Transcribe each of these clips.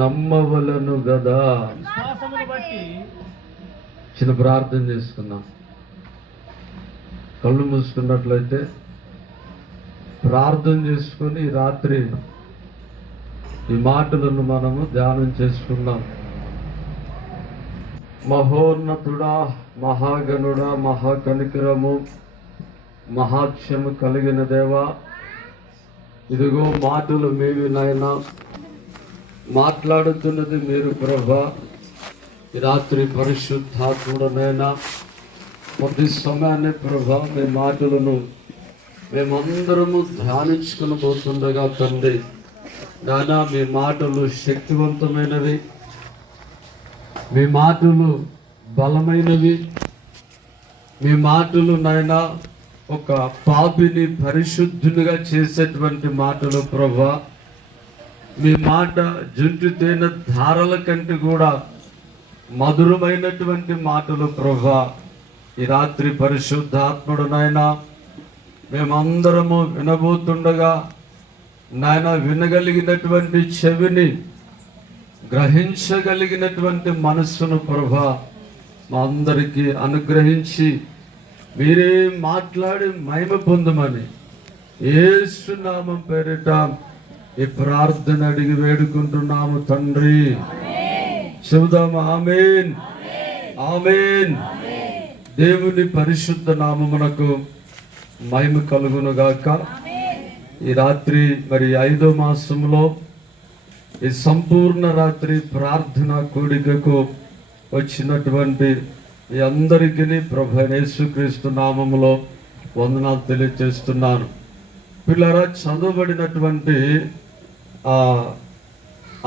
నమ్మవలను గదా. చిన్న ప్రార్థన చేసుకుందాం. కళ్ళు మూసుకున్నట్లయితే ప్రార్థన చేసుకొని రాత్రి ఈ మాటలను మనము ధ్యానం చేసుకుందాం. మహోన్నతుడా, మహాగణుడా, మహాకనికరము, మహాత్మ్యము కలిగిన దేవా, ఇదిగో మాటలు మీవి నాయనా, మాట్లాడుతున్నది మీరు ప్రభా. ఈ రాత్రి పరిశుద్ధాత్ముడనైనా కొద్ది సమయాన్ని ప్రభా మీ మాటలను మేమందరము ధ్యానించుకుని పోతుండగా తండ్రి నానా, మీ మాటలు శక్తివంతమైనవి, మీ మాటలు బలమైనవి, మీ మాటలు నాయనా ఒక పాపిని పరిశుద్ధునిగా చేసేటువంటి మాటలు ప్రభా. మీ మాట జుంటు తేనె ధారల కంటే కూడా మధురమైనటువంటి మాటలు ప్రభా. ఈ రాత్రి పరిశుద్ధాత్ముడు నాయనా మేమందరము వినబోతుండగా నాయన వినగలిగినటువంటి చెవిని, గ్రహించగలిగినటువంటి మనస్సును ప్రభా మా అందరికీ అనుగ్రహించి మీరే మాట్లాడి మహిమ పొందమని యేసు నామం పేరిట ఈ ప్రార్థన అడిగి వేడుకుంటున్నాము తండ్రి. చెబుదాము ఆమేన్, ఆమేన్. దేవుని పరిశుద్ధ నామమునకు మహిమ కలుగును గాక. ఈ రాత్రి మరి 5వ మాసంలో ఈ సంపూర్ణ రాత్రి ప్రార్థన కూడికకు వచ్చినటువంటి ఈ అందరికీ ప్రభు యేసుక్రీస్తు నామములో వందనాలు తెలియజేస్తున్నాను. పిల్లరా, చదవబడినటువంటి ఆ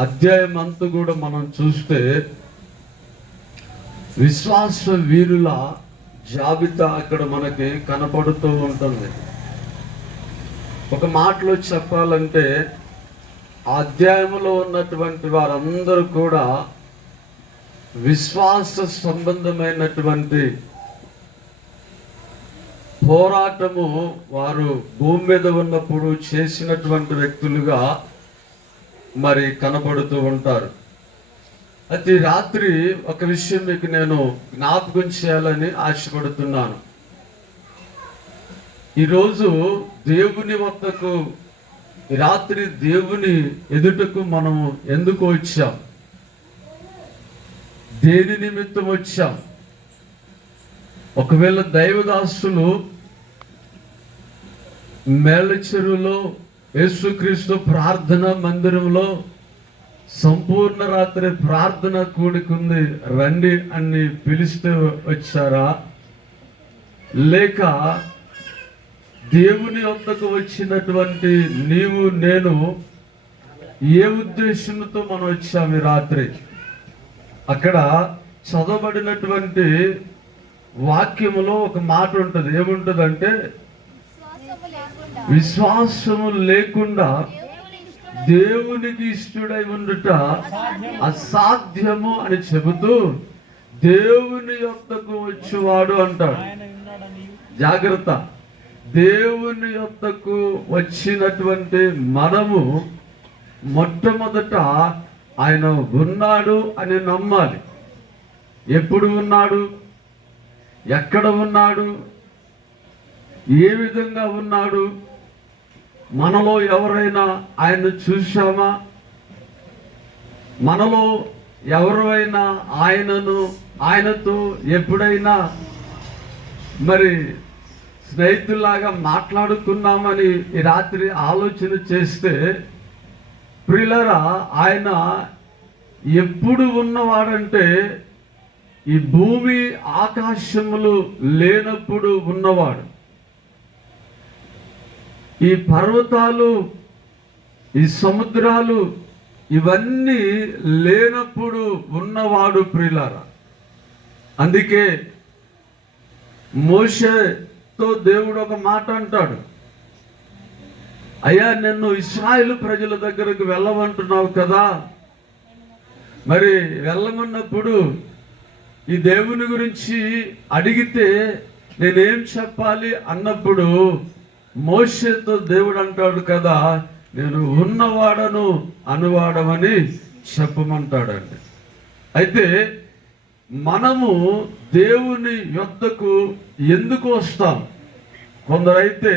అధ్యాయం అంతా కూడా మనం చూస్తే విశ్వాస వీరుల జాబితా అక్కడ మనకి కనపడుతూ ఉంటుంది. ఒక మాటలో చెప్పాలంటే ఆ అధ్యాయంలో ఉన్నటువంటి వారందరూ కూడా విశ్వాస సంబంధమైనటువంటి పోరాటము వారు భూమి మీద ఉన్నప్పుడు చేసినటువంటి వ్యక్తులుగా మరి కనబడుతూ ఉంటారు. అయితే రాత్రి ఒక విషయం మీకు నేను జ్ఞాపకం చేయాలని ఆశపడుతున్నాను. ఈరోజు దేవుని వద్దకు రాత్రి దేవుని ఎదుటకు మనము ఎందుకు వచ్చాం, దేని నిమిత్తం వచ్చాం? ఒకవేళ దైవదాసులు మేళ్ళచెరువులో యేసుక్రీస్తు ప్రార్థన మందిరంలో సంపూర్ణ రాత్రి ప్రార్థన కూడుకుంది రండి అని పిలిస్తే వచ్చారా, లేక దేవుని వద్దకు వచ్చినటువంటి నీవు నేను ఏ ఉద్దేశంతో మనం వచ్చాము ఈ రాత్రి? అక్కడ చదవబడినటువంటి వాక్యములో ఒక మాట ఉంటుంది. ఏముంటుందంటే, విశ్వాసము లేకుండా దేవునికి ఇష్టడై ఉండుట అసాధ్యము అని చెబుతూ దేవుని యొద్దకు వచ్చేవాడు అంటాడు. జాగ్రత్త. దేవుని యొద్దకు వచ్చినటువంటి మనము మొట్టమొదట ఆయన ఉన్నాడు అని నమ్మాలి. ఎప్పుడు ఉన్నాడు, ఎక్కడ ఉన్నాడు, ఏ విధంగా ఉన్నాడు? మనలో ఎవరైనా ఆయన్ను చూశామా? మనలో ఎవరైనా ఆయనతో ఎప్పుడైనా మరి స్నేహితుల్లాగా మాట్లాడుకున్నామని ఈ రాత్రి ఆలోచన చేస్తే, ప్రియులారా, ఆయన ఎప్పుడు ఉన్నవాడంటే ఈ భూమి ఆకాశములు లేనప్పుడు ఉన్నవాడు. ఈ పర్వతాలు, ఈ సముద్రాలు ఇవన్నీ లేనప్పుడు ఉన్నవాడు ప్రియులారా. అందుకే మోషేతో దేవుడు ఒక మాట అంటాడు, అయ్యా నిన్ను ఇశ్రాయేలు ప్రజల దగ్గరకు వెళ్ళమంటున్నావు కదా, మరి వెళ్ళమన్నప్పుడు ఈ దేవుని గురించి అడిగితే నేనేం చెప్పాలి అన్నప్పుడు మోషేతో దేవుడు అంటాడు కదా, నేను ఉన్నవాడను అనువాడమని చెప్పమంటాడండి. అయితే మనము దేవుని యొద్దకు ఎందుకు వస్తాం? కొందరైతే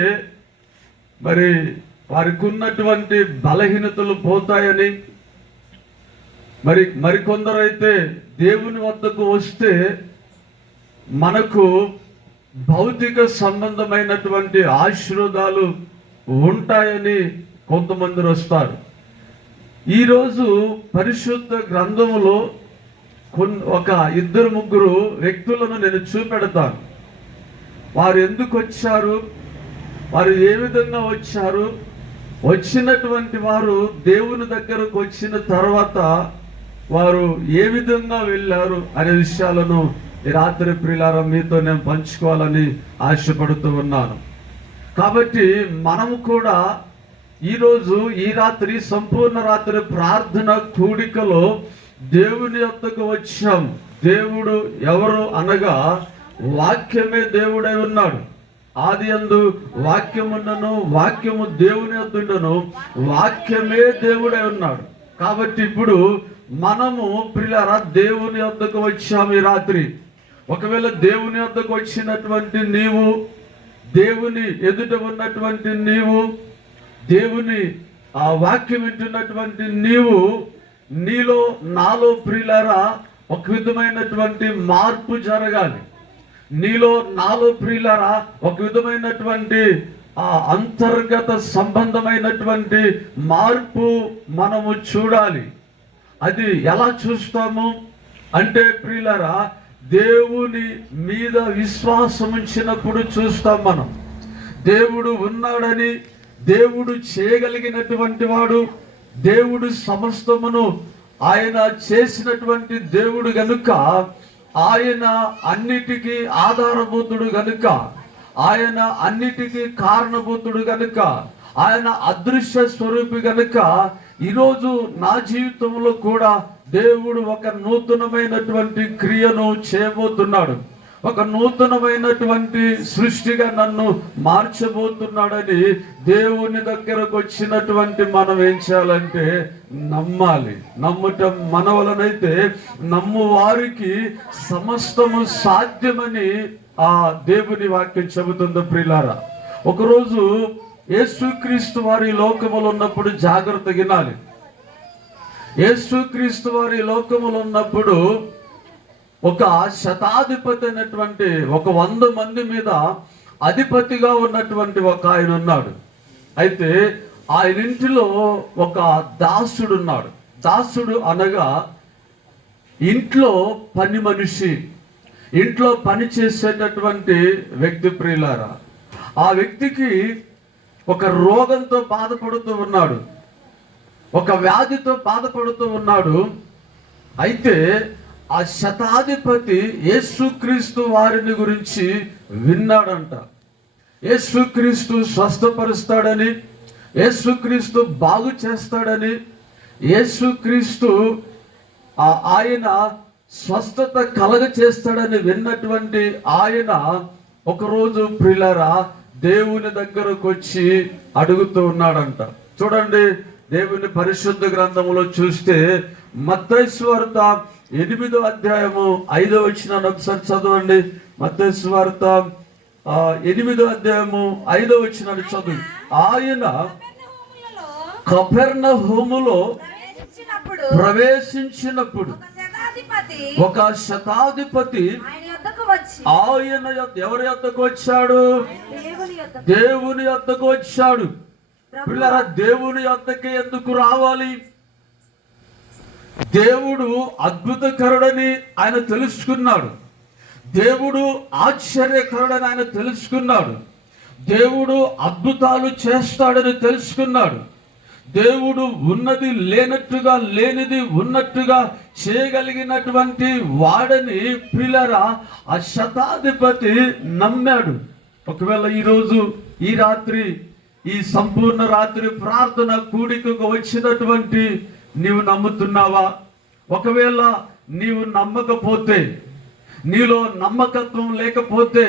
మరి వారికి ఉన్నటువంటి బలహీనతలు పోతాయని, మరికొందరైతే దేవుని వద్దకు వస్తే మనకు భౌతిక సంబంధమైనటువంటి ఆశీర్వాదాలు ఉంటాయని కొంతమంది వస్తారు. ఈరోజు పరిశుద్ధ గ్రంథములో ఒక 2-3 వ్యక్తులను నేను చూపెడతాను. వారు ఎందుకు వచ్చారు, వారు ఏ విధంగా వచ్చారు, వచ్చినటువంటి వారు దేవుని దగ్గరకు వచ్చిన తర్వాత వారు ఏ విధంగా వెళ్ళారు అనే విషయాలను ఈ రాత్రి ప్రియులారా మీతో నేను పంచుకోవాలని ఆశపడుతూ ఉన్నాను. కాబట్టి మనము కూడా ఈరోజు ఈ రాత్రి సంపూర్ణ రాత్రి ప్రార్థన కూడికలో దేవుని యొద్దకు వచ్చాం. దేవుడు ఎవరు అనగా వాక్యమే దేవుడై ఉన్నాడు. ఆదియందు వాక్యమున్నను, వాక్యము దేవుని యొద్దుండెను, వాక్యమే దేవుడై ఉన్నాడు. కాబట్టి ఇప్పుడు మనము ప్రియులారా దేవుని యొద్దకు వచ్చాము ఈ రాత్రి. ఒకవేళ దేవుని యొద్దకు వచ్చినటువంటి నీవు, దేవుని ఎదుట ఉన్నటువంటి నీవు, దేవుని ఆ వాక్యం వింటున్నటువంటి నీవు, నీలో నాలో ప్రియులారా ఒక విధమైనటువంటి మార్పు జరగాలి. నీలో నాలో ప్రియులారా ఒక విధమైనటువంటి ఆ అంతర్గత సంబంధమైనటువంటి మార్పు మనము చూడాలి. అది ఎలా చూస్తాము అంటే ప్రియులారా దేవుని మీద విశ్వాసం ఉంచినప్పుడు చూస్తాం. మనం దేవుడు ఉన్నాడని, దేవుడు చేయగలిగినటువంటి వాడు, దేవుడు సమస్తమును ఆయన చేసినటువంటి దేవుడు గనుక, ఆయన అన్నిటికీ ఆధారభూతుడు గనుక, ఆయన అన్నిటికీ కారణభూతుడు గనుక, ఆయన అదృశ్య స్వరూపి గనుక ఈరోజు నా జీవితంలో కూడా దేవుడు ఒక నూతనమైనటువంటి క్రియను చేయబోతున్నాడు. ఒక నూతనమైనటువంటి సృష్టిగా నన్ను మార్చబోతున్నాడని దేవుని దగ్గరకు వచ్చినటువంటి మనం ఏం చేయాలంటే నమ్మాలి. నమ్ముటం మన వలనైతే నమ్ము వారికి సమస్తము సాధ్యమని ఆ దేవుని వాక్యం చెబుతుంది. ప్రియులారా, ఒకరోజు యేసుక్రీస్తు వారి లోకములో ఉన్నప్పుడు జాగ్రత్తగా వినాలి. యేసుక్రీస్తు వారి లోకములో ఉన్నప్పుడు ఒక శతాధిపతి అయినటువంటి, ఒక 100 మంది మీద అధిపతిగా ఉన్నటువంటి ఒక ఆయన ఉన్నాడు. అయితే ఆయన ఇంటిలో ఒక దాసుడు ఉన్నాడు. దాసుడు అనగా ఇంట్లో పని మనిషి, ఇంట్లో పని చేసేటటువంటి వ్యక్తి. ప్రియులారా, ఆ వ్యక్తికి ఒక రోగంతో బాధపడుతూ ఉన్నాడు, ఒక వ్యాధితో బాధపడుతూ ఉన్నాడు. అయితే ఆ శతాధిపతి యేసుక్రీస్తు వారిని గురించి విన్నాడంట. యేసుక్రీస్తు స్వస్థపరుస్తాడని, యేసుక్రీస్తు బాగు చేస్తాడని, యేసుక్రీస్తు ఆయన స్వస్థత కలగ చేస్తాడని విన్నటువంటి ఆయన ఒకరోజు ప్రియులారా దేవుని దగ్గరకు వచ్చి అడుగుతూ ఉన్నాడంట. చూడండి, దేవుని పరిశుద్ధ గ్రంథంలో చూస్తే మత్తయి సువార్త 8వ అధ్యాయము 5వ వచనాన్ని ఒకసారి చదవండి. మత్తయి సువార్త 8వ అధ్యాయము 5వ వచనాన్ని చదువు. ఆయన కపెర్నహూములో ప్రవేశించినప్పుడు ఒక శతాధిపతి ఆయన ఎవరి యొద్దకు వచ్చాడు? దేవుని యొద్దకు వచ్చాడు. పిల్లరా, దేవుని యొద్దకి ఎందుకు రావాలి? దేవుడు అద్భుతకరుడని ఆయన తెలుసుకున్నాడు. దేవుడు ఆశ్చర్యకరుడని ఆయన తెలుసుకున్నాడు. దేవుడు అద్భుతాలు చేస్తాడని తెలుసుకున్నాడు. దేవుడు ఉన్నది లేనట్టుగా, లేనిది ఉన్నట్టుగా చేయగలిగినటువంటి వాడని ప్రియులారా ఆ శతాధిపతి నమ్మాడు. ఒకవేళ ఈరోజు ఈ రాత్రి, ఈ సంపూర్ణ రాత్రి ప్రార్థన కూడికకు వచ్చినటువంటి నీవు నమ్ముతున్నావా? ఒకవేళ నీవు నమ్మకపోతే, నీలో నమ్మకత్వం లేకపోతే,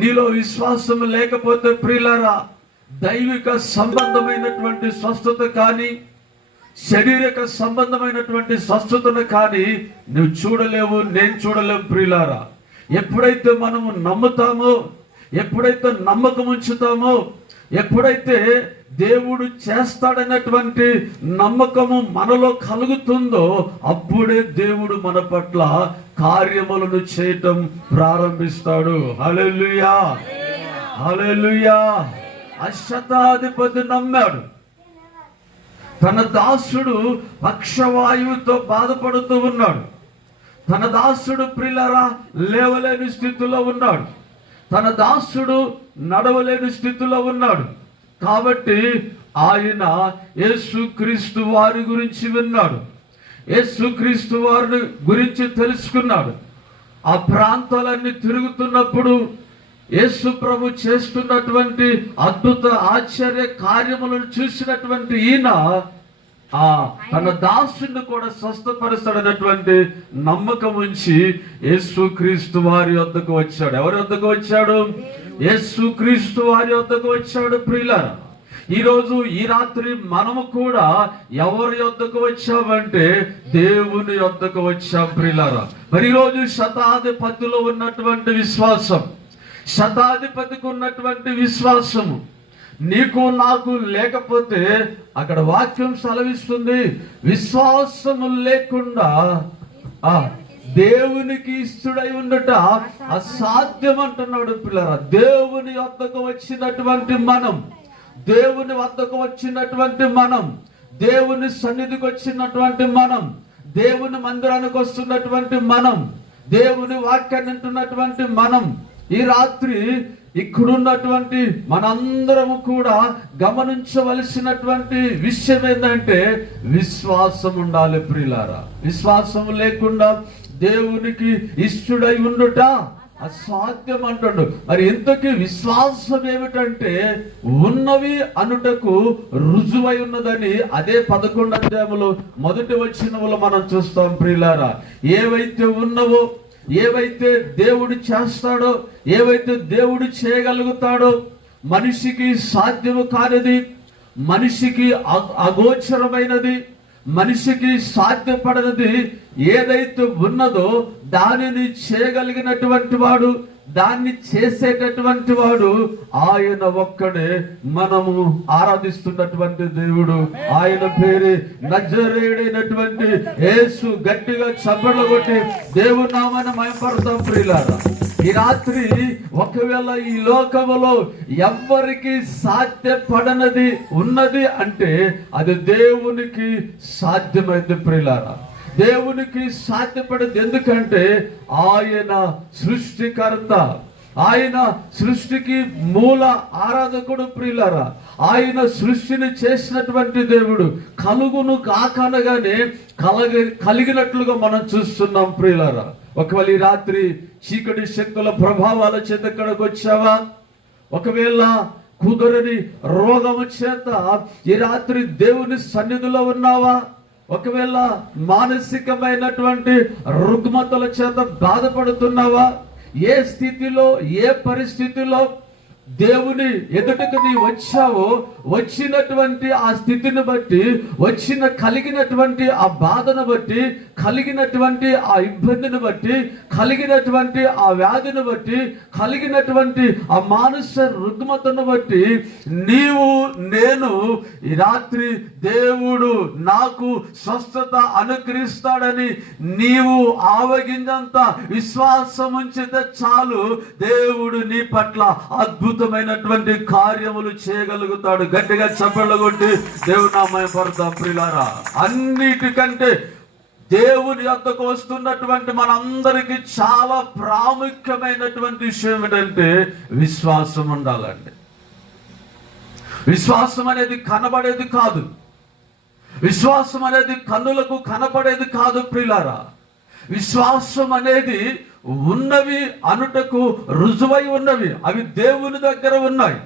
నీలో విశ్వాసం లేకపోతే ప్రియులారా దైవిక సంబంధమైనటువంటి స్వస్థత కానీ, శారీరక సంబంధమైనటువంటి స్వస్థతను కానీ నువ్వు చూడలేవు, నేను చూడలేవు ప్రియులారా. ఎప్పుడైతే మనము నమ్ముతామో, ఎప్పుడైతే నమ్మకం ఉంచుతామో, ఎప్పుడైతే దేవుడు చేస్తాడన్నటువంటి నమ్మకము మనలో కలుగుతుందో అప్పుడే దేవుడు మన పట్ల కార్యములను చేయటం ప్రారంభిస్తాడు. హల్లెలూయా, హల్లెలూయా. ఆ శతాధిపతి నమ్మాడు. తన దాసుడు పక్షవాయువుతో బాధపడుతూ ఉన్నాడు. తన దాసుడు ప్రియులారా లేవలేని స్థితిలో ఉన్నాడు. తన దాసుడు నడవలేని స్థితిలో ఉన్నాడు. కాబట్టి ఆయన యేసుక్రీస్తు వారి గురించి విన్నాడు. యేసుక్రీస్తు వారిని గురించి తెలుసుకున్నాడు. ఆ ప్రాంతాలన్నీ తిరుగుతున్నప్పుడు యేసు ప్రభు చేస్తున్నటువంటి అద్భుత ఆశ్చర్య కార్యములను చూసినటువంటి ఈయన తన దాసుని కూడా స్వస్థపరుస్తాడనేటువంటి నమ్మకం ఉంచి యేసుక్రీస్తు వారి వద్దకు వచ్చాడు. ఎవరి వద్దకు వచ్చాడు? యేసుక్రీస్తు వారి వద్దకు వచ్చాడు. ప్రియులారా, ఈరోజు ఈ రాత్రి మనము కూడా ఎవరి వద్దకు వచ్చామంటే దేవుని వద్దకు వచ్చాం ప్రియులారా. మరి ఈరోజు శతాధిపతిలో ఉన్నటువంటి విశ్వాసం, శతాధిపతికి ఉన్నటువంటి విశ్వాసము నీకు నాకు లేకపోతే అక్కడ వాక్యం సెలవిస్తుంది, విశ్వాసము లేకుండా దేవునికి ఇష్టడై ఉండట అసాధ్యం అంటున్నాడు పిల్లరా. దేవుని వద్దకు వచ్చినటువంటి మనం, దేవుని వద్దకు వచ్చినటువంటి మనం, దేవుని సన్నిధికి వచ్చినటువంటి మనం, దేవుని మందిరానికి వస్తున్నటువంటి మనం, దేవుని వాక్యాన్ని వింటున్నటువంటి మనం, ఈ రాత్రి ఇక్కడున్నటువంటి మనందరము కూడా గమనించవలసినటువంటి విషయం ఏంటంటే విశ్వాసం ఉండాలి ప్రియులారా. విశ్వాసం లేకుండా దేవునికి ఇష్టడై ఉండుట అసాధ్యం అంటాడు. మరి ఇంతకీ విశ్వాసం ఏమిటంటే ఉన్నవి అనుటకు రుజువై ఉన్నదని అదే 11వ అధ్యాయంలో మొదటి వచనంలో మనం చూస్తాం ప్రియులారా. ఏవైతే ఉన్నవో, ఏవైతే దేవుడు చేస్తాడో, ఏవైతే దేవుడు చేయగలుగుతాడో, మనిషికి సాధ్యము కానిది, మనిషికి అగోచరమైనది, మనిషికి సాధ్యపడనిది ఏదైతే ఉన్నదో దానిని చేయగలిగినటువంటి వాడు, దాన్ని చేసేటటువంటి వాడు ఆయన ఒక్కడే. మనము ఆరాధిస్తున్నటువంటి దేవుడు, ఆయన పేరు నజరేయుడైనటువంటి యేసు. గట్టిగా చప్పట్లు కొట్టి దేవుని నామాన్ని మహిమపడతాం ప్రియులారా. ఈ రాత్రి ఒకవేళ ఈ లోకములో ఎవ్వరికి సాధ్యపడనది ఉన్నది అంటే అది దేవునికి సాధ్యమైంది ప్రియులారా. దేవునికి సాధ్యపడదు. ఎందుకంటే ఆయన సృష్టికర్త, ఆయన సృష్టికి మూల ఆరాధకుడు ప్రియులారా. ఆయన సృష్టిని చేసినటువంటి దేవుడు. కలుగును కాకనగానే కలిగినట్లుగా మనం చూస్తున్నాం ప్రియులారా. ఒకవేళ ఈ రాత్రి చీకటి శక్తుల ప్రభావాల చేత ఇక్కడికి వచ్చావా, ఒకవేళ కుదరని రోగము చేత ఈ రాత్రి దేవుని సన్నిధిలో ఉన్నావా, ఒకవేళ మానసికమైనటువంటి రుగ్మతల చేత బాధపడుతున్నావా, ఏ స్థితిలో, ఏ పరిస్థితిలో దేవుని ఎదుటకు నీ వచ్చావో, వచ్చినటువంటి ఆ స్థితిని బట్టి, కలిగినటువంటి ఆ బాధను బట్టి, కలిగినటువంటి ఆ ఇబ్బందిని బట్టి, కలిగినటువంటి ఆ వ్యాధిని బట్టి, కలిగినటువంటి ఆ మానస రుగ్మతను బట్టి నీవు నేను ఈ రాత్రి దేవుడు నాకు స్వస్థత అనుగ్రహిస్తాడని నీవు ఆవగింజంత విశ్వాసం ఉంచితే చాలు, దేవుడు నీ పట్ల అద్భుతమైనటువంటి కార్యములు చేయగలుగుతాడు. గట్టిగా చప్పట్లు కొట్టి దేవుని నామమున పడతాం ప్రియులారా. అన్నిటికంటే దేవుని యొద్దకు వస్తున్నటువంటి మనందరికీ చాలా ప్రాముఖ్యమైనటువంటి విషయం ఏంటంటే విశ్వాసం ఉండాలండి. విశ్వాసం అనేది కనబడేది కాదు, విశ్వాసం అనేది కన్నులకు కనపడేది కాదు ప్రియులారా. విశ్వాసం అనేది ఉన్నవి అనుటకు రుజువై ఉన్నవి, అవి దేవుని దగ్గర ఉన్నాయి,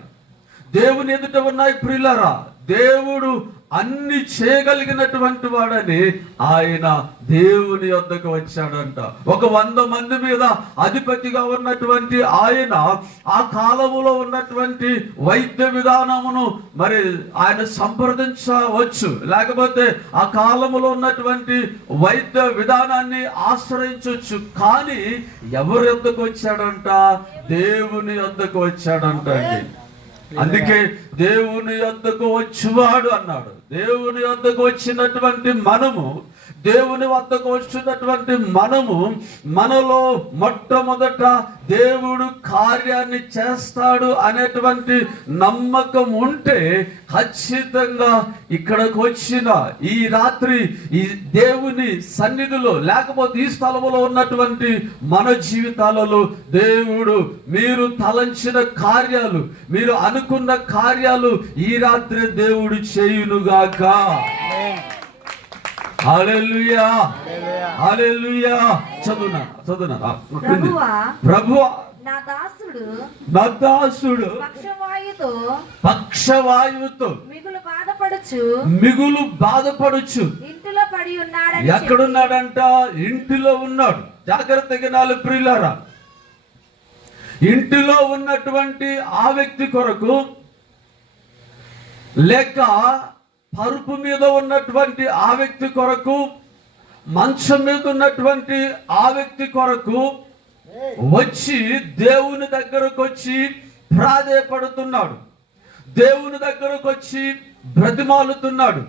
దేవుని ఎదుట ఉన్నాయి ప్రియులారా. దేవుడు అన్ని చేయగలిగినటువంటి వాడని ఆయన దేవుని యొద్దకు వచ్చాడంట. ఒక 100 మంది మీద అధిపతిగా ఉన్నటువంటి ఆయన ఆ కాలములో ఉన్నటువంటి వైద్య విధానమును మరి ఆయన సంప్రదించవచ్చు, లేకపోతే ఆ కాలములో ఉన్నటువంటి వైద్య విధానాన్ని ఆశ్రయించవచ్చు. కానీ ఎవరి యొద్దకు వచ్చాడంట? దేవుని యొద్దకు వచ్చాడంట అండి. అందుకే దేవుని యొద్దకు వచ్చువాడు అన్నాడు. దేవుని యొద్దకు వచ్చినటువంటి మనము, దేవుని వద్దకు వచ్చినటువంటి మనలో మొట్టమొదట దేవుడు కార్యాన్ని చేస్తాడు అనేటువంటి నమ్మకం ఉంటే ఖచ్చితంగా ఇక్కడికి వచ్చిన ఈ రాత్రి ఈ దేవుని సన్నిధిలో, లేకపోతే ఈ స్థలంలో ఉన్నటువంటి మన జీవితాలలో దేవుడు మీరు తలంచిన కార్యాలు, మీరు అనుకున్న కార్యాలు ఈ రాత్రి దేవుడు చేయునుగాక. హల్లెలూయా, హల్లెలూయా. చదువునా ప్రభువా నా దాసుడు పక్షవాయువుతో మిగులు బాధపడుచు ఇంటిలో పడి ఉన్నాడు. ఎక్కడున్నాడంట? ఇంటిలో ఉన్నాడు. జాగ్రత్తగా నాలు ప్రియులారా, ఇంటిలో ఉన్నటువంటి ఆ వ్యక్తి కొరకు, లేక పరుపు మీద ఉన్నటువంటి ఆ వ్యక్తి కొరకు, మంచం మీద ఉన్నటువంటి ఆ వ్యక్తి కొరకు వచ్చి దేవుని దగ్గరకు వచ్చి ప్రాధేయపడుతున్నాడు. దేవుని దగ్గరకు వచ్చి బ్రతిమాలుతున్నాడు.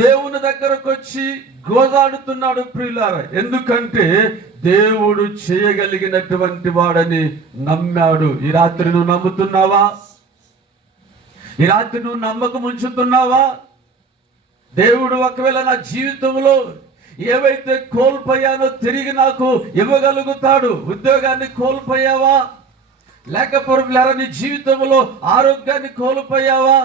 దేవుని దగ్గరకు వచ్చి గోదాడుతున్నాడు ప్రియులారా. ఎందుకంటే దేవుడు చేయగలిగినటువంటి వాడని నమ్మాడు. ఈ రాత్రి నువ్వు నమ్ముతున్నావా? ఈ రాత్రి నువ్వు నమ్మకం ఉంచుతున్నావా? దేవుడు ఒకవేళ నా జీవితంలో ఏవైతే కోల్పోయానో తిరిగి నాకు ఇవ్వగలుగుతాడు. ఉద్యోగాన్ని కోల్పోయావా? లేకపోతే నీ జీవితంలో ఆరోగ్యాన్ని కోల్పోయావా?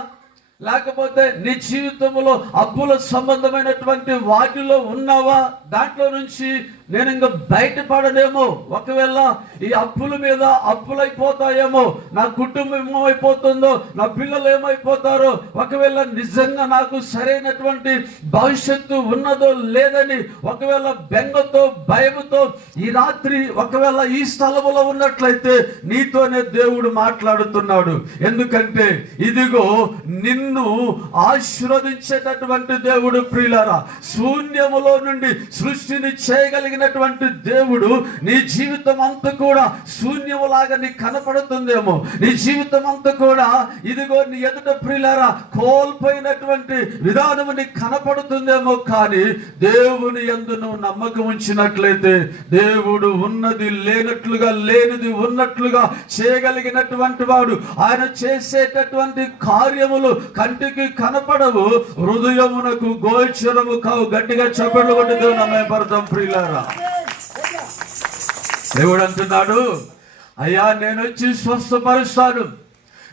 లేకపోతే నీ జీవితంలో అప్పుల సంబంధమైనటువంటి వాటిలో ఉన్నావా? దాంట్లో నుంచి నేను ఇంకా బయటపడనేమో, ఒకవేళ ఈ అప్పుల మీద అప్పులైపోతాయేమో, నా కుటుంబం ఏమైపోతుందో, నా పిల్లలు ఏమైపోతారో, ఒకవేళ నిజంగా నాకు సరైనటువంటి భవిష్యత్తు ఉన్నదో లేదని ఒకవేళ బెంగతో భయముతో ఈ రాత్రి ఒకవేళ ఈ స్థలములో ఉన్నట్లయితే నీతోనే దేవుడు మాట్లాడుతున్నాడు. ఎందుకంటే ఇదిగో నిన్ను ఆశీర్వదించేటటువంటి దేవుడు ప్రియులారా. శూన్యములో నుండి సృష్టిని చేయగలిగినటువంటి దేవుడు నీ జీవితం అంతా కూడా శూన్యములాగా నీకు కనపడుతుందేమో, నీ జీవితం అంతా కూడా ఇదిగో నీ ఎదుట ప్రియులారా కోల్పోయినటువంటి విధానము నీకు కనపడుతుందేమో. కానీ దేవుని యందు నువ్వు నమ్మకం ఉంచినట్లయితే దేవుడు ఉన్నది లేనట్లుగా, లేనిది ఉన్నట్లుగా చేయగలిగినటువంటి వాడు. ఆయన చేసేటటువంటి కార్యములు కంటికి కనపడవు, హృదయమునకు గోచరము కావు. గట్టిగా చప్పట్లు కొట్టి దేవుని మహిమపడతాం ప్రియులారా. దేవుడు అంటున్నాడు, అయ్యా నేను వచ్చి స్వస్థపరుస్తాను.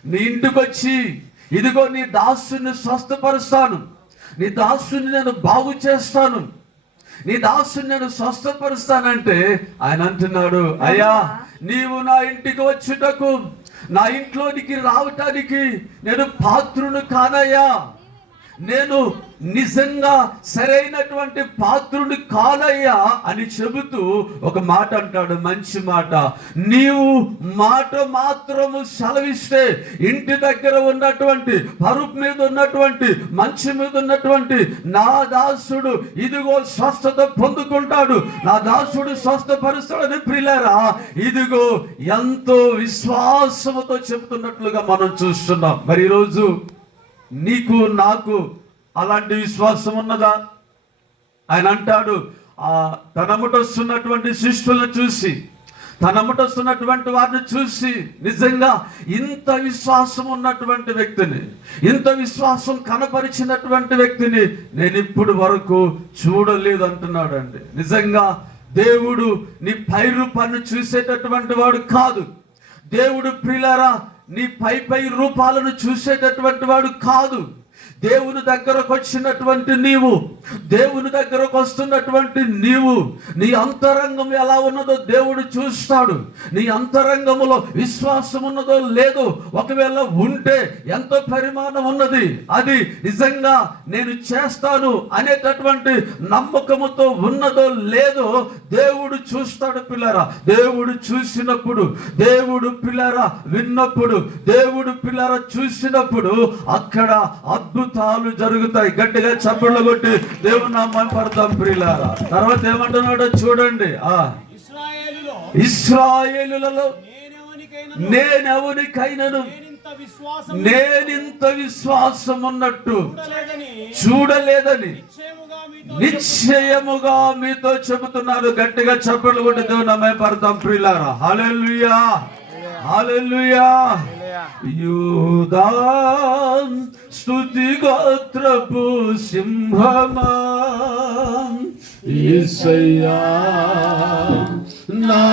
నీ ఇంటికి వచ్చి ఇదిగో నీ దాసుని స్వస్థపరుస్తాను, నీ దాసుని నేను బాగు చేస్తాను, నీ దాసుని నేను స్వస్థపరుస్తానంటే ఆయన అంటున్నాడు, అయ్యా నీవు నా ఇంటికి వచ్చుటకు, నా ఇంట్లోనికి రావటానికి నేను పాత్రును కానయ్యా, నేను నిజంగా సరైనటువంటి పాత్రుడు కాదయ్యా అని చెబుతూ ఒక మాట అంటాడు, మంచి మాట. నీవు మాట మాత్రము సెలవిస్తే ఇంటి దగ్గర ఉన్నటువంటి, పరుపు మీద ఉన్నటువంటి, మంచం మీద ఉన్నటువంటి నా దాసుడు ఇదిగో స్వస్థత పొందుకుంటాడు, నా దాసుడు స్వస్థపరుస్తాడని ప్రియులారా ఇదిగో ఎంతో విశ్వాసముతో చెబుతున్నట్లుగా మనం చూస్తున్నాం. మరి ఈరోజు నీకు నాకు అలాంటి విశ్వాసం ఉన్నదా? ఆయన అంటాడు, తనముట వస్తున్నటువంటి శిష్యులను చూసి, తనముట వస్తున్నటువంటి వారిని చూసి నిజంగా ఇంత విశ్వాసం ఉన్నటువంటి వ్యక్తిని, ఇంత విశ్వాసం కనపరిచినటువంటి వ్యక్తిని నేను ఇప్పుడు వరకు చూడలేదు అంటున్నాడు అండి. నిజంగా దేవుడు నీ పై రూపాన్ని చూసేటటువంటి వాడు కాదు. దేవుడు ప్రియులారా నీ పై రూపాలను చూసేటటువంటి వాడు కాదు. దేవుని దగ్గరకు వచ్చినటువంటి నీవు దేవుని దగ్గరకు వస్తున్నటువంటి నీవు నీ అంతరంగం ఎలా ఉన్నదో దేవుడు చూస్తాడు. నీ అంతరంగములో విశ్వాసం ఉన్నదో లేదో, ఒకవేళ ఉంటే ఎంత పరిమాణం ఉన్నది, అది నిజంగా నేను చేస్తాను అనేటటువంటి నమ్మకముతో ఉన్నదో లేదో దేవుడు చూస్తాడు పిల్లరా. దేవుడు చూసినప్పుడు, దేవుడు పిల్లరా విన్నప్పుడు, దేవుడు పిల్లరా చూసినప్పుడు అక్కడ అద్భుతాలు జరుగుతాయి. గట్టిగా చప్పట్లు కొట్టి దేవుని నామం పడతాం ప్రియులారా. తర్వాత ఏమంటున్నాడో చూడండి. ఇశ్రాయేలులలో నేనెవరికైనను నేనింత విశ్వాసం ఉన్నట్టు చూడలేదని నిశ్చయముగా మీతో చెబుతున్నాను. గట్టిగా చప్పట్లు కొట్టి దేవుని నామం పడతాం ప్రియులారా. హల్లెలూయా, హల్లెలూయా. యూదా స్తుతి గోత్రపు సింహమా, యేసయ్యా నా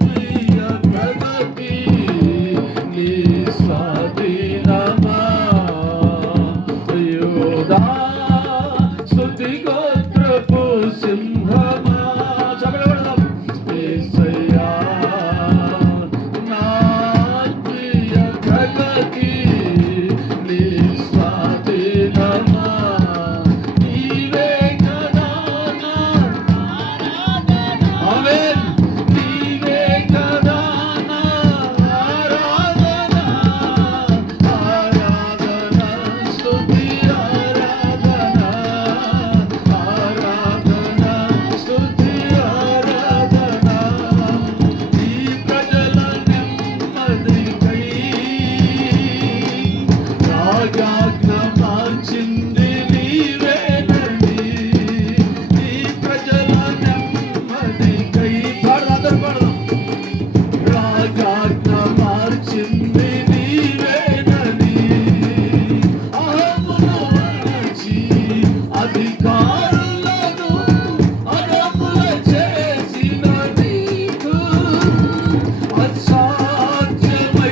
ప్రియ ప్రగతి నీ స్వాధీనమా. యూదా స్తుతి గోత్రపు సింహమా, చెప్పగలగడం. యేసయ్యా నా ప్రియ ప్రగతి నీ స్వాధీనమా. నీవే కదా నా ఆరాధన. ఆమేన్. నీవే కదా నా ఆరాధన. ఆరాధన స్తుతి ఆరాధన. ఆరాధన స్తుతి ఆరాధన. ఈ ప్రజల నెమ్మదికై రాజాజ్ఞ మార్చింది నీవేనండి. ఈ ప్రజల నెమ్మదికై పాడదాం, రాజాజ్ఞ మార్చింది నీవేనని. అహమును అణచి అధికారులను అణముల చేసిన నీకు అసాధ్యమైనది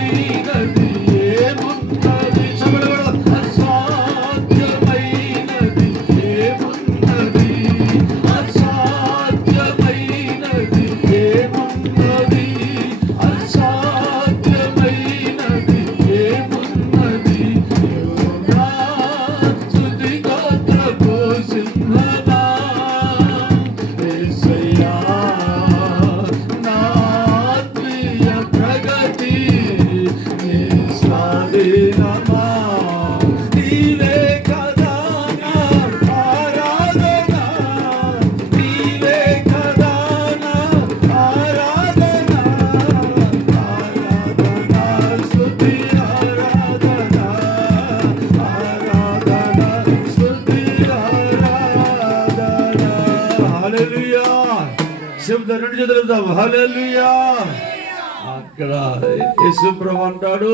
ఏమున్నది? చెప్పగలగడం. అసాధ్యమైనది ఏమున్నది? అసాధ్యమైనది ఏమున్నది? అసాధ్యమైనది ఏమున్నది? యూదా స్తుతి గోత్రపు సింహమా, యేసయ్యా నా ప్రియ ప్రగతి నీ స్వాధీనమా. నీవే కదా నా ఆరాధన. నీవే కదా నా ఆరాధన. ఆరాధన స్తుతి ఆరాధన. ఆరాధన స్తుతి ఆరాధన. హల్లెలూయా. శబ్దం రెండు చేతులు ఎత్తుదాం. హల్లెలూయా. అక్కడ యేసు ప్రభు అంటాడు,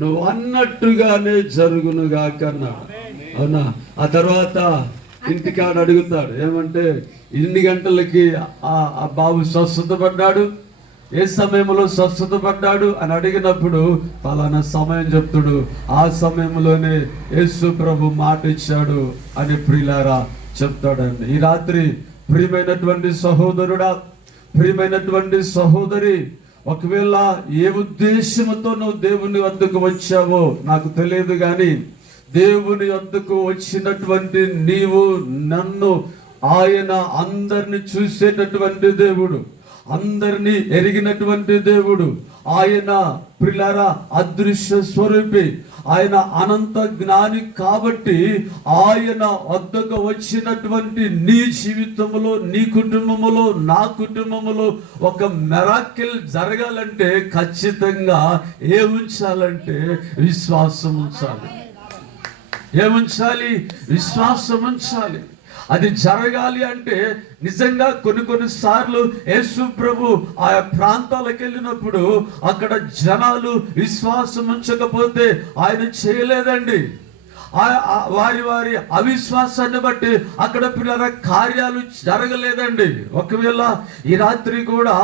నువ్వు అన్నట్టుగానే జరుగునుగాక అన్నాడు. అవునా? ఆ తర్వాత ఇంటికాడ అడుగుతాడు, ఏమంటే ఇన్ని గంటలకి ఆ బాబు స్వస్థత పడ్డాడు, ఏ సమయంలో స్వస్థత పడ్డాడు అని అడిగినప్పుడు పలానా సమయం చెప్తాడు. ఆ సమయంలోనే యేసు ప్రభు మాట ఇచ్చాడు అని ప్రియులారా చెప్తాడండి. ఈ రాత్రి ప్రియమైనటువంటి సహోదరుడా, ప్రియమైనటువంటి సహోదరి, ఒకవేళ ఏ ఉద్దేశంతో నువ్వు దేవుని వద్దకు వచ్చావో నాకు తెలియదు, కానీ దేవుని వద్దకు వచ్చినటువంటి నీవు నన్ను ఆయన అందరిని చూసేటటువంటి దేవుడు, అందరినీ ఎరిగినటువంటి దేవుడు. ఆయన ప్రియులారా అదృశ్య స్వరూపి, ఆయన అనంత జ్ఞాని. కాబట్టి ఆయన వద్దకు వచ్చినటువంటి నీ జీవితంలో, నీ కుటుంబములో, నా కుటుంబములో ఒక మిరాకిల్ జరగాలంటే ఖచ్చితంగా ఉంచాలంటే విశ్వాసం ఉంచాలి. ఏముంచాలి? విశ్వాసం ఉంచాలి. అది జరగాలి అంటే నిజంగా కొన్ని సార్లు యేసు ప్రభు ఆయా ప్రాంతాలకు వెళ్ళినప్పుడు అక్కడ జనాలు విశ్వాసం ఉంచకపోతే ఆయన చేయలేదండి. వారి వారి అవిశ్వాసాన్ని బట్టి అక్కడ పిల్లల కార్యాలు జరగలేదండి. ఒకవేళ ఈ రాత్రి కూడా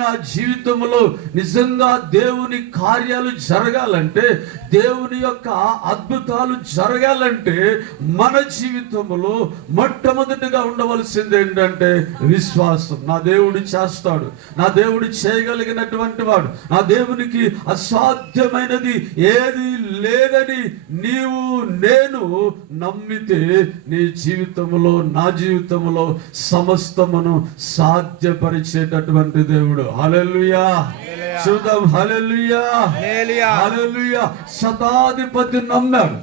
నా జీవితంలో నిజంగా దేవుని కార్యాలు జరగాలంటే, దేవుని యొక్క అద్భుతాలు జరగాలంటే మన జీవితంలో మొట్టమొదటిగా ఉండవలసింది ఏంటంటే విశ్వాసం. నా దేవుడు చేస్తాడు, నా దేవుడు చేయగలిగినటువంటి వాడు, నా దేవునికి అసాధ్యమైనది ఏది లేదని నేను నమ్మితే నీ జీవితంలో, నా జీవితంలో సమస్తమును సాధ్యపరిచేటటువంటి దేవుడు. హల్లెలూయా, చూద్దాం. హల్లెలూయా, హల్లెలూయా. శతాధిపతి నమ్మాడు.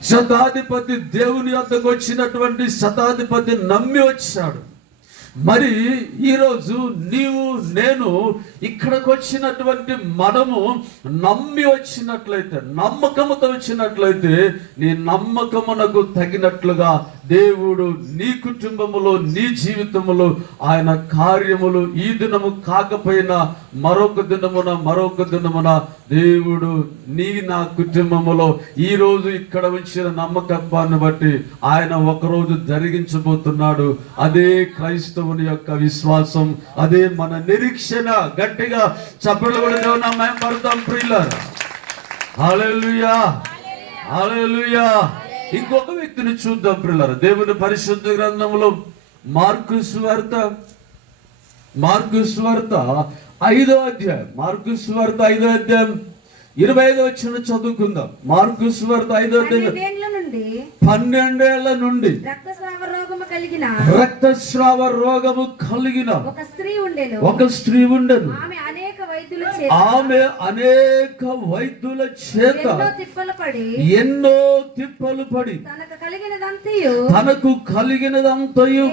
శతాధిపతి దేవుని వద్దకు వచ్చినటువంటి శతాధిపతి నమ్మి వచ్చాడు. మరి ఈరోజు నేను ఇక్కడికి వచ్చినటువంటి మనము నమ్మి వచ్చినట్లయితే, నమ్మకముతో వచ్చినట్లయితే, నీ నమ్మకమునకు తగినట్లుగా దేవుడు నీ కుటుంబములో, నీ జీవితములో ఆయన కార్యములు ఈ దినము కాకపోయినా మరొక దినమున దేవుడు నా కుటుంబములో ఈ రోజు ఇక్కడ ఉంచిన నమ్మకత్వాన్ని బట్టి ఆయన ఒకరోజు జరిగించబోతున్నాడు. అదే క్రైస్తవుని యొక్క విశ్వాసం, అదే మన నిరీక్షణ. గట్టిగా చప్పట్లు కొడుతున్నా మేము పడతాం ప్రియులారా. హల్లెలూయా, హల్లెలూయా. ఇంకొక వ్యక్తిని చూద్దాం ప్రియులారా. దేవుని పరిశుద్ధ గ్రంథంలో మార్కు సువార్త 5వ అధ్యాయం, మార్కు సువార్త 5వ అధ్యాయం 25వ వచనం చదువుకుందాం. మార్కు సువార్త 5వ అధ్యాయం 12 ఏళ్ల నుండి రక్తస్రావ రోగము కలిగిన ఒక స్త్రీ ఉండెను. ఆమె అనేక వైద్యుల చేత ఎన్నో తిప్పలు పడి తనకు కలిగినదంతయు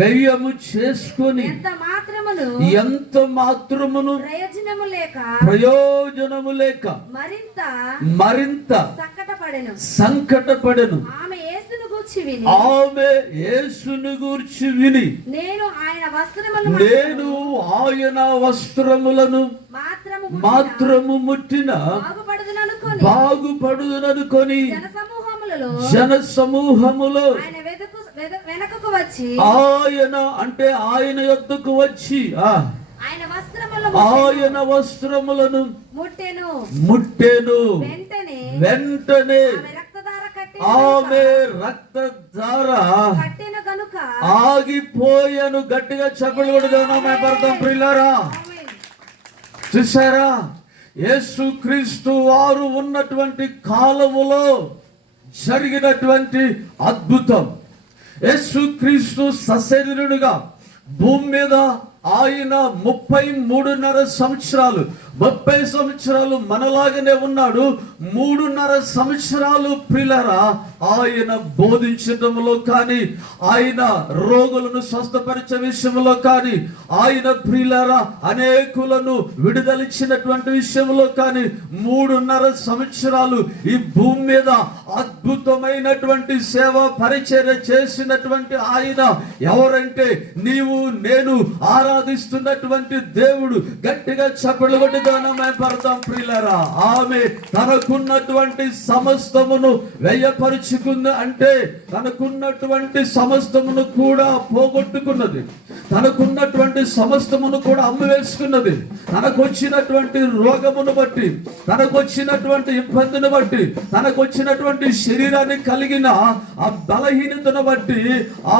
వ్యయము చేసుకొని ఎంత మాత్రమును ప్రయోజనము లేక మరింత సంకటపడెను. ఆమె యేసును గూర్చి విని నేను ఆయన వస్త్రములను మాత్రము ముట్టిన బాగుపడుననుకొని జన సమూహములో ఆయన యొద్దకు వచ్చి ఆయన వస్త్రములను ముట్టెను. వెంటనే ఆమె రక్తధార ఆగిపోయాను. గట్టిగా చప్పట్లు కొడుతున్నాం ప్రియులారా. చూసారా, యేసుక్రీస్తు వారు ఉన్నటువంటి కాలములో జరిగినటువంటి అద్భుతం. యేసుక్రీస్తు సశరీరుడుగా భూమి మీద ఆయన 33.5 సంవత్సరాలు, 30 సంవత్సరాలు మనలాగానే ఉన్నాడు. 3.5 సంవత్సరాలు ప్రియులారా ఆయన బోధించడంలో కానీ, ఆయన రోగులను స్వస్థపరిచే విషయంలో కానీ, ఆయన ప్రియులారా అనేకులను విడుదలిచ్చినటువంటి విషయంలో కానీ 3.5 సంవత్సరాలు ఈ భూమి మీద అద్భుతమైనటువంటి సేవ పరిచర్య చేసినటువంటి ఆయన ఎవరంటే నీవు నేను ఆరాధిస్తున్నటువంటి దేవుడు. గట్టిగా చప్పట్లు కొట్టి పడతాం ప్రియులారా. ఆమె తనకున్నటువంటి సమస్తమును వ్యయపరుచుకుంది అంటే తనకున్నటువంటి సమస్తమును కూడా పోగొట్టుకున్నది, తనకున్నటువంటి సమస్తమును కూడా అమ్మివేసుకున్నది. తనకు వచ్చినటువంటి రోగమును బట్టి, తనకు వచ్చినటువంటి ఇబ్బందిని బట్టి, తనకు వచ్చినటువంటి శరీరాన్ని కలిగిన ఆ బలహీనతను బట్టి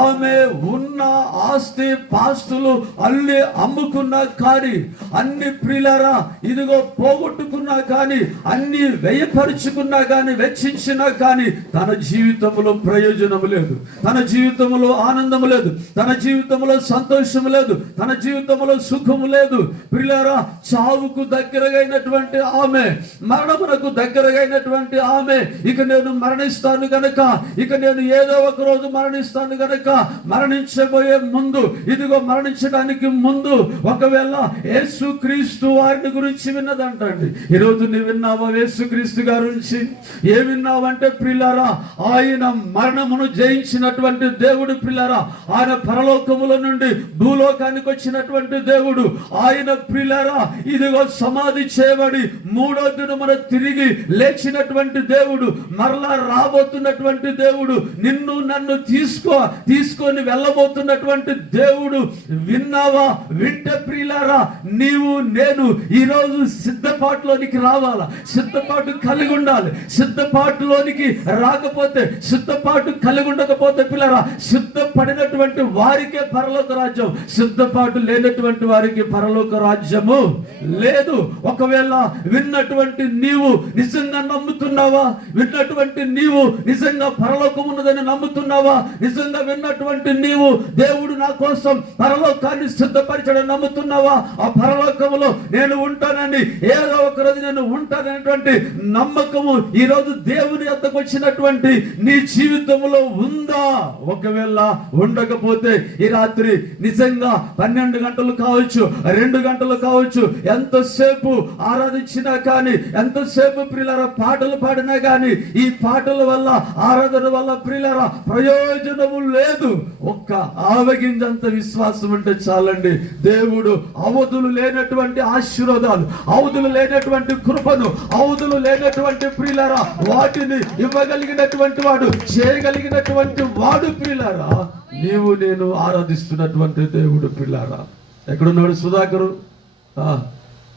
ఆమె ఉన్న ఆస్తి పాస్తులు అల్లి అమ్ముకున్నా కానీ, అన్ని ప్రియులారా ఇదిగో పోగొట్టుకున్నా కానీ, అన్ని వ్యయపరుచుకున్నా కానీ, వెచ్చించినా కానీ తన జీవితంలో ప్రయోజనము లేదు, తన జీవితంలో ఆనందము లేదు, తన జీవితంలో సంతోషము లేదు, తన జీవితంలో సుఖము లేదు. ప్రియులారా చావుకు దగ్గరగైనటువంటి ఆమె, మరణమునకు దగ్గరగైనటువంటి ఆమె ఇక నేను మరణిస్తాను గనక, ఇక నేను ఏదో ఒక రోజు మరణిస్తాను గనక, మరణించబోయే ముందు, ఇదిగో మరణించడానికి ముందు ఒకవేళ యేసుక్రీస్తు వారిని గురించి విన్నదంటండి. ఈరోజు నీ విన్నావా యేసుక్రీస్తు గారి గురించి? ఏ విన్నావంటే ప్రియులారా ఆయన మరణమును జయించినటువంటి దేవుడు. ప్రియులారా ఆయన పరలోకముల నుండి భూలోకానికి వచ్చినటువంటి దేవుడు. ఆయన ప్రియులారా ఇదిగో సమాధి చేయబడి మూడో దినమున తిరిగి లేచినటువంటి దేవుడు, మరలా రాబోతున్నటువంటి దేవుడు, నిన్ను నన్ను తీసుకొని వెళ్ళబోతున్నటువంటి దేవుడు. విన్నావా? వింటే ప్రియులారా నీవు నేను ఈరోజు సిద్ధపాటులోనికి రావాలా, సిద్ధపాటు కలిగి ఉండాలి. సిద్ధపాటులోనికి రాకపోతే, సిద్ధపాటు కలిగి ఉండకపోతే పిల్లరా, సిద్ధపడినటువంటి వారికే పరలోక రాజ్యం, సిద్ధపాటు లేనటువంటి వారికి పరలోక రాజ్యము లేదు. ఒకవేళ విన్నటువంటి నీవు నిజంగా నమ్ముతున్నావా? విన్నటువంటి నీవు నిజంగా పరలోకం ఉన్నదని నమ్ముతున్నావా? నిజంగా విన్నటువంటి నీవు దేవుడు నా కోసం పరలోకాన్ని సిద్ధపరిచడం నమ్ముతున్నావా? ఆ పరలోకములో నేను ఉంటానని, ఏదో ఒక రోజు నేను ఉంటాననేటువంటి నమ్మకము ఈరోజు దేవుని వద్దకు వచ్చినటువంటి నీ జీవితంలో ఉందా? ఒకవేళ ఉండకపోతే ఈ రాత్రి నిజంగా 12 గంటలు కావచ్చు, 2 గంటలు కావచ్చు, ఎంతసేపు ఆరాధించినా కానీ, ఎంతసేపు ప్రియులారా పాటలు పాడినా కానీ, ఈ పాటల వల్ల, ఆరాధన వల్ల ప్రియులారా ప్రయోజనము లేదు. ఒక్క ఆవగింజంత విశ్వాసం ఉంటే చాలండి. దేవుడు అవధులు లేనటువంటి ఆశీర్వాదాలు, అవధులు లేనటువంటి కృపను, అవధులు లేనటువంటి ప్రియులారా వాటిని ఇవ్వగలిగినటువంటి వాడు, చేయగలిగినటువంటి వాడు ప్రియులారా నీవు నేను ఆరాధిస్తున్నటువంటి దేవుడు. ప్రియులారా ఎక్కడున్నాడు సుధాకరు?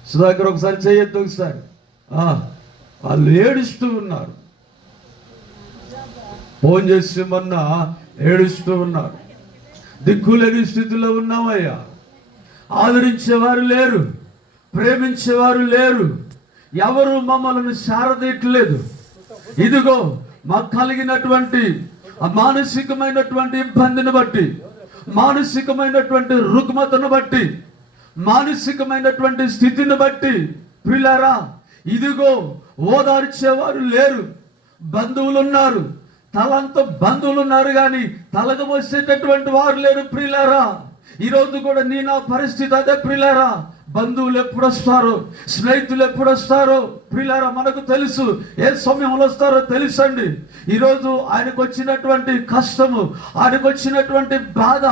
సుధాకర్ ఒకసారి చేయొద్దు. ఒకసారి వాళ్ళు ఏడుస్తూ ఉన్నారు, ఫోన్ చేసి మొన్న ఏడుస్తూ ఉన్నారు. దిక్కులేని స్థితిలో ఉన్నామయ్యా, ఆదరించేవారు లేరు, ప్రేమించేవారు లేరు, ఎవరు మమ్మల్ని శారదీయట్లేదు. ఇదిగో మాకు కలిగినటువంటి మానసికమైనటువంటి ఇబ్బందిని బట్టి, మానసికమైనటువంటి రుగ్మతను బట్టి, మానసికమైనటువంటి స్థితిని బట్టి ప్రియులారా ఇదిగో ఓదార్చేవారు లేరు. బంధువులు ఉన్నారు, తలంతా బంధువులు ఉన్నారు కానీ తలకు వచ్చేటటువంటి వారు లేరు ప్రియులారా. ఈరోజు కూడా నా పరిస్థితి అదే ప్రియులారా. బంధువులు ఎప్పుడు వస్తారో, స్నేహితులు ఎప్పుడు వస్తారో ప్రియులారా మనకు తెలుసు. ఏ సమయంలో వస్తారో తెలుసండి. ఈరోజు ఆయనకు వచ్చినటువంటి కష్టము, ఆయనకు వచ్చినటువంటి బాధ,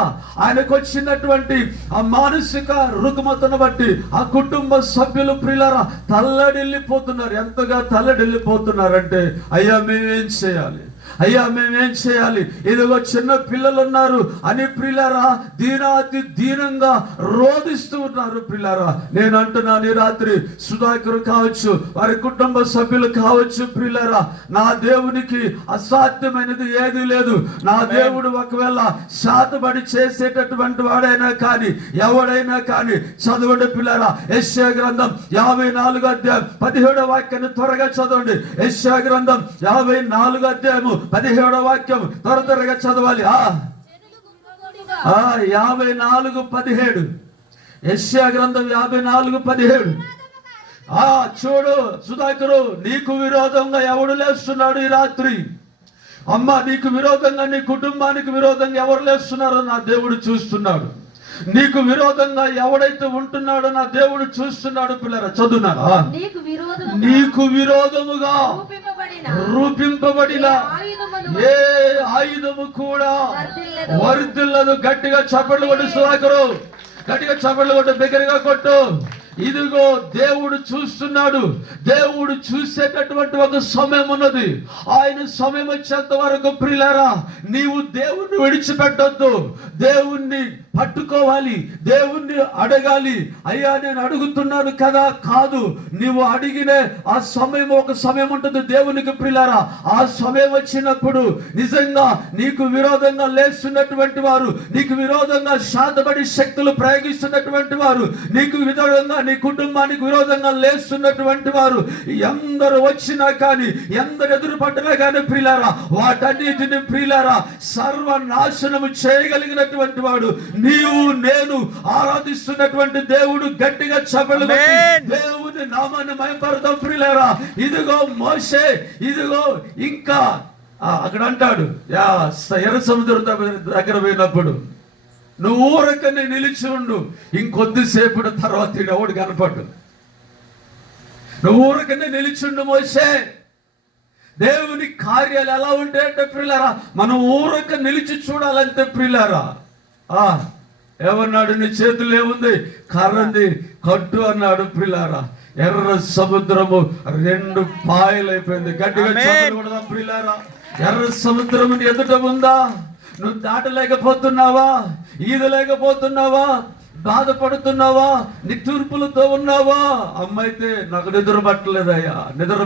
ఆయనకు వచ్చినటువంటి ఆ మానసిక రుగ్మతను బట్టి ఆ కుటుంబ సభ్యులు ప్రియులారా తల్లడిల్లిపోతున్నారు. ఎంతగా తల్లడిల్లిపోతున్నారంటే అయ్యా మేమేం చేయాలి, అయ్యా మేమేం చేయాలి, ఇదిగో చిన్న పిల్లలు ఉన్నారు అని ప్రియులారా దీనాతి దీనంగా రోధిస్తూ ఉన్నారు ప్రియులారా. నేను అంటున్నాను ఈ రాత్రి సుధాకర్ కావచ్చు, వారి కుటుంబ సభ్యులు కావచ్చు ప్రియులారా, నా దేవునికి అసాధ్యమైనది ఏది లేదు. నా దేవుడు ఒకవేళ శాతబడి చేసేటటువంటి వాడైనా కానీ, ఎవడైనా కానీ చదవండి పిల్లారా. యెషయా గ్రంథం 54వ అధ్యాయం 17వ వాక్యాన్ని త్వరగా చదవండి. యెషయా గ్రంథం 54వ అధ్యాయము 17వ వాక్యం త్వరగా చదవాలి. 54:17 యెషయా గ్రంథం 54:17. చూడు సుధాకరు, నీకు విరోధంగా ఎవడు లేస్తున్నాడు ఈ రాత్రి? అమ్మ, నీకు విరోధంగా, నీ కుటుంబానికి విరోధంగా ఎవరు లేస్తున్నారో నా దేవుడు చూస్తున్నాడు. నీకు విరోధంగా ఎవడైతే ఉంటున్నాడో నా దేవుడు చూస్తున్నాడు. పిల్లరా చదువున్నారా? నీకు విరోధముగా రూపింపబడిన ఏ ఆయుధము కూడా వర్ధిల్లదు. గట్టిగా చప్పట్లు కొట్టు సుధాకరు, గట్టిగా చప్పట్లు కొట్టు, బిగ్గరగా కొట్టు. ఇదిగో దేవుడు చూస్తున్నాడు. దేవుడు చూసేటటువంటి ఒక సమయం ఉన్నది. ఆయన సమయం వచ్చేంత వరకు ప్రియులారా నీవు దేవుణ్ణి విడిచిపెట్టొద్దు. దేవుణ్ణి పట్టుకోవాలి, దేవుణ్ణి అడగాలి. అయ్యా నేను అడుగుతున్నాను కదా, కాదు, నీవు అడిగినే ఆ సమయం, ఒక సమయం ఉంటుంది దేవునికి ప్రియులారా. ఆ సమయం వచ్చినప్పుడు నిజంగా నీకు విరోధంగా లేస్తున్నటువంటి వారు, నీకు విరోధంగా శాతబడి శక్తులు ప్రయోగిస్తున్నటువంటి వారు, నీకు విరోధంగా, నీ కుటుంబానికి విరోధంగా లేస్తున్నటువంటి వారు ఎందరు వచ్చినా కానీ, ఎందరు ఎదురుపడ్డా కానీ ప్రియులారా వాటన్నిటిని ప్రియులారా సర్వనాశనము చేయగలిగినటువంటి వాడు నీవు నేను ఆరాధిస్తున్నటువంటి దేవుడు. గట్టిగా చప్పట్లు దేవుని నామాన్ని మహిమపడతాం ప్రియులారా. ఇదిగో మోషే, ఇదిగో ఇంకా అక్కడ అంటాడు ఎర్ర సముద్రం దగ్గర పోయినప్పుడు, నువ్వు ఊరకనే నిలిచి ఉండు, ఇంకొద్దిసేపు తర్వాత ఎవడు కనపడ్డు. నువ్వు ఊరకనే నిలిచిండు మోషే. దేవుని కార్యాలు ఎలా ఉంటాయంటే ప్రియులారా మనం ఊరక నిలిచి చూడాలంటే ప్రియులారా ఏమన్నాడు? నీ చేతులు ఏముంది? కర్రంది కట్టు అన్నాడు. ప్రియులారా, ఎర్ర సముద్రము 2 పాయలైపోయింది. గట్టిగా చెప్పకూడదా ప్రియులారా? ఎర్ర సముద్రము ఎదుట ఉందా? నువ్వు దాటలేకపోతున్నావా? ఈదలేకపోతున్నావా? బాధపడుతున్నావా? నిట్టూర్పులతో ఉన్నావా? అమ్మైతే నాకు నిద్ర పట్టలేదయ్యా, నిద్ర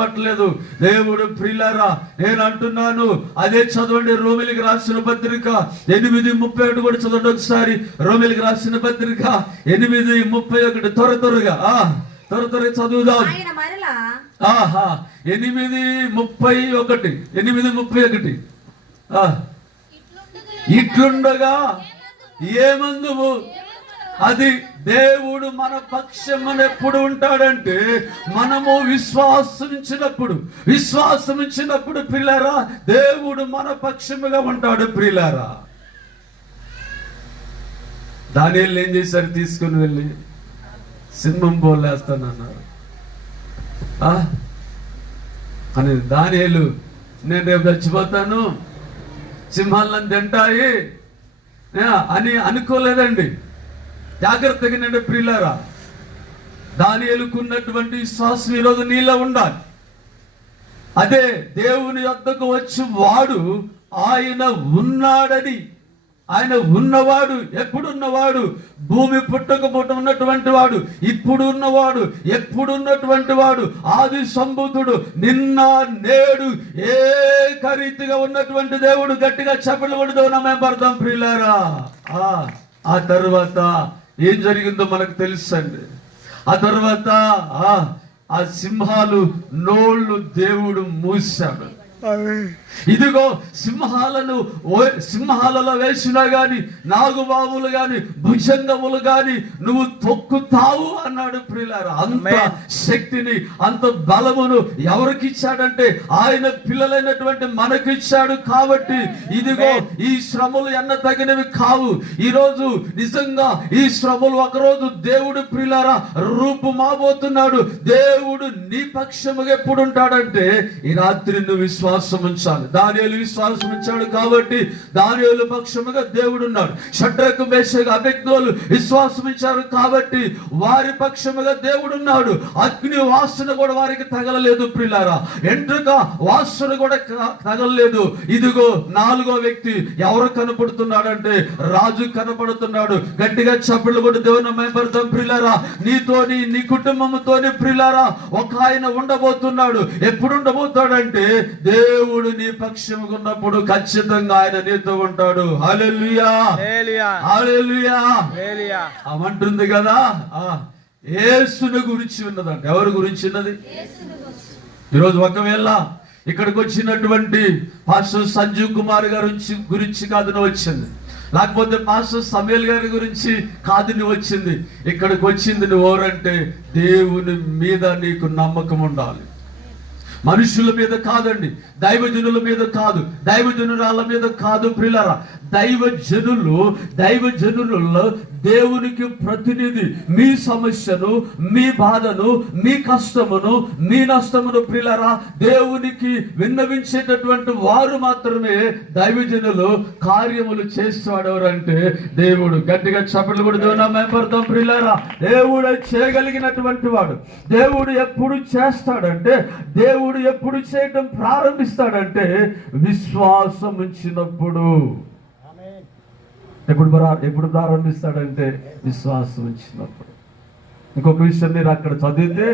పట్టలేదు. దేవుడు ప్రియులారా, నేను అంటున్నాను, అదే చదవండి. రోమిలికి రాసిన పత్రిక 8:31 కూడా చదవండి ఒకసారి. రోమిలికి రాసిన పత్రిక 8:31 త్వరగా చదువుదాం. 8:31 ఇట్లుండగా ఏమందుము? అది దేవుడు మన పక్షమున ఎప్పుడు ఉంటాడంటే మనము విశ్వాసమించినప్పుడు ప్రియులారా, దేవుడు మన పక్షముగా ఉంటాడు. ప్రియులారా, దానియేలు ఏం చేశారు? తీసుకుని వెళ్ళి సింహం బోలేస్తానన్నారు. అని దానియేలు, నేను రేపు చచ్చిపోతాను, సింహాలను తింటాయి అని అనుకోలేదండి. జాగ్రత్తగా నిండి ప్రియులారా, దానియేలుకున్నటువంటి విశ్వాసం ఈరోజు నీలో ఉండాలి. అదే దేవుని వద్దకు వచ్చి వాడు ఆయన ఉన్నాడని, ఆయన ఉన్నవాడు, ఎప్పుడున్నవాడు, భూమి పుట్టకపోవటం ఉన్నటువంటి వాడు, ఇప్పుడు ఉన్నవాడు, ఎప్పుడున్నటువంటి వాడు, ఆది సంభూతుడు, నిన్న నేడు ఏకరీతిగా ఉన్నటువంటి దేవుడు. గట్టిగా చెప్పలు కొడుతున్నా మేము అర్థం ప్రియులారా. ఆ తర్వాత ఏం జరిగిందో మనకు తెలుసండి. ఆ తర్వాత ఆ సింహాలు నోళ్ళు దేవుడు మూసాడు. ఇదిగో సింహాలలో వేసినా గాని, నాగుబావులు గాని, భుజంగములు గాని నువ్వు తొక్కుతావు అన్నాడు. ప్రియులారా, అంత శక్తిని, అంత బలమును ఎవరికి ఇచ్చాడంటే ఆయన పిల్లలైనటువంటి మనకిచ్చాడు. కాబట్టి ఇదిగో ఈ శ్రమలు ఎన్న తగినవి కావు. ఈరోజు నిజంగా ఈ శ్రమలు ఒకరోజు దేవుడు ప్రియులారా రూపు మాబోతున్నాడు. దేవుడు నీ పక్షముగా ఎప్పుడు ఉంటాడంటే ఈ రాత్రి నువ్వు విశ్వాసం ఉంచాలి. దానియేలు విశ్వాసం ఉంచాడు కాబట్టి దానియేలు పక్షముగా దేవుడు ఉన్నాడు. షడ్రకు మేషకు అబేద్నెగోలు విశ్వాసం ఇచ్చారు కాబట్టి వారి పక్షముగా దేవుడు ఉన్నాడు. అగ్ని వాసన కూడా వారికి తగలలేదు. ప్రియులారా, ఎంట్రుక వాసన కూడా తగలలేదు. ఇదిగో 4వ వ్యక్తి ఎవరు కనపడుతున్నాడంటే రాజు కనపడుతున్నాడు. గట్టిగా చప్పట్లు కొట్టి దేవుని మహిమపడతాం. ప్రియులారా, నీతోని, నీ కుటుంబంతోని ప్రియులారా ఒక ఆయన ఉండబోతున్నాడు. ఎప్పుడు ఉండబోతాడంటే దేవుడు నీ పక్షముగా ఉన్నప్పుడు ఖచ్చితంగా ఆయన నీతో ఉంటాడు. హల్లెలూయా, హల్లెలూయా. అమంటుంది కదా, యేసుని గురించి ఉన్నదంట. ఎవరి గురించి ఉన్నది? ఈరోజు ఒకవేళ ఇక్కడికి వచ్చినటువంటి పాస్టర్ సంజీవ్ కుమార్ గారి గురించి కాదు నువ్వు వచ్చింది, లేకపోతే పాస్టర్ సమయల్ గారి గురించి కాదు నువ్వు వచ్చింది. ఇక్కడికి వచ్చింది నువ్వు ఎవరంటే దేవుని మీద నీకు నమ్మకం ఉండాలి. మనుషుల మీద కాదండి, దైవజనుల మీద కాదు, దైవజనురాల మీద కాదు. ప్రియులారా, దైవజనులలో దేవునికి ప్రతినిధి. మీ సమస్యను, మీ బాధను, మీ కష్టమును, మీ నష్టమును ప్రియులారా దేవునికి విన్నవించేటటువంటి వారు మాత్రమే దైవజనులు. కార్యములు చేసేవాడెవరంటే దేవుడు. గట్టిగా చప్పట్లు కూడా దేవుని మేపడతాం. ప్రియులారా, దేవుడు చేయగలిగినటువంటి వాడు. దేవుడు ఎప్పుడు చేస్తాడంటే, దేవుడు ఎప్పుడు చేయటం ప్రారంభిస్తాడంటే విశ్వాసం ఉంచినప్పుడు. ఎప్పుడు ప్రారంభిస్తాడంటే విశ్వాసం ఉంచినప్పుడు. ఇంకొక విషయం మీరు అక్కడ చదివితే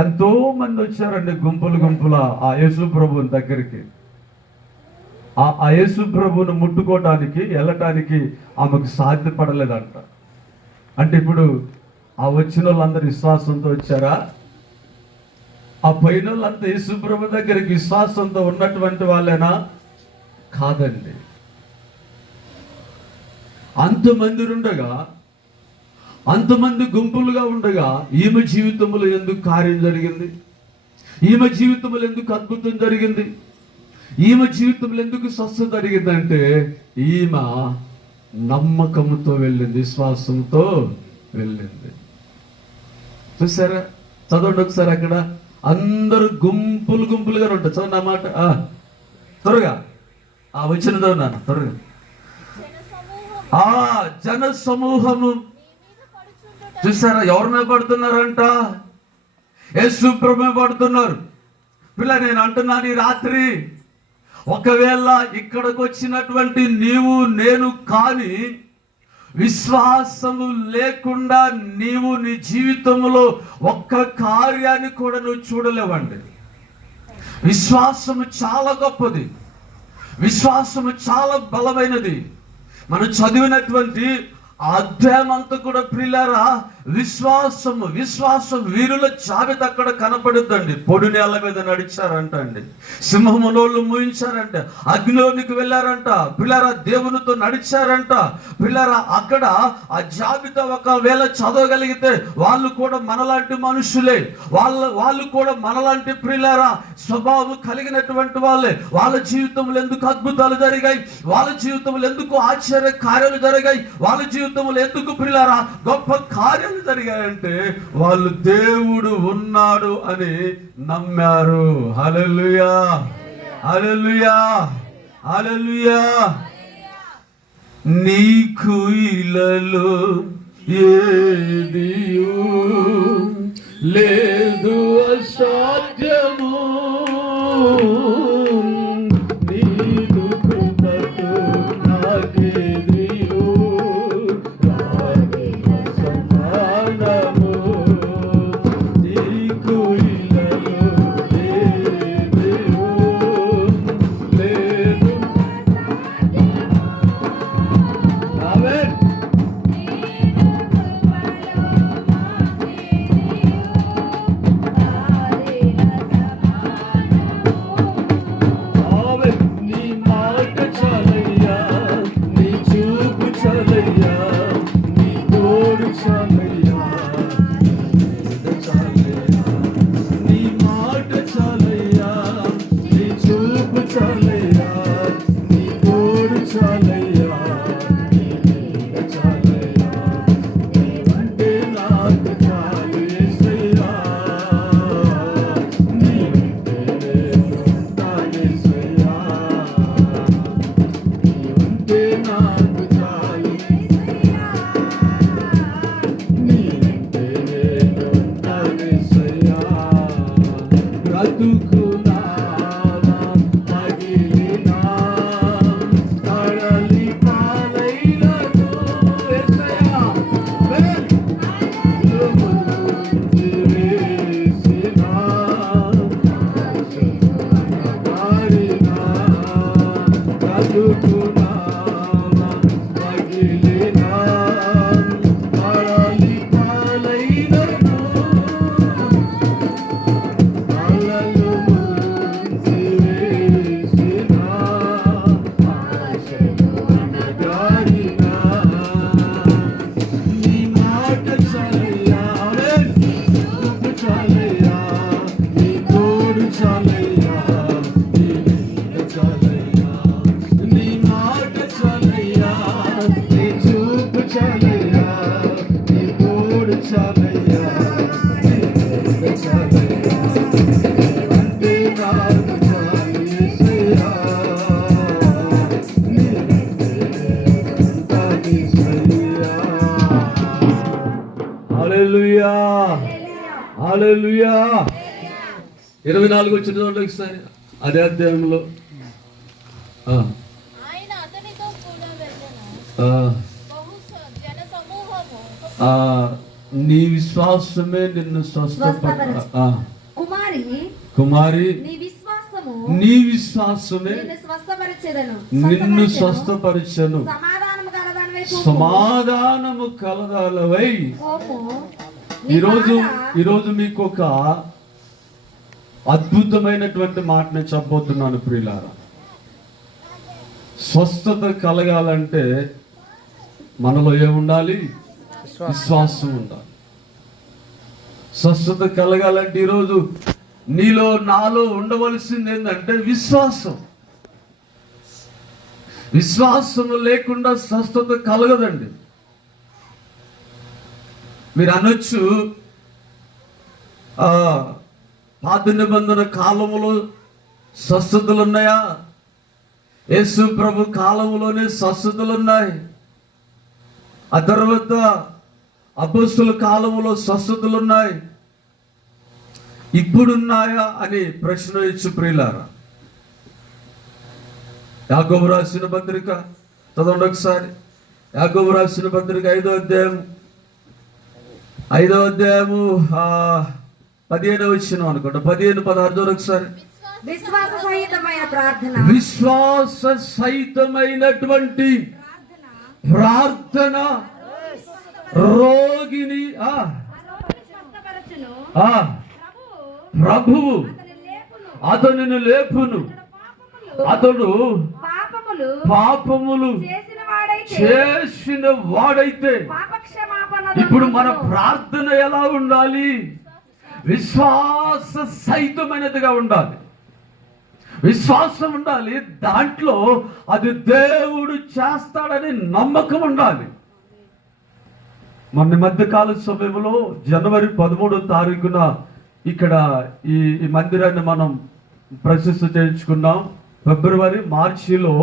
ఎంతో మంది వచ్చారండి, గుంపుల ఆ యేసు ప్రభువుని దగ్గరికి. ఆ యేసు ప్రభువును ముట్టుకోవటానికి, వెళ్ళటానికి ఆమెకు సాధ్యపడలేదంట. అంటే ఇప్పుడు ఆ వచ్చిన వాళ్ళందరూ విశ్వాసంతో వచ్చారా? ఆ పైన వాళ్ళంతా యేసు ప్రభు దగ్గరికి విశ్వాసంతో ఉన్నటువంటి వాళ్ళేనా? కాదండి. అంతమంది ఉండగా, అంతమంది గుంపులుగా ఉండగా ఈమె జీవితంలో ఎందుకు కార్యం జరిగింది? ఈమె జీవితంలో ఎందుకు అద్భుతం జరిగింది? ఈమె జీవితంలో ఎందుకు స్వస్థత జరిగిందంటే ఈమె నమ్మకంతో వెళ్ళింది, విశ్వాసంతో వెళ్ళింది. చూసారా? చదవండి ఒకసారి. అక్కడ అందరూ గుంపులుగా ఉంటారు. చదవండి అన్నమాట. త్వరగా వచ్చిన చదువున్నాను త్వరగా. ఆ జన సమూహము చూసారా ఎవరి మీద పడుతున్నారంట? యేసు ప్రభు మీద పడుతున్నారు. పిల్ల నేను అంటున్నాను ఈ రాత్రి, ఒకవేళ ఇక్కడికి వచ్చినటువంటి నీవు నేను కానీ విశ్వాసము లేకుండా నీవు నీ జీవితంలో ఒక్క కార్యాన్ని కూడా నువ్వు చూడలేవండి. విశ్వాసము చాలా గొప్పది, విశ్వాసము చాలా బలమైనది. మనం చదివినటువంటి అధ్యాయం అంతా కూడా ప్రియులారా విశ్వాసం వీరుల జాబితా అక్కడ కనపడుద్దండి. పొడి నేల మీద నడిచారంట అండి, సింహములోళ్ళు మూయించారంట, అగ్నిలోనికి వెళ్ళారంట పిల్లారా, దేవునితో నడిచారంట పిల్లారా. అక్కడ ఆ జాబితా ఒకవేళ చదవగలిగితే వాళ్ళు కూడా మనలాంటి మనుషులే, వాళ్ళు కూడా మనలాంటి ప్రియులారా స్వభావం కలిగినటువంటి వాళ్ళే. వాళ్ళ జీవితంలో ఎందుకు అద్భుతాలు జరిగాయి, వాళ్ళ జీవితంలో ఎందుకు ఆశ్చర్య కార్యాలు జరిగాయి, వాళ్ళ జీవితంలో ఎందుకు ప్రియులారా గొప్ప కార్యాలు జరిగాయంటే వాళ్ళు దేవుడు ఉన్నాడు అని నమ్మారు. హల్లెలూయా, హల్లెలూయా, హల్లెలూయా. నీకు ఇలలో ఏదియు లేదు అసాధ్యము, నీదు కృపతో నాకేదియు సమానము. నీకు ఇలలో ఏదియు లేదు. ఆమేన్. నీ మాట చాలయ్యా, నీ చూపు చాలయ్యా, నీ తోడు చాలయ్యా, నీ మాట చాలయ్యా, నీ చూపు చాలయ్యా, నీ తోడు చాలయ్యా, నీ నీడ చాలయ్యా, నీవంటే నాకు చాలు యేసయ్యా, నీవంటే నేను ఉంటాను యేసయ్యా, నీవంటే నాకు చాలు, నీవంటే నేను ఉంటాను యేసయ్యా. బ్రతుకునావా పగిలినా కడలి పాలైనను యేసయ్యా, ముంచి వేసినా గారినా. బ్రతుకునావా పగిలినా కడలి పాలైనను అలలు ముంచి వేసినా ఆశలు అనగారినా. నీ మాట చాలయ్యా, నీ చూపు చాలయ్యా, నీ తోడు చాలయ్యా, నీ నీడ చాలయ్యా. నీ మాట చాలయ్యా, నీ చూపు చాలయ్యా, నీ తోడు చాలయ్యా, నీ నీడ చాలయ్యా, నీవంటే నాకు చాలు యేసయ్యా, నీవంటే నేను ఉంటాను యేసయ్యా. హల్లెలూయా, హల్లెలూయా. 24 వచ్చిన ఒకసారి అదే అధ్యాయంలో ఆయన అతనితో కూడా వెళ్ళెను. ఆ, బహు జనసమూహము ఆ, నీ విశ్వాసమే నిన్ను కుమారి కుమారి నీ విశ్వాసము నీ విశ్వాసమే నిన్ను స్వస్థపరిచెదను. నిన్ను స్వస్థపరిచెను. సమాధానము కలదానివై సమాధానము కలదాలవై. పోము. ఈరోజు మీకు ఒక అద్భుతమైనటువంటి మాట నేను చెప్పబోతున్నాను ప్రియులారా. స్వస్థత కలగాలంటే మనలో ఏముండాలి? విశ్వాసం ఉండాలి. స్వస్థత కలగాలంటే ఈరోజు నీలో నాలో ఉండవలసింది ఏంటంటే విశ్వాసం. విశ్వాసం లేకుండా స్వస్థత కలగదండి. మీరు అనొచ్చు పాత నిబంధన కాలములో స్వస్థతలు ఉన్నాయా? యేసు ప్రభు కాలంలోనే స్వస్థతలు ఉన్నాయి. ఆ తర్వాత అపొస్తలుల కాలంలో స్వస్థతలు ఉన్నాయి, ఇప్పుడున్నాయా అని ప్రశ్న ఇచ్చు ప్రియులారా. యాకోబు రాసిన పత్రిక చదవండి ఒకసారి. యాకోబు రాసిన పత్రిక 5వ అధ్యాయము 15వ వచనం అనుకుంటా, 15-16 ఒకసారి. విశ్వాస సహితమైన ప్రార్థన, విశ్వాస సహితమైనటువంటి ప్రార్థన రోగిని స్వస్థపరచును. ప్రభువు అతనిని లేపును. అతడు పాపములు చేసిన వాడైతే. ఇప్పుడు మన ప్రార్థన ఎలా ఉండాలి? విశ్వాస సహితమైనదిగా ఉండాలి. విశ్వాసం ఉండాలి, దాంట్లో అది దేవుడు చేస్తాడని నమ్మకం ఉండాలి. మన మధ్యకాల సమయంలో జనవరి 13వ తారీఖున ఇక్కడ ఈ మందిరాన్ని మనం ప్రతిష్ఠ చేయించుకున్నాం. ఫిబ్రవరి మార్చిలో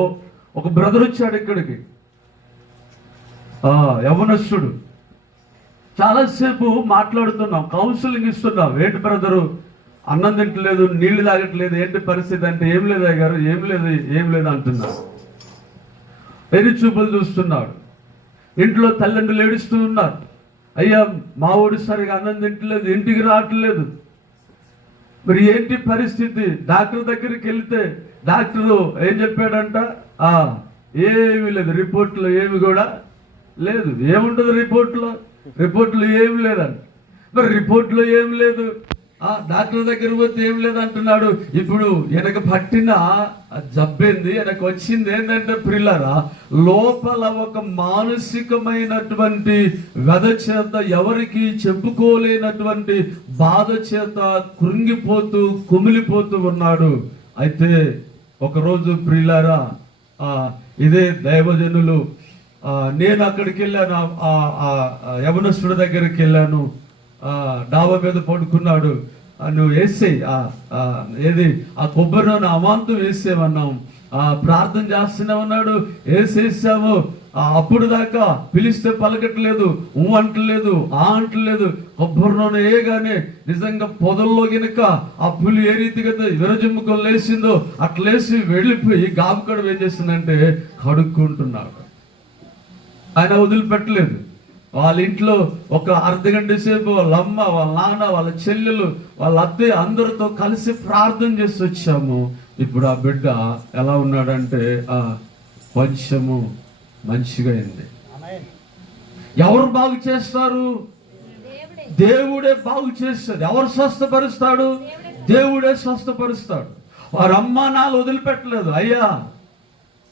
ఒక బ్రదర్ వచ్చాడు ఇక్కడికి, యవనస్తుడు. చాలాసేపు మాట్లాడుతున్నాం, కౌన్సిలింగ్ ఇస్తున్నాం. ఏంటి బ్రదరు, అన్నం తింటలేదు, నీళ్లు తాగట్లేదు, ఏంటి పరిస్థితి అంటే, ఏం లేదు అయ్యగారు, ఏం లేదు అంటున్నాడు. ఎరి చూపులు చూస్తున్నాడు. ఇంట్లో తల్లిదండ్రులు ఏడుస్తూ ఉన్నారు, అయ్యా మా ఊడి సరిగా అన్నం తింటలేదు, ఇంటికి రావట్లేదు. మరి ఏంటి పరిస్థితి? డాక్టర్ దగ్గరికి వెళ్తే డాక్టరు ఏం చెప్పాడంట, ఏమీ లేదు, రిపోర్ట్లో ఏమి కూడా లేదు. ఏముంటుంది రిపోర్ట్లో ఏమి లేదంట. మరి రిపోర్ట్లో ఏం లేదు, డాక్టర్ దగ్గర పోతే ఏం లేదు అంటున్నాడు. ఇప్పుడు వెనక పట్టిన జబ్బేంది, వెనక వచ్చింది ఏంటంటే ప్రియులారా, లోపల ఒక మానసికమైనటువంటి వ్యధ చేత, ఎవరికి చెప్పుకోలేనటువంటి బాధ చేత కృంగిపోతూ కుమిలిపోతూ ఉన్నాడు. అయితే ఒకరోజు ప్రియులారా, ఇదే దైవజనులు, నేను అక్కడికి వెళ్ళాను, యవనస్తుడి దగ్గరికి వెళ్ళాను. డాబా మీద పడుకున్నాడు. నువ్వు వేసేయి, ఏది ఆ కొబ్బరి నూనె అమాంతం వేసేమన్నాం, ప్రార్థన చేస్తున్నామన్నాడు, వేసేసాము. అప్పుడు దాకా పిలిస్తే పలకట్లేదు, అంటలేదు, అంటలేదు. కొబ్బరి నూనె వేయగానే నిజంగా పొదల్లో గినక ఆ పులి ఏ రీతిగా విరజమ్ముకొని లేచిందో అట్లేసి వెళ్ళిపోయి గాబుకడ ఏం చేస్తుందంటే కడుక్కుంటున్నాడు. ఆయన వదిలిపెట్టలేదు. వాళ్ళ ఇంట్లో ఒక అర్ధగంట సేపు వాళ్ళ అమ్మ, వాళ్ళ నాన్న, వాళ్ళ చెల్లెలు, వాళ్ళ అత్తయ్య అందరితో కలిసి ప్రార్థన చేసి వచ్చాము. ఇప్పుడు ఆ బిడ్డ ఎలా ఉన్నాడంటే కొంచెము మంచిగా అయింది. ఎవరు బాగు చేస్తారు? దేవుడే బాగు చేస్తాడు. ఎవరు స్వస్థపరుస్తాడు? దేవుడే స్వస్థపరుస్తాడు. వారు అమ్మ నాన్న వదిలిపెట్టలేదు. అయ్యా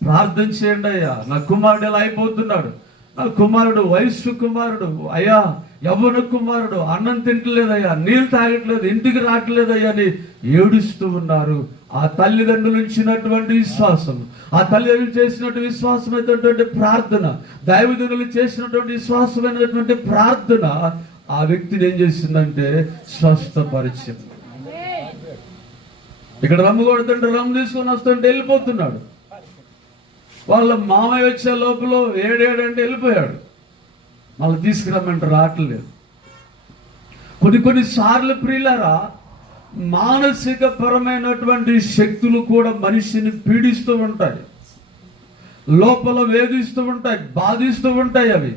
ప్రార్థన చేయండి అయ్యా, నా కుమారుడు ఎలా అయిపోతున్నాడు, నా కుమారుడు వయస్సు కుమారుడు, అయ్యా యవ్వన కుమారుడు అన్నం తింటలేదయ్యా, నీళ్ళు తాగట్లేదు, ఇంటికి రావట్లేదయ్యా అని ఏడుస్తూ ఉన్నారు. ఆ తల్లిదండ్రులు ఇచ్చినటువంటి విశ్వాసం, ఆ తల్లిదండ్రులు చేసినటువంటి విశ్వాసమైనటువంటి ప్రార్థన, దైవజనులు చేసినటువంటి విశ్వాసమైనటువంటి ప్రార్థన ఆ వ్యక్తిని ఏం చేసిందంటే స్వస్థపరిచింది. ఇక్కడ రమ్ము కొడుతుంటే రమ్ము తీసుకొని వస్తుంటే వెళ్ళిపోతున్నాడు. వాళ్ళ మామయ్య వచ్చే లోపల ఏడేడంటే వెళ్ళిపోయాడు. మళ్ళీ తీసుకురమ్మంటే రావట్లేదు. కొన్ని సార్లు ప్రియులారా, మానసిక పరమైనటువంటి శక్తులు కూడా మనిషిని పీడిస్తూ ఉంటాయి, లోపల వేధిస్తూ ఉంటాయి, బాధిస్తూ ఉంటాయి. అవి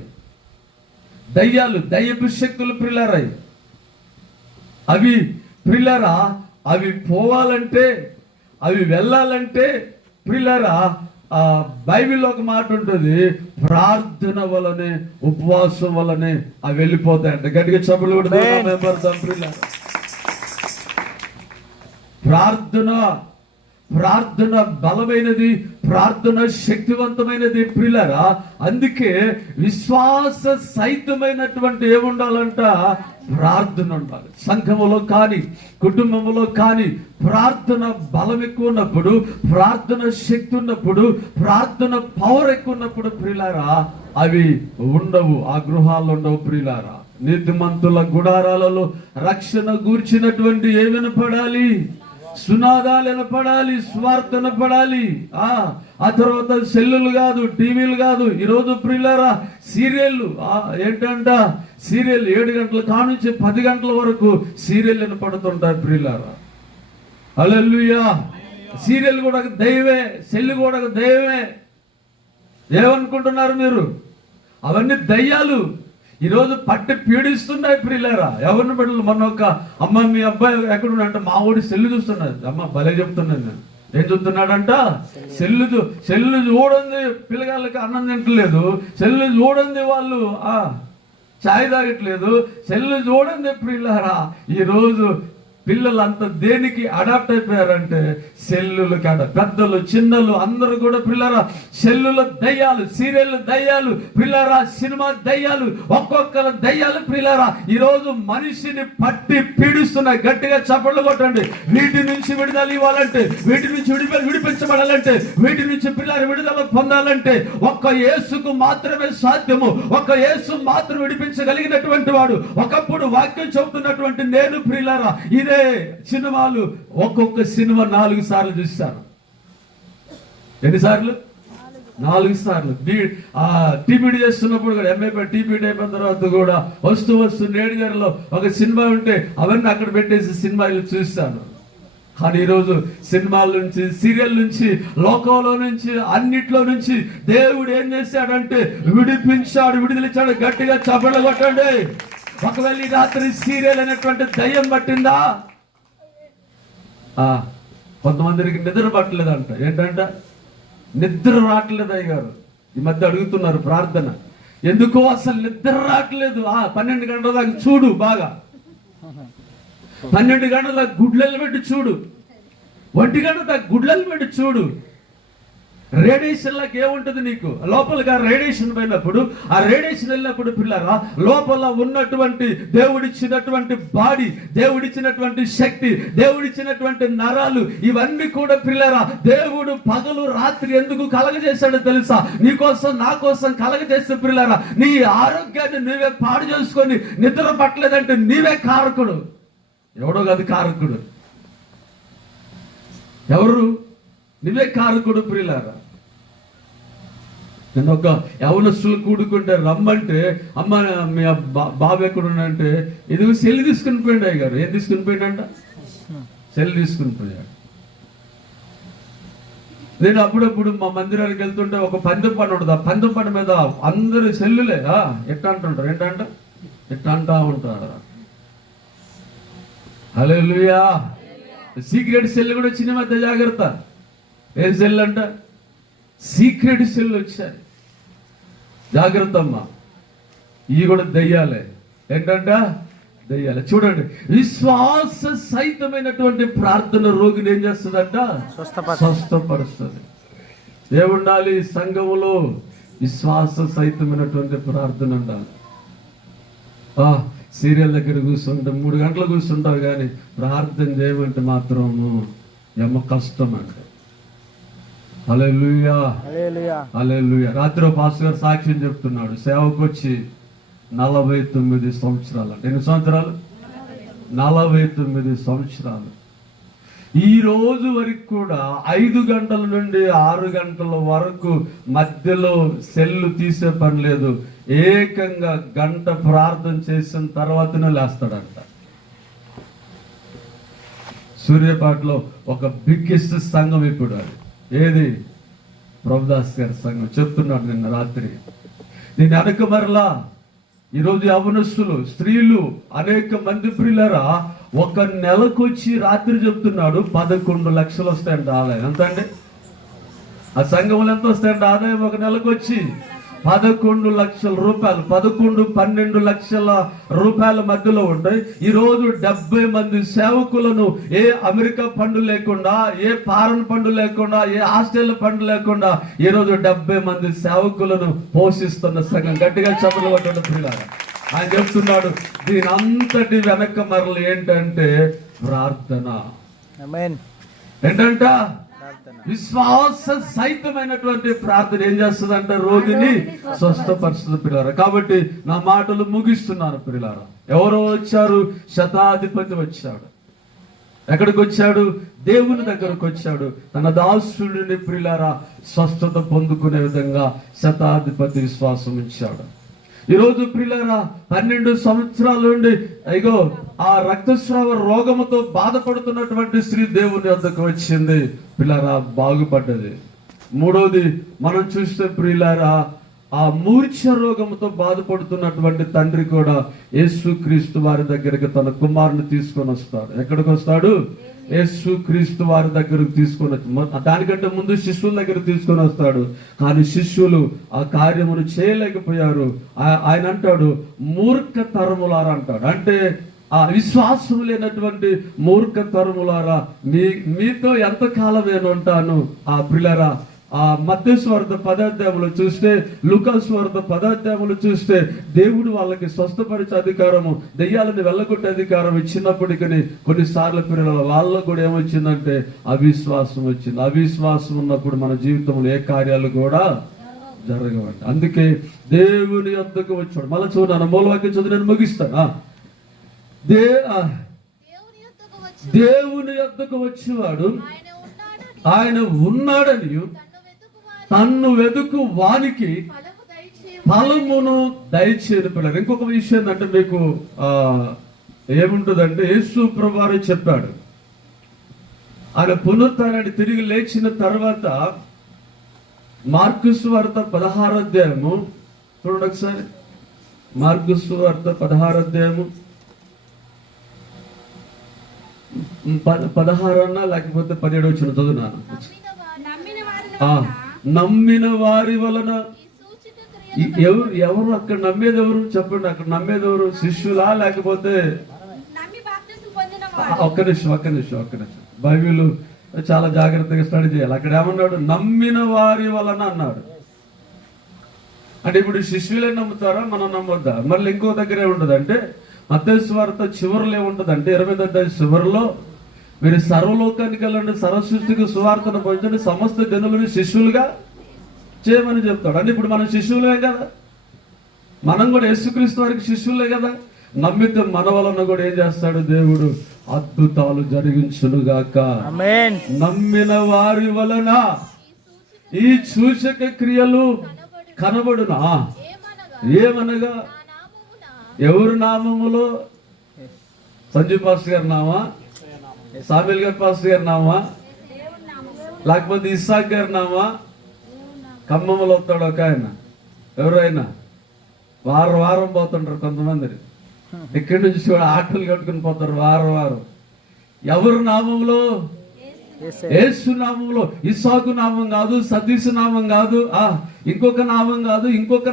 దయ్యాలు, దయ్యపు శక్తులు ప్రియులారా. అవి ప్రియులారా, అవి పోవాలంటే, అవి వెళ్ళాలంటే ప్రియులారా, బైబిల్లో ఒక మాట ఉంటుంది, ప్రార్థన వలనే, ఉపవాసం వలనే అవి వెళ్ళిపోతాయంట. గట్టిగా చప్పట్లు కొడుతూ ప్రియులారా. ప్రార్థన బలమైనది, ప్రార్థన శక్తివంతమైనది ప్రియులారా. అందుకే విశ్వాస సహితమైనటువంటి ఏముండాలంట, ప్రార్థన ఉండాలి. సంఘములో కానీ కుటుంబంలో కానీ ప్రార్థన బలం ఎక్కువ ఉన్నప్పుడు, ప్రార్థన శక్తి ఉన్నప్పుడు, ప్రార్థన పవర్ ఎక్కువ ఉన్నప్పుడు ప్రియులారా అవి ఉండవు, ఆ గృహాల్లో ఉండవు ప్రియులారా. నీతిమంతుల గుడారాలలో రక్షణ గూర్చినటువంటి ఏ వినపడాలి? సునాదాలు వినపడాలి, స్వార్థ వినపడాలి. ఆ తర్వాత సెల్లులు కాదు, టీవీలు కాదు. ఈరోజు ప్రియులారా సీరియళ్ళు ఏంటంట, సీరియల్ 7 గంటల కానుంచి 10 గంటల వరకు సీరియల్ వినపడుతుంటాయి ప్రియులారా. హల్లెలూయా. సీరియల్ కూడా ఒక దైవమే, సెల్లు కూడా ఒక దైవమే. ఏమనుకుంటున్నారు మీరు? అవన్నీ దయ్యాలు ఈరోజు పట్టి పీడిస్తున్నాయి ప్రియులారా. ఎవరిని బిడ్డలు? మొన్న ఒక అమ్మ, మీ అబ్బాయి ఎక్కడున్నాడంటే, మా ఊడి సెల్లు చూస్తున్నాడు. అమ్మ భలే చెప్తున్నాను నేను. ఏం చెప్తున్నాడంట? సెల్లు చూడండి, పిల్లగాళ్ళకి అన్నం తింటలేదు. సెల్లు చూడండి, వాళ్ళు చాయ్ తాగట్లేదు. సెల్లు చూడండి ప్రియులారా. ఈరోజు పిల్లలంతా దేనికి అడాప్ట్ అయిపోయారంటే సెల్లులకి. పెద్దలు చిన్నలు అందరూ కూడా పిల్లరా సెల్లుల దయ్యాలు, సీరియల్ దయ్యాలు పిల్లరా, సినిమా దయ్యాలు, ఒక్కొక్కరు దయ్యాలు పిల్లరా. ఈరోజు మనిషిని పట్టి పీడిస్తున్నాయి. గట్టిగా చప్పట్లు కొట్టండి. వీటి నుంచి విడుదల ఇవ్వాలంటే, వీటి నుంచి విడిపించబడాలంటే, వీటి నుంచి పిల్లలు విడుదల పొందాలంటే ఒక్క యేసుకు మాత్రమే సాధ్యము. ఒక్క యేసు మాత్రం విడిపించగలిగినటువంటి వాడు. ఒకప్పుడు వాక్యం చెబుతున్నటువంటి నేను ప్రియులారా ఇదే సినిమాలు, ఒక్కొక్క సినిమా 4 సార్లు చూస్తాను. ఎన్నిసార్లు? 4 సార్లు. టీపీడీ చేస్తున్నప్పుడు కూడా, ఎంఏ టీపీడీ అయిపోయిన తర్వాత కూడా వస్తూ నేడుగారిలో ఒక సినిమా ఉంటే అవన్నీ అక్కడ పెట్టేసి సినిమాలు చూస్తాను. కానీ ఈరోజు సినిమాల నుంచి, సీరియల్ నుంచి, లోకంలో నుంచి, అన్నిట్లో నుంచి దేవుడు ఏం చేశాడంటే విడిపించాడు, విడుదలిచ్చాడు. గట్టిగా చప్పట్లు కొట్టండి. ఒకవేళ ఈ రాత్రి సీరియల్ అనేటువంటి దయ్యం పట్టిందా? కొంతమందికి నిద్ర పట్టలేదంట. ఏంటంట? నిద్ర రావట్లేదు అయ్యగారు. ఈ మధ్య అడుగుతున్నారు ప్రార్థన, ఎందుకో అసలు నిద్ర రావట్లేదు. 12 గంటల దాకా చూడు, బాగా 12 గంటల దాకా గుడ్లలు పెట్టి చూడు, 1 గంట దాకా గుడ్లలు పెట్టి చూడు. రేడియేషన్ లాగా ఏముంటుంది నీకు లోపలగా? రేడియేషన్ పోయినప్పుడు, ఆ రేడియేషన్ వెళ్ళినప్పుడు పిల్లరా లోపల ఉన్నటువంటి దేవుడిచ్చినటువంటి బాడీ, దేవుడిచ్చినటువంటి శక్తి, దేవుడిచ్చినటువంటి నరాలు, ఇవన్నీ కూడా పిల్లరా దేవుడు పగలు రాత్రి ఎందుకు కలగజేశాడో తెలుసా? నీకోసం, నా కోసం కలగజేస్తే పిల్లరా నీ ఆరోగ్యాన్ని నీవే పాడు చేసుకొని నిద్ర పట్టలేదంటే నీవే కారకుడు. ఎవడో కాదు కారకుడు. ఎవరు? నువ్వే కారకుడు ప్రియులారా. నేను ఒక యవనస్తులు కూడుకుంటే రమ్మంటే, అమ్మ మీ బాబు ఎక్కడ ఉన్నాడంటే, ఇది సెల్ తీసుకుని పోయాడు అయ్యగారు. ఏం తీసుకుని పోయాడంట? సెల్ తీసుకుని పోయాడు. నేను అప్పుడప్పుడు మా మందిరానికి వెళ్తుంటే ఒక పందెం పని ఉంటుంది. ఆ పందెం పని మీద అందరు సెల్లులే ఎట్లా అంటుంటారు. ఏంటంట? ఎట్లా అంటా ఉంటారు. హల్లెలూయా. సీక్రెట్ సెల్ కూడా వచ్చిన మధ్య జాగ్రత్త. ఏం సెల్ అంట? సీక్రెట్ సెల్ వచ్చాయి. జాగ్రత్త అమ్మా. ఇవి కూడా దయ్యాలే. ఏంటంట? దయ్యాలే. చూడండి, విశ్వాస సహితమైనటువంటి ప్రార్థన రోగిని ఏం చేస్తుందంట? స్వస్థపరుస్తుంది. ఏముండాలి సంఘములో? విశ్వాస సహితమైనటువంటి ప్రార్థన ఉండాలి. సీరియల్ దగ్గర కూర్చుంటాం, 3 గంటలు కూర్చుంటారు, కానీ ప్రార్థన చేయమంటే మాత్రము ఎమ్మ కష్టం అంటే. హల్లెలూయా, హల్లెలూయా. రాత్రి పాస్టర్ గారు సాక్ష్యం చెప్తున్నాడు. సేవకు వచ్చి 49 సంవత్సరాలు. ఎన్ని సంవత్సరాలు? 49 సంవత్సరాలు. ఈ రోజు వరకు కూడా 5 గంటల నుండి 6 గంటల వరకు మధ్యలో సెల్లు తీసే పని లేదు. ఏకంగా గంట ప్రార్థన చేసిన తర్వాతనే లేస్తాడంట. సూర్యాపేటలో ఒక బిగ్గెస్ట్ సంఘం ఇప్పుడు అది. ఏది? ప్రభుదాస్ గారి సంఘం. చెప్తున్నాడు నిన్న రాత్రి. దీని వెనక మరలా ఈరోజు యవనస్తులు, స్త్రీలు, అనేక మంది ప్రియులరా ఒక నెలకు వచ్చి రాత్రి చెప్తున్నాడు 11 లక్షలు వస్తాయంట ఆదాయం. ఎంత అండి? ఆ సంఘంలో ఎంత వస్తాయంట ఆదాయం ఒక నెలకు వచ్చి? 11 లక్షల రూపాయలు. 11-12 లక్షల రూపాయల మధ్యలో ఉంటాయి. ఈరోజు 70 మంది సేవకులను ఏ అమెరికా ఫండ్ లేకుండా, ఏ ఫారెన్ ఫండ్ లేకుండా, ఏ ఆస్ట్రేలియా ఫండ్ లేకుండా ఈరోజు 70 మంది సేవకులను పోషిస్తున్న సంఘం. గట్టిగా చప్పట్లు కొట్టండి ప్రియులారా. ఆయన చెప్తున్నాడు దీని అంతటి వెనక మరలు ఏంటంటే ప్రార్థన. ఏంటంట? విశ్వాస సహితమైనటువంటి ప్రార్థన ఏం చేస్తుందంట? రోగిని స్వస్థపరుస్తుంది పిల్లారా. కాబట్టి నా మాటలు ముగిస్తున్నాను పిల్లారా. ఎవరో వచ్చారు, శతాధిపతి వచ్చాడు. ఎక్కడికి వచ్చాడు? దేవుని దగ్గరకు వచ్చాడు. తన దాసుడిని ప్రియులారా స్వస్థత పొందుకునే విధంగా శతాధిపతి విశ్వాసం ఉంచాడు. ఈరోజు ప్రియులారా 12 సంవత్సరాల నుండి అయ్యో ఆ రక్తస్రావ రోగముతో బాధపడుతున్నటువంటి స్త్రీ దేవుని వద్దకు వచ్చింది, ప్రియులారా బాగుపడ్డది. మూడోది మనం చూస్తే ప్రియులారా ఆ మూర్ఛ రోగముతో బాధపడుతున్నటువంటి తండ్రి కూడా యేసుక్రీస్తు వారి దగ్గరికి తన కుమారుని తీసుకొని వస్తాడు. ఎక్కడికి వస్తాడు? యేసుక్రీస్తు వారి దగ్గరకు తీసుకొని వచ్చి, దానికంటే ముందు శిష్యుల దగ్గర తీసుకొని వస్తాడు. కానీ శిష్యులు ఆ కార్యమును చేయలేకపోయారు. ఆయన అంటాడు మూర్ఖ తరములారా అంటాడు. అంటే ఆ విశ్వాసం లేనటువంటి మూర్ఖ తరములారా, మీతో ఎంతకాలం నేను ఉంటాను? ఆ ప్రియులారా ఆ మత్తయి సువార్త 10వ అధ్యాయంలో చూస్తే, లూకా సువార్త 10వ అధ్యాయంలో చూస్తే దేవుడు వాళ్ళకి స్వస్థపరిచే అధికారము, దెయ్యాలను వెళ్ళగొట్టే అధికారం ఇచ్చినప్పటికీ కొన్నిసార్లు పిల్లల వాళ్ళకు కూడా ఏమొచ్చిందంటే అవిశ్వాసం వచ్చింది. అవిశ్వాసం ఉన్నప్పుడు మన జీవితంలో ఏ కార్యాలు కూడా జరగవండి. అందుకే దేవుని యొద్దకు వచ్చాడు. మళ్ళీ చూడను మూలవాక్యం చదివి నేను ముగిస్తాను. దేవుని యొద్దకు వచ్చేవాడు ఆయన ఉన్నాడని తన్ను వెతుకు వానికి ఫలమును దయచేయని పిల్లలు. ఇంకొక విషయం ఏంటంటే మీకు ఏముంటుందంటే యేసు ప్రభువారు చెప్పాడు, ఆయన పునరుత్థానాన్ని తిరిగి లేచిన తర్వాత మార్కు సువార్త 16వ అధ్యాయము చూడండి ఒకసారి. మార్కు సువార్త 16వ అధ్యాయము 16 అన్నా లేకపోతే 17 వచ్చిన చదువునాను. నమ్మిన వారి వలన ఎవరు అక్కడ నమ్మేది ఎవరు చెప్పండి? అక్కడ నమ్మేది ఎవరు? శిష్యులా లేకపోతే? ఒక్క నిమిషం బైబిల్ చాలా జాగ్రత్తగా స్టడీ చేయాలి. అక్కడ ఏమన్నాడు? నమ్మిన వారి వలన అన్నాడు. అంటే ఇప్పుడు శిష్యులే నమ్ముతారా, మనం నమ్మొద్దా? మళ్ళీ ఇంకో దగ్గరే ఉంటుంది. అంటే మత్తయి సువార్త చివరిలో ఏముంటుంది అంటే 28వ అధ్యాయం చివరిలో, మీరు సర్వలోకానికి వెళ్ళండి, సర్వసృష్టికి సువార్తను పంచండి, సమస్త జనులను శిష్యులుగా చేయమని చెప్తాడు. అంటే ఇప్పుడు మనం శిష్యులే కదా, మనం కూడా యేసుక్రీస్తు వారికి శిష్యులే కదా. నమ్మితే మన వలన కూడా ఏం చేస్తాడు దేవుడు? అద్భుతాలు జరిగించునుగాక. నమ్మిన వారి వలన ఈ సూచక క్రియలు కనబడునా? ఏమనగా ఎవరు నామములో? సంజీవ్ పాస్టర్ గారి నామా? సామిల్ గారి పాస్టర్ గారి నామా? లేకపోతే ఇస్సాక్ గారి నామా? ఖమ్మంలో వస్తాడు ఒక ఆయన, ఎవరైనా వారం పోతుంటారు కొంతమంది. ఇక్కడి నుంచి కూడా ఆటలు కట్టుకుని పోతారు వారం. ఎవరు నామంలో? యేసు నామంలో. ఇస్సాకు నామం కాదు, సతీష్ నామం కాదు, ఇంకొక నామం కాదు, ఇంకొక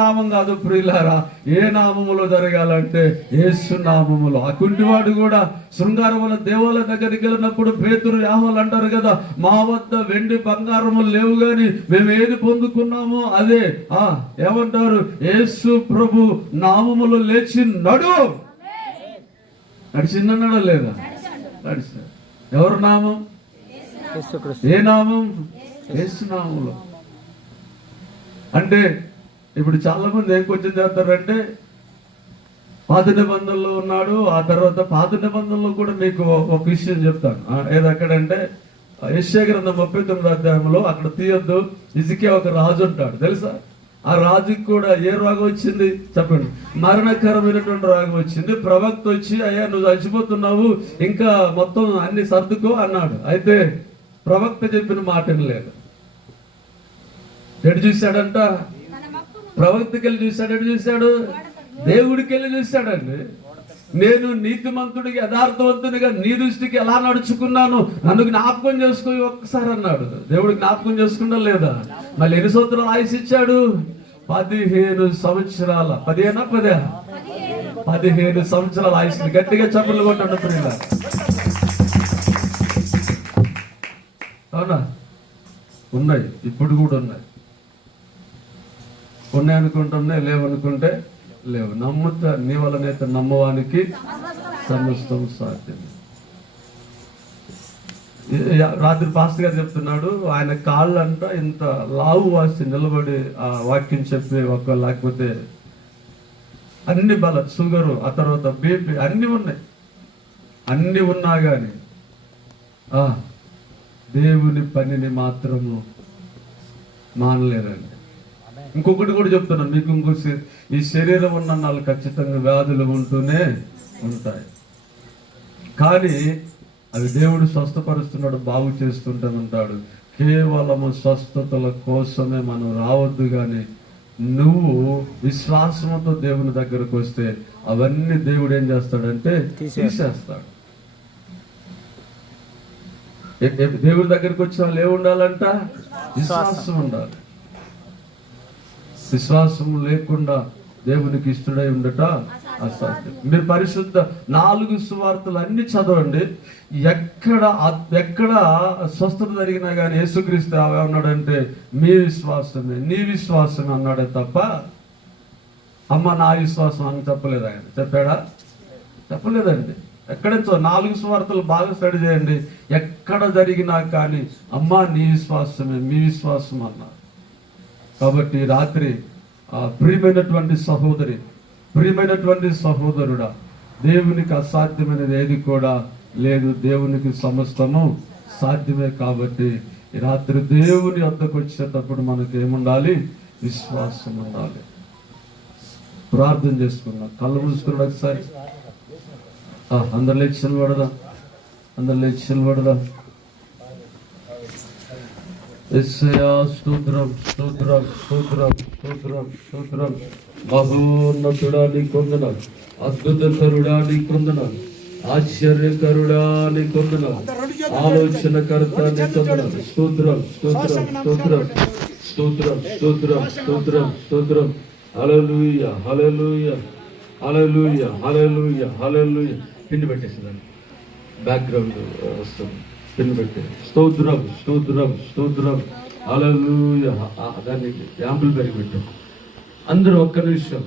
నామం కాదు ప్రియులారా. ఏ నామములో జరగాలంటే యేసు నామములో. ఆ కుంటివాడు కూడా శృంగారముల దేవాలయ దగ్గరికి వెళ్ళినప్పుడు పేతురు యాహోలు అంటారు కదా, మా వద్ద వెండి బంగారములు లేవు గాని మేము ఏది పొందుకున్నామో అదే ఏమంటారు? యేసు ప్రభు నామములో లేచి నడిచిందన్నాడా లేదా? నడిచాడు. ఎవరు నామం? ఏ నామం? యేసు నామంలో. అంటే ఇప్పుడు చాలా మంది ఏం కొంచెం చేస్తారంటే పాత నిబంధనలో ఉన్నాడు, ఆ తర్వాత పాత నిబంధనలో కూడా మీకు ఒక విషయం చెప్తాను. ఏదక్కడంటే యెషయా గ్రంథం 39వ అధ్యాయంలో అక్కడ తీయొద్దు, హిజ్కియా ఒక రాజు ఉంటాడు తెలుసా? ఆ రాజుకి కూడా ఏ రోగం వచ్చింది చెప్పండి? మరణకరమైనటువంటి రోగం వచ్చింది. ప్రవక్త వచ్చి అయ్యా నువ్వు చచ్చిపోతున్నావు, ఇంకా మొత్తం అన్ని సర్దుకో అన్నాడు. అయితే ప్రవక్త చెప్పిన మాట లేదు. ఎటు చూశాడంట? ప్రవక్తకి వెళ్ళి చూశాడు. ఎటు చూశాడు? దేవుడికి వెళ్ళి చూశాడండి. నేను నీతిమంతుడికి యథార్థవంతునిగా నీ దృష్టికి ఎలా నడుచుకున్నాను, నన్ను జ్ఞాపకం చేసుకుని ఒక్కసారి అన్నాడు. దేవుడు జ్ఞాపకం చేసుకున్నా లేదా? మళ్ళీ ఎన్ని సంవత్సరాలు ఆయుష్ ఇచ్చాడు? 15 సంవత్సరాల 15 సంవత్సరాల ఆయుష్. గట్టిగా చప్పట్లు కొట్టండి ప్రియుల. అవునా? ఉన్నాయి, ఇప్పుడు కూడా ఉన్నాయి. ఉన్నాయి అనుకుంటున్నాయి, లేవనుకుంటే లేవు. నమ్ముతా నీ వలనైతే నమ్మవానికి సమస్తం సాధ్యం. రాత్రి పాస్టర్ గారు చెప్తున్నాడు, ఆయన కాళ్ళు అంట ఇంత లావు వాసి నిలబడి ఆ వాక్యం చెప్పి ఒక, లేకపోతే అన్ని షుగరు, ఆ తర్వాత బీపీ అన్ని ఉన్నాయి. అన్ని ఉన్నా కానీ దేవుని పనిని మాత్రము మానలేరండి. ఇంకొకటి కూడా చెప్తున్నాను మీకు, ఈ శరీరం ఉన్న నాళ్ళు ఖచ్చితంగా వ్యాధులు ఉంటూనే ఉంటాయి, కానీ అవి దేవుడు స్వస్థపరుస్తున్నాడు, బాగు చేస్తుంటాడు. కేవలము స్వస్థతల కోసమే మనం రావద్దు, కానీ నువ్వు విశ్వాసంతో దేవుని దగ్గరకు వస్తే అవన్నీ దేవుడు ఏం చేస్తాడంటే తీసేస్తాడు. దేవుడి దగ్గరకు వచ్చే వాళ్ళు ఏముండాలంట? విశ్వాసం ఉండాలి. విశ్వాసం లేకుండా దేవునికి ఇష్టడై ఉండట అసాధ్యం. మీరు పరిశుద్ధ 4 సువార్తలు అన్ని చదవండి. ఎక్కడ స్వస్థత జరిగినా కానీ యేసుక్రీస్తు అన్నాడంటే మీ విశ్వాసమే, నీ విశ్వాసమే అన్నాడే తప్ప అమ్మ నా విశ్వాసం అని చెప్పలేదు. ఆయన చెప్పాడా? చెప్పలేదండి. ఎక్కడో 4 సువార్తలు బాగా స్టడీ చేయండి. ఎక్కడ జరిగినా కానీ అమ్మ నీ విశ్వాసమే, మీ విశ్వాసం అన్నారు. కాబట్టి రాత్రి ప్రియమైనటువంటి సహోదరి, ప్రియమైనటువంటి సహోదరుడా, దేవునికి అసాధ్యమైనది ఏది కూడా లేదు. దేవునికి సమస్తము సాధ్యమే. కాబట్టి ఈ రాత్రి దేవుని వద్దకు వచ్చేటప్పుడు మనకు ఏముండాలి? విశ్వాసం ఉండాలి. ప్రార్థన చేసుకున్నాం. కళ్ళు మూసుకున్నాడు ఒకసారి. అందరు లేచి నిలబడదాం. అందరు లేచి నిలబడదాం. యేసయ్యా స్తోత్రం, స్తోత్రం, స్తోత్రం, స్తోత్రం, స్తోత్రం. మహోన్నతుడా నీకు వందనాలు, అద్భుతకరుడా నీకు వందనాలు, ఆశ్చర్యకరుడా నీకు వందనాలు, ఆలోచనకర్త నీకు వందనాలు. స్తోత్రం, స్తోత్రం, స్తోత్రం, స్తోత్రం, స్తోత్రం, స్తోత్రం, స్తోత్రం. హల్లెలూయా, హల్లెలూయా, హల్లెలూయా, హల్లెలూయా, హల్లెలూయా. పిండి పెట్టేసేదాన్ని బ్యాక్గ్రౌండ్ వస్తుంది. పిండి పెట్టే స్తోత్రం, స్తోత్రం, స్తోత్రం, హల్లెలూయా. దాన్ని యాంపుల్ పెరిగి పెట్టాం. అందరూ ఒక్క నిమిషం.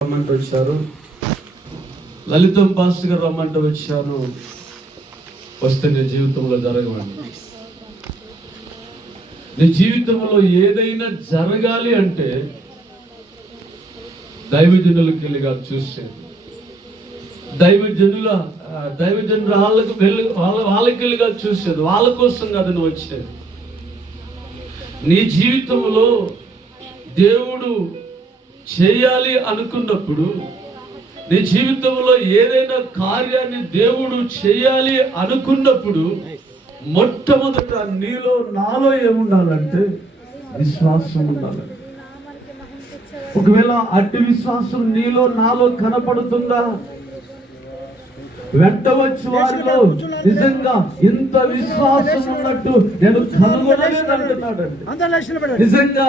రమ్మంటే వచ్చారు. లలితం పాస్టర్ గారు రమ్మంటే వచ్చాను. వస్తే నీ జీవితంలో జరగవండి. నీ జీవితంలో ఏదైనా జరగాలి అంటే దైవజనులకి వెళ్ళిగా చూసేది. దైవజనుల వాళ్ళకి వెళ్ళిగా చూసేది. వాళ్ళ కోసం కాదు నువ్వు వచ్చేది. నీ జీవితంలో దేవుడు చేయాలి అనుకున్నప్పుడు, నీ జీవితంలో ఏదైనా కార్యాన్ని దేవుడు చేయాలి అనుకున్నప్పుడు మొట్టమొదట నీలో నాలో ఏముండాలంటే విశ్వాసం ఉండాలి. ఒకవేళ అట్టి విశ్వాసం నీలో నాలో కనపడుతుందా? వెంట వచ్చి వారిలో నిజంగా ఇంత విశ్వాసం ఉన్నట్టు నేను కనుగొనలేదు అంటున్నాడండి. నిజంగా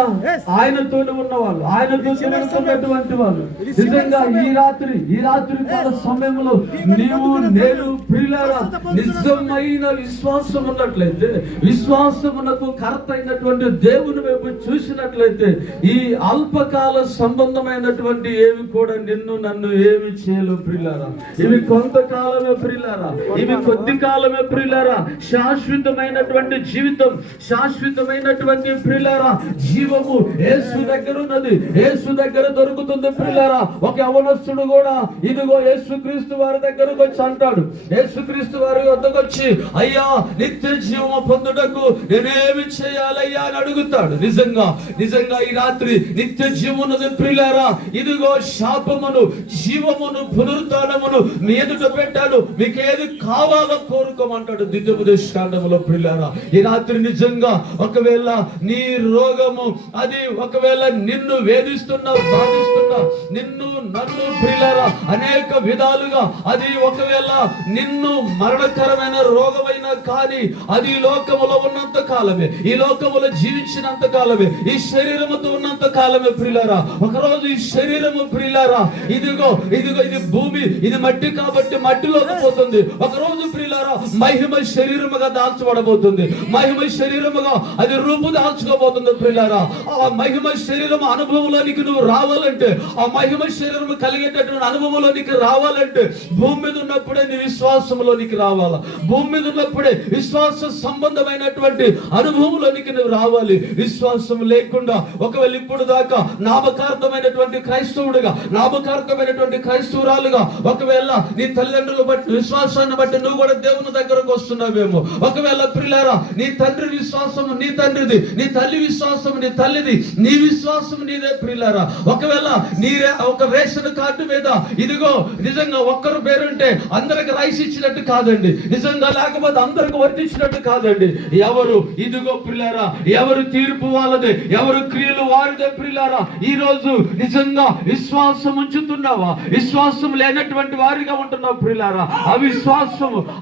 ఆయనతోనే ఉన్నవాళ్ళు, ఆయనతో ఉన్నటువంటి వాళ్ళు నిజంగా ఈ రాత్రి కాల సమయంలో నీవు నేను ప్రియులారా నిజమైన విశ్వాసం ఉన్నట్లయితే, విశ్వాసమునకు కర్త అయినటువంటి దేవుని వైపు చూసినట్లయితే ఈ అల్పకాల సంబంధమైనటువంటి ఏవి కూడా నిన్ను నన్ను ఏమి చేయలేవు ప్రియులారా. ఇవి కొంతకాలం ప్రియులారా, ఇవి కొద్ది కాలమే ప్రియులారా. శాశ్వతమైనటువంటి జీవితం, శాశ్వతమైనటువంటి ప్రియులారా జీవము యేసు దగ్గర ఉన్నది, యేసు దగ్గర దొరుకుతుంది ప్రియులారా. ఒక యవనస్తుడు కూడా ఇదిగో యేసుక్రీస్తు వారి దగ్గరకు వచ్చి అంటాడు, యేసుక్రీస్తు వారి వద్దకు వచ్చి అయ్యా నిత్య జీవము పొందుటకు నేనేమి చేయాలయ్యా అని అడుగుతాడు. నిజంగా ఈ రాత్రి నిత్య జీవమున్నది ప్రియులారా. ఇదిగో శాపమును, జీవమును, పునరుత్థానమును మీ ఎదుట పెట్టాడు. మీకు ఏది కావాలో కోరుకోమంటాడు ద్వితీయోపదేశకాండములో ప్రియులారా. ఈ రాత్రి నిజంగా ఒకవేళ నీ రోగము అది ఒకవేళ నిన్ను వేధిస్తున్నా, బాధిస్తున్నా, నిన్ను నన్ను ప్రియులారా అనేక విధాలుగా అది ఒకవేళ నిన్ను మరణకరమైన రోగమైన అయినా కానీ అది ఈ లోకములో ఉన్నంత కాలమే, ఈ లోకములో జీవించినంత కాలమే, ఈ శరీరముతో ఉన్నంత కాలమే ప్రియులారా. ఒకరోజు ఈ శరీరము ప్రియులారా ఇదిగో ఇదిగో ఇది భూమి, ఇది మట్టి కాబట్టి మట్టిలోకి పోతుంది. ఒకరోజు ప్రియులారా మహిమ శరీరముగా దాల్చబడబోతుంది, మహిమ శరీరముగా అది రూపు దాల్చుకోబోతుంది ప్రియులారా. ఆ మహిమ శరీరం అనుభవంలోనికి నువ్వు రావాలంటే, ఆ మహిమ శరీరం కలిగేటటువంటి అనుభవంలోనికి రావాలంటే భూమి మీద ఉన్నప్పుడే నీ విశ్వాసంలోనికి రావాలా. భూమి మీద ఉన్నప్పుడే విశ్వాస సంబంధమైనటువంటి అనుభవంలోనికి నువ్వు రావాలి. విశ్వాసం లేకుండా ఒకవేళ ఇప్పుడు దాకా నామకార్థమైనటువంటి క్రైస్తవుడుగా, నామకార్థమైనటువంటి క్రైస్తవురాలుగా ఒకవేళ నీ తల్లిదండ్రులు బట్టి విశ్వాసాన్ని బట్టి నువ్వు కూడా దేవుని దగ్గరకు వస్తున్నావేమో. ఒకవేళ ప్రియులారా నీ తండ్రి విశ్వాసం నీ తండ్రిది, నీ తల్లి విశ్వాసం నీ తల్లిది, నీ విశ్వాసం నీదే ప్రియులారా. ఒకవేళ నీరే ఒక రేషన్ కార్డు మీద ఇదిగో నిజంగా ఒక్కరు పేరుంటే అందరికి రైస్ ఇచ్చినట్టు కాదండి, నిజంగా లేకపోతే అందరికి వర్తించినట్టు కాదండి. ఎవరు ఇదిగో ప్రియులారా ఎవరు తీర్పు వాళ్ళదే, ఎవరు క్రియలు వారిదే ప్రియులారా. ఈ రోజు నిజంగా విశ్వాసం ఉంచుతున్నావా, విశ్వాసం లేనటువంటి వారిగా ఉంటున్నావు ప్రియులారా.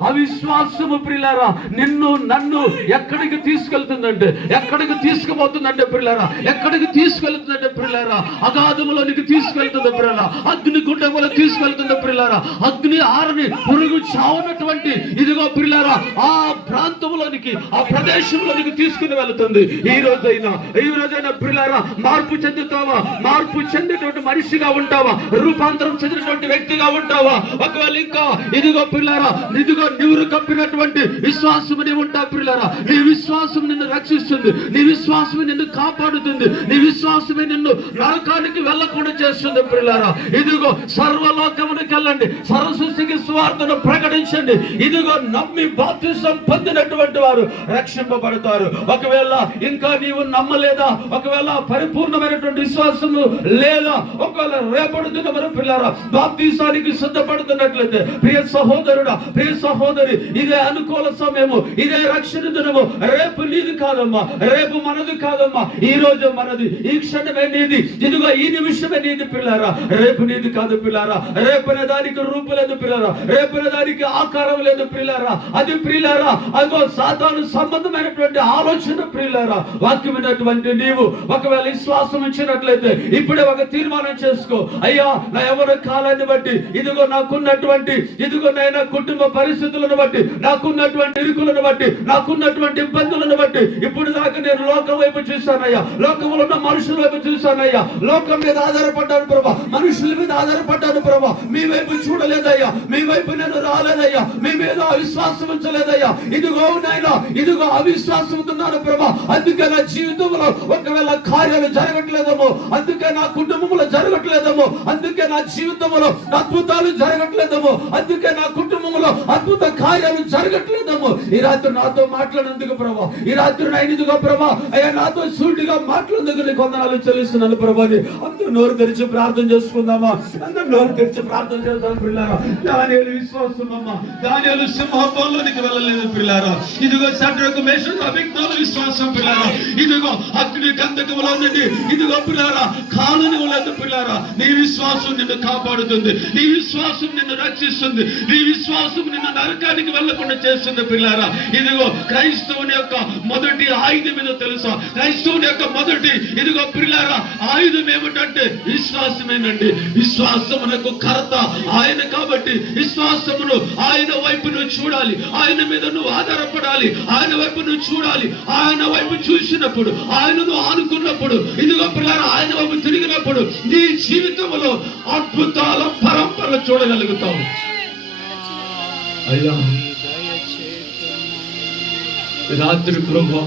అవిశ్వాసము ప్రియులారా నిన్ను నన్ను ఎక్కడికి తీసుకెళ్తుందంటే, ఎక్కడికి తీసుకుపోతుందంటే ప్రియులారా, ఎక్కడికి తీసుకెళ్తుందంటే ప్రియులారా అగాధములోనికి తీసుకెళ్తుంది ప్రియులారా, అగ్ని గుండములో తీసుకెళ్తుంది ప్రియులారా, అగ్ని ఆరని పురుగు చావనటువంటి ఇదిగో ప్రియులారా ఆ ప్రాంతంలోనికి, ఆ ప్రదేశంలోనికి తీసుకుని వెళుతుంది. ఈ రోజైనా ప్రియులారా మార్పు చెందుతావా, మార్పు చెందినటువంటి మనిషిగా ఉంటావా, రూపాంతరం చెందినటువంటి వ్యక్తిగా ఉంటావా. ఒకవేళ ఇంకా ఇదిగో ప్రియులారా ఇదిగో నివురు కప్పినటువంటి విశ్వాసం నీవు ఉంటావు ప్రియులారా. నీ విశ్వాసం నిన్ను రక్షిస్తుంది, నీ విశ్వాసమే నిన్ను కాపాడుతుంది, నీ విశ్వాసమే నిన్ను నరకానికి వెళ్ళకుండా చేస్తుంది ప్రియులారా. ఇదిగో సర్వలోకమునికి వెళ్ళండి, సర్వసృష్టికి సువార్తను ప్రకటించండి. ఇదిగో నమ్మి బాప్తిసం పొందినటువంటి వారు రక్షింపబడతారు. ఒకవేళ ఇంకా నీవు నమ్మలేదా, ఒకవేళ పరిపూర్ణమైనటువంటి విశ్వాసము లేదా, ఒకవేళ రేపటి దినమున ప్రియులారా బాప్తిసానికి సిద్ధపడుతున్నట్లయితే ప్రియ సహోదరుడా, ప్రియ సహోదరి, ఇదే అనుకూల సమయము, ఇదే రక్షణ దినము. రేపు నీది కాదమ్మా, రేపు మనది కాదమ్మా, ఈ రోజు మనది, ఈ క్షణమే నీది, ఇదిగో ఈ నిమిషమే నీది పిల్లారా. రేపు నీది కాదు పిల్లారా, రేపనే దానికి రూపు లేదు పిల్లారా, రేపనే దానికి ఆకారం లేదు పిల్లారా. అది ప్రియులారా అదో సాతాను సంబంధమైనటువంటి ఆలోచన ప్రియులారా. వాక్యమైనటువంటి నీవు ఒకవేళ విశ్వాసం ఇచ్చినట్లయితే ఇప్పుడే ఒక తీర్మానం చేసుకో. అయ్యా నా ఎవరి కాలాన్ని బట్టి ఇదిగో నాకున్నటువంటి ఇదిగో నైనా కుటుంబ పరిస్థితులను బట్టి, నాకున్నటువంటి ఇరుకులను బట్టి, నాకున్నటువంటి ఇబ్బందులను బట్టి ఇప్పుడు దాకా నేను లోకం వైపు చూశానయ్యా, లోకంలో ఉన్న మనుషుల వైపు చూశానయ్యా, లోకం మీద ఆధారపడ్డాను ప్రభా, మనుషుల మీద ఆధారపడ్డాను ప్రభా, మీ వైపు చూడలేదయ్యా, మీ వైపు నేను రాలేదయ్యా, మీ మీద అవిశ్వాసం ఉంచలేదయ్యా. ఇదిగో నాయనా ఇదిగో అవిశ్వాసం ఉంటున్నాను ప్రభా. అందుకే నా జీవితంలో ఒకవేళ కార్యాలు జరగట్లేదేమో, అందుకే నా కుటుంబంలో జరగట్లేదేమో, అందుకే నా జీవితంలో అద్భుతాలు జరగట్లేదేమో, అందుకే నా కుటుంబంలో అద్భుత కార్యాలు జరగట్లేదేమో. ఈ రాత్రి నాతో మాట్లాడేందుకు ప్రభా, ఈ రాత్రి నాయనదిగో ప్రభా అయ్యా నాతో సూటిగా మాట్లాడేందుకు నీకు వందనాలు చెల్లిస్తున్నాను ప్రభాని. అందరూ నోరు తెరిచి ప్రార్థన చేసుకుందామా, అందరూ నోరు తెరిచి ప్రార్థన చేద్దాం పిల్లారా. దానియేలు విశ్వాసం అమ్మ, దానియేలు సింహంలోనికి వెళ్ళలేదు పిల్లారా. ఇదిగో షడ్రకు మేషకు అభిజ్ఞాన విశ్వాసం పిల్లారా. ఇదిగో అగ్ని గంధకములో నుండి ఇదిగో పిల్లారా కాలుని లేదు పిల్లారా. నీ విశ్వాసం నిన్ను కాపాడుతుంది, నీ విశ్వాసం నిన్ను రక్షిస్తుంది, నీ విశ్వాసం నిన్ను నరకానికి వెళ్ళకుండా చేస్తుంది పిల్లారా. ఇదిగో క్రైస్తవుని యొక్క మొదటి ఆయుధం ఏదో తెలుసా? క్రైస్తవుని యొక్క మొదటి ఇదిగో పిల్లారా ఆయుధం ఏమిటంటే విశ్వాసమేనండి. విశ్వాసమునకు కర్త ఆయన కాబట్టి విశ్వాసమును ఆయన వైపు నువ్వు చూడాలి, ఆయన మీద నువ్వు ఆధారపడాలి, ఆయన వైపు నువ్వు చూడాలి. ఆయన వైపు చూసినప్పుడు, ఆయనను ఆనుకున్నప్పుడు, ఇదిగో పిల్లారా ఆయన వైపు తిరిగినప్పుడు నీ జీవితంలో అద్భుతాల పరంపరలు చూడగలుగుతావు. అయ్యా రాత్రి ప్రభు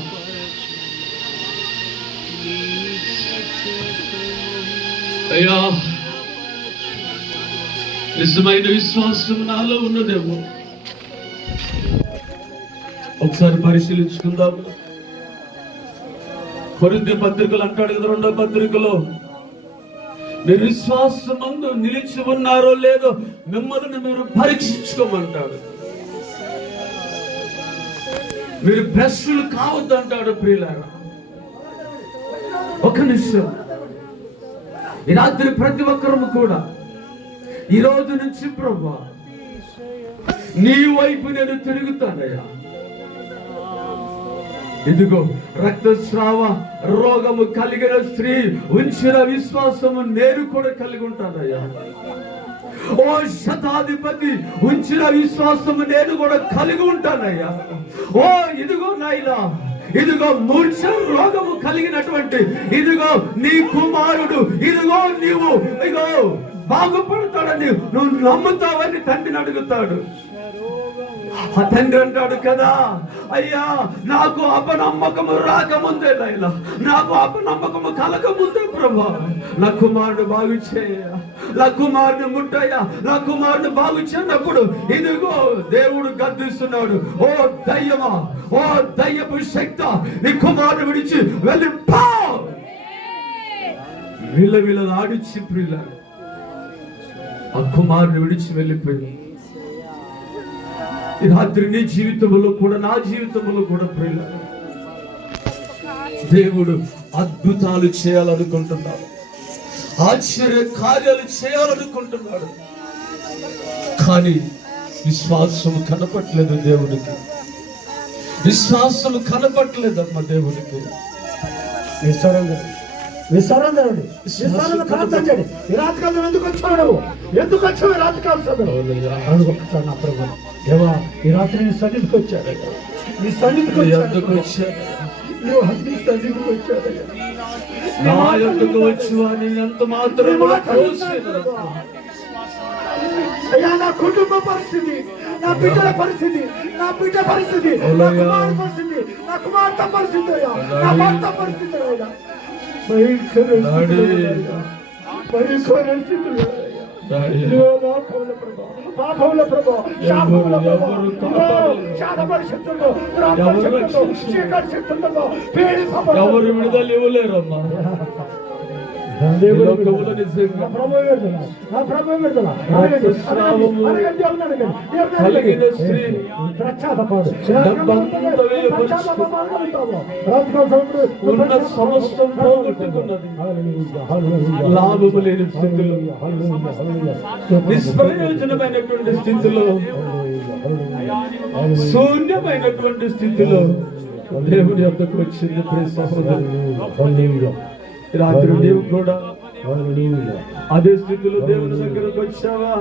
అయ్యా నిజమైన విశ్వాసం నాలో ఉన్నదేమో ఒకసారి పరిశీలించుకుందాం. కొరింథీ పత్రికలు అంటాడు కదా 2వ పత్రికలో, మీరు విశ్వాసమందు నిలిచి ఉన్నారో లేదో మిమ్మల్ని మీరు పరీక్షించుకోమంటాడు. మీరు భ్రష్టులు కావద్దు అంటాడు ప్రియులారా. ఒక నిమిషం, ఈ రాత్రి ప్రతి ఒక్కరము కూడా ఈ రోజు నుంచి ప్రభువా నీ వైపు నేను తిరుగుతానయ్యా, ఇదిగో రక్తస్రావ రోగము కలిగిన స్త్రీ ఉంచిన విశ్వాసము నేను కూడా కలిగి ఉంటానయ్యా. ఓ శతాధిపతి ఉంచిన విశ్వాసము నేను కూడా కలిగి ఉంటానయ్యా. ఓ ఇదిగో నాయనా, ఇదిగో మూర్ఛ రోగము కలిగినటువంటి ఇదిగో నీ కుమారుడు, ఇదిగో నీవు ఇదిగో బాగుపడతాడని నువ్వు నమ్ముతావని తండ్రిని అడుగుతాడు. ఆ తండ్రి అంటాడు కదా, అయ్యా నాకు అపనమ్మకము రాకముందే నాయనా, నాకు అపనమ్మకము కలగముందే ప్రభా నా కుమారుడు బాగు చేయ, నా కుమారుడు ముట్టయ్యా, నా కుమారుడు బాగు చేయనప్పుడు ఇదిగో దేవుడు గద్దిస్తున్నాడు. ఓ దయ్యమా, ఓ దయ్యపు శక్తి, నీ కుమారుడు విడిచి వెళ్ళి పో. విలవిలలాడిచి ప్రియుల ఆ కుమారుడు విడిచి వెళ్ళిపోయి ఈ రాత్రి నీ జీవితంలో కూడా నా జీవితంలో కూడా ప్రియుల దేవుడు అద్భుతాలు చేయాలనుకుంటున్నాడు, ఆశ్చర్య కార్యాలు చేయాలనుకుంటున్నాడు. కానీ విశ్వాసం కనపట్లేదు దేవునికి, విశ్వాసం కనపట్లేదమ్మా దేవునికి. విశ్వరండి ప్రార్థన చేయండి. ఈ రాత్రికాలం ఎందుకు వచ్చావు నువ్వు? ఎందుకు వచ్చావు ఈ రాత్రికాలం అనుకుంటాను నా ప్రభు దేవా, ఈ రాత్రి నీ సన్నిధికి వచ్చాడు, నీ సన్నిధికి ఎందుకు వచ్చాడు, నువ్వు నీ సన్నిధికి వచ్చాడు. నా ఎందుకు వచ్చువా నేను ఎంత మాత్రం అయ్యా నా కుటుంబ పరిస్థితి, నా బిడ్డల పరిస్థితి, నా బిడ్డ పరిస్థితి, నా కుమారుడు పరిస్థితి, నా కుమార్తె పరిస్థితి, నా భర్త పరిస్థితి ఎవరు విడుదల ఇవ్వలేరమ్మా. లాభము లేని స్థితిలో, నిష్ప్రయోజనమైనటువంటి స్థితిలో, శూన్యమైనటువంటి స్థితిలో దేవుని వద్దకు వచ్చింది ప్రియ సహోదరులు. రాత్రి నీవు కూడా అదే స్థితిలో దేవుని దగ్గరకు వచ్చావా?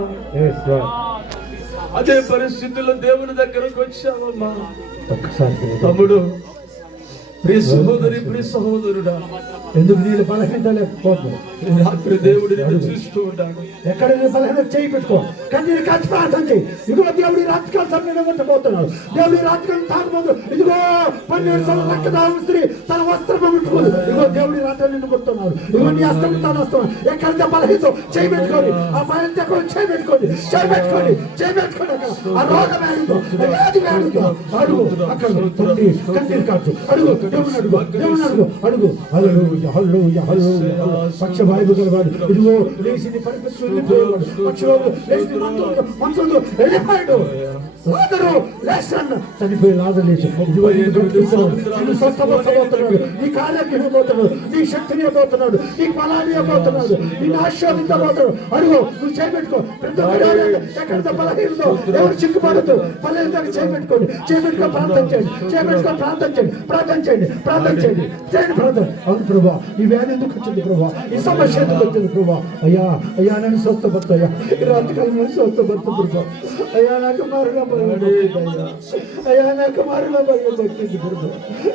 అదే పరిస్థితుల్లో దేవుని దగ్గరకు వచ్చావమ్మా. తమ్ముడు, ప్రియ సహోదరి, ప్రియ సహోదరుడా, ఎందుకు నేను బలహీనత లేకపోతున్నాను? రాత్రి దేవుడు నిన్ను చూస్తూ ఉంటాడు. ఎక్కడ నేను బలహీనత చేయి పెట్టుకో, కానీ నేను కలిసి ప్రార్థన చేయి. ఇదిగో దేవుడి రాత్రికాల సమయంలో నిలబెట్టబోతున్నాడు. దేవుడి రాత్రికాలం తాగబోదు. ఇదిగో 12 సంవత్సరాల రక్తదానం స్త్రీ తన వస్త్రం ముట్టుకోదు. ఇదిగో దేవుడి రాత్రి నిన్ను కొడుతున్నాడు. ఇదిగో నీ హస్తం తాను వస్తున్నాడు. ఎక్కడైతే బలహీనతో చేయి పెట్టుకోండి, ఆ బలం దగ్గర చేయి పెట్టుకోండి, చేయి పెట్టుకోండి, చేయి పెట్టుకోండి. అక్కడ ఆ రోగం వేడుతో, వ్యాధి వేడుతో అడుగు, అక్కడ కన్నీరు కాచు, అడుగు, దేవుని అడుగు, దేవుని అడుగు, అడుగు. హల్లెలూయా, హల్లెలూయా, హల్లెలూయా. పక్షవాయువు గలవాడు ఇదిగో లేచి పరిస్థితులు వెళ్ళిపోయాడు. పక్షవాయువు లేచి మనుషులు వెళ్ళిపోయాడు. లాజరు లేచన్న చనిపోయి లాజరు లేచి నిన్ను స్వస్థపరచబోతున్నాడు, నీ కార్యాన్ని ఇవ్వబోతున్నాడు, నీ శక్తిని ఇవ్వబోతున్నాడు, నీ బలాన్ని ఇవ్వబోతున్నాడు, నిన్ను ఆశీర్వదించబోతున్నాడు. అడుగు, నువ్వు చేపెట్టుకో. ఎక్కడ బలహీనతో ఎవరు చిక్కుపడద్దు. బలహీనతకు చేపెట్టుకోండి, చేపెట్టుకో. ప్రార్థన చేయండి, చేపెట్టుకో. ప్రార్థన చేయండి, ప్రార్థన చేయండి, ప్రార్థన చేయండి, చేయండి ప్రార్థన. అవును ప్రభా, ఈ వ్యాధి ఎందుకు వచ్చింది ప్రభా, ఈ సమస్య ఎందుకు వచ్చింది ప్రభా? అయ్యా, అయ్యా నన్ను స్వస్థపరచు అయ్యా, ఈ రాత్రికాలం నన్ను స్వస్థపరచు ప్రభా. అయ్యా నాకు మరణ అయ్యా నాకు మరణ దక్కింది ప్రభా.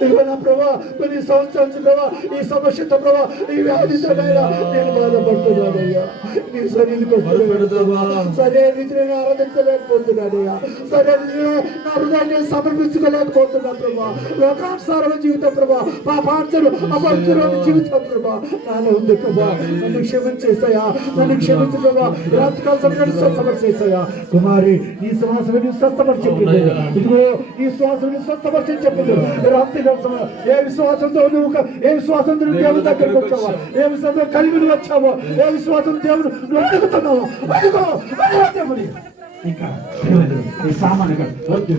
ఇదిగో నా ప్రభా, కొన్ని సంవత్సరాలు ప్రభా ఈ సమస్యతో ప్రభా, ఈ వ్యాధితో నేను బాధపడుతున్నానయ్యా. నీ సన్నిధికి వస్తున్నాను, సరైన రీతి నేను ఆరాధించలేకపోతున్నానయ్యా, సరైన రీతిలో నా హృదయాన్ని సమర్పించుకోలేకపోతున్నా ప్రభా. లోకానుసారమైన జీవితం ప్రభా, పాపార్చలు అపరిచులోని జీవితం ప్రభా నాలో ఉంది ప్రభా. నన్ను క్షమించేసాయా, నన్ను క్షమించు ప్రభా. రాత్రికాల సమయంలో స్వస్థపరిచేసాయా. కుమారి ఈ శ్వాసని స్వస్థపరిచి చెప్పింది, ఇదిగో ఈ శ్వాసని స్వస్థపరిచి చెప్పింది. రాత్రికాల సమయం ఏ విశ్వాసంతో నువ్వు, ఏ విశ్వాసంతో దేవుని దగ్గరకు వచ్చావా, ఏ విశ్వాసంతో కలిగి వచ్చావో, ఏ విశ్వాసం దేవుడు నువ్వు అడుగుతున్నావో, అడుగో, అడుగు దేవుడి. ఇంకా ఈ సామాన్యుగా వద్దు,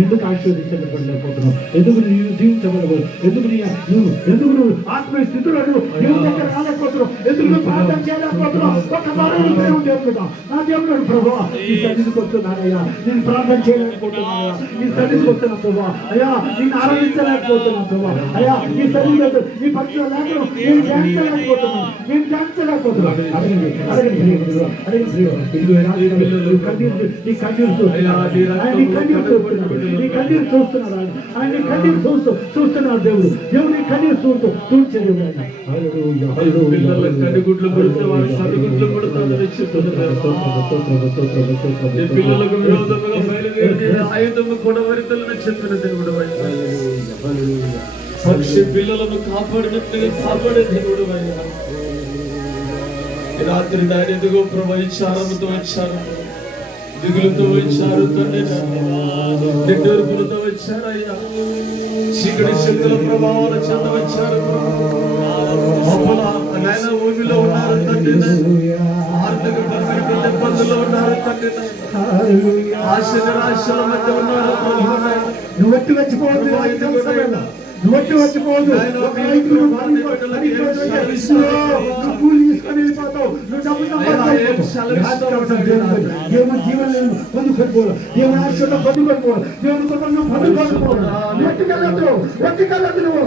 ఎందుకు ఆశీర్వదించబడలేకపోతున్నావు? ఎందుకు నువ్వు జీవించబడవు? ఎందుకు నువ్వు ఆత్మీయ స్థితిలో దేవుని దగ్గర రాలేకపోతున్నావు? ఎందుకు నువ్వు ప్రార్థన చేయలేకపోతున్నావు? ఒక్కసారి దేవుడు దేవుడుగా నా దేవుడు ప్రభు ఈ సన్నిధికి వస్తున్నానయ్యా, నేను ప్రార్థన చేయలేకపోతున్నానయ్యా, ఈ సన్నిధికి వస్తున్నా ప్రభు అయ్యా, నేను ఆరాధించలేకపోతున్నా ప్రభు అయ్యా, ఈ సన్నిధిలో ఈ పక్షుల లేఖను నేను ధ్యానించలేకపోతున్నాను, నేను ధ్యానించలేకపోతున్నాను. అడగండి అడగండి అడగండి. నీ కన్నీరు చూస్తున్నాడు ఆయన కన్నీరు చూస్తున్నాడు దేవుడు నీ కన్నీరు చూసే దేవుడు ఆయన. పిల్లలకు విరోధముగా బయలుదేరి ఆయుధము కొడవరితలను చెప్పిన దేవుడు, పక్షి పిల్లలను కాపాడినట్లుగా కాపాడే దేవుడు. రాత్రి దాని ఎదుగో ప్రభు విచారముతో వచ్చారు, దిగులుతో వచ్చారు తండ్రి, నిట్టూర్పులతో వచ్చారయ్యా, చీకటి శక్తుల ప్రభావాల చెంద వచ్చారు. నాయన ఊపిలో ఉన్నారు తండ్రి, ఆర్థిక పరిస్థితుల ఇబ్బందుల్లో ఉన్నారు తండ్రి, ఆశ నిరాశల మధ్య ఉన్నారు. నువ్వు వచ్చి వచ్చిపోవద్దు, నువ్వు వచ్చి వచ్చిపోవద్దు. కూలి తీసుకొని వెళ్ళిపోతావు, నువ్వు డబ్బు దేవుని జీవనం పొందుకొనిపోవాలి, దేవుని ఆశలో పొందుకొనిపోవాలి, దేవుని కొరకు నువ్వు పొందుకొనిపోవాలి. ఎట్టుకెళ్ళద్దు నువ్వు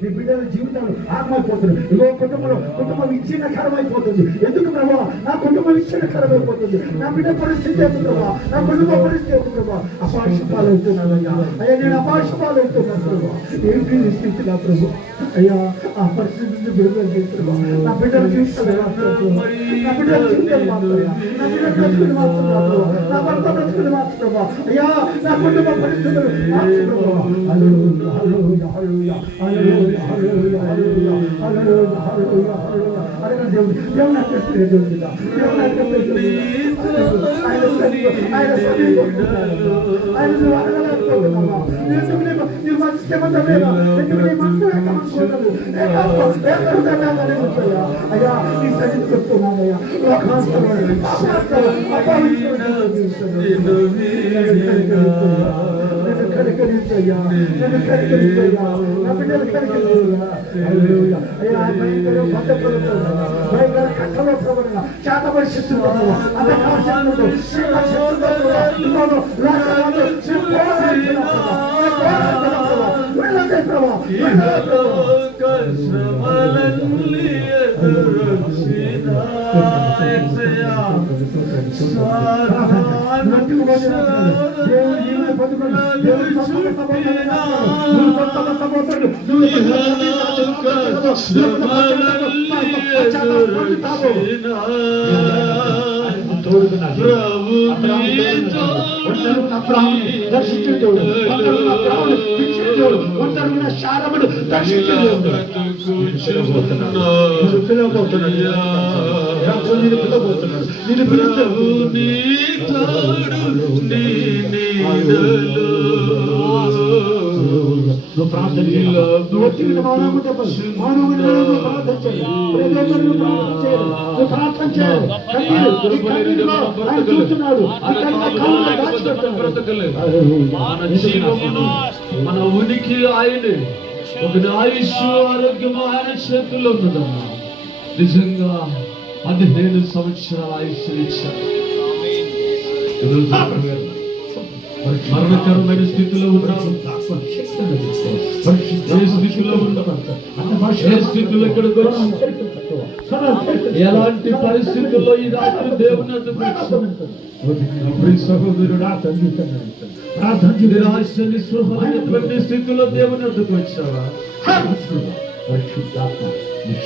నీ బిడ్డల జీవితాలు ఆత్మైపోతుంది. ఇగో కుటుంబం విచ్ఛిన్నకరమైపోతుంది. ఎందుకు ప్రభావ నా కుటుంబం విచ్ఛిన్నకరమైపోతుంది? నా బిడ్డ పరిస్థితి ఎందుకు ప్రభావ? నా కుటుంబ పరిస్థితి ఎందుకు ప్రభావ? అపాశపాలు అవుతున్నానయ్యా, అయ్యా నేను అపాశపాలు అవుతున్నాను ప్రభావ. ఏంటి స్థితి నా ప్రభు అయ్యా, ఆ పరిస్థితిని విడుదల చేస్తున్నావా? నా బిడ్డల జీవితాలు నా బిడ్డల జీవితాలు మాత్రమయ్యా, నా బిడ్డ బ్రతుకుని మాత్రం, నా భర్త బ్రతుకుని మాత్రం అయ్యా, నా కుటుంబ పరిస్థితులు మార్చు ప్రభావ. హల్లెలూయా హల్లెలూయా హల్లెలూయా హల్లెలూయా హల్లెలూయా హల్లెలూయా హల్లెలూయా హల్లెలూయా హల్లెలూయా. అరే దేవుడు దేవుని అక్కడే దేవుడిగా దేవుని అక్కడే ఆయన నువ్వు అడగలేకపోతున్నావా? నీ మనసు ఏమంటావేనా? ఎందుకు నీ మనసు అయ్యా ఈ సన్నిధి చెప్తున్నానయ్యా, కనికరించయ్యా, నేను కనికరించయ్యా, నా బిడ్డలు కనికరించయ్యా. అయ్యా భయంకర భద్రతలతో భయంకర కట్టలో ప్రబడిన శాత పరిస్థితులు ప్రార్థన మన ఉనికి ఆయనే, ఒక ఆయుష్ ఆరోగ్యము ఆయన చేతుల్లో ఉన్నదమ్మా. నిజంగా 15 సంవత్సరాల ఆయుష్ ఇచ్చారు. మరణకరమైన స్థితిలో ఉన్నాము. ఏ స్థితిలో ఉన్నాము? ఏ స్థితిలో ఇక్కడికి వచ్చి ఎలాంటి పరిస్థితుల్లో ఈ రాత్రి దేవుని సహోదరుడా నిరాశ నిస్పృహమైనటువంటి స్థితిలో దేవుని వద్దకు వచ్చావా?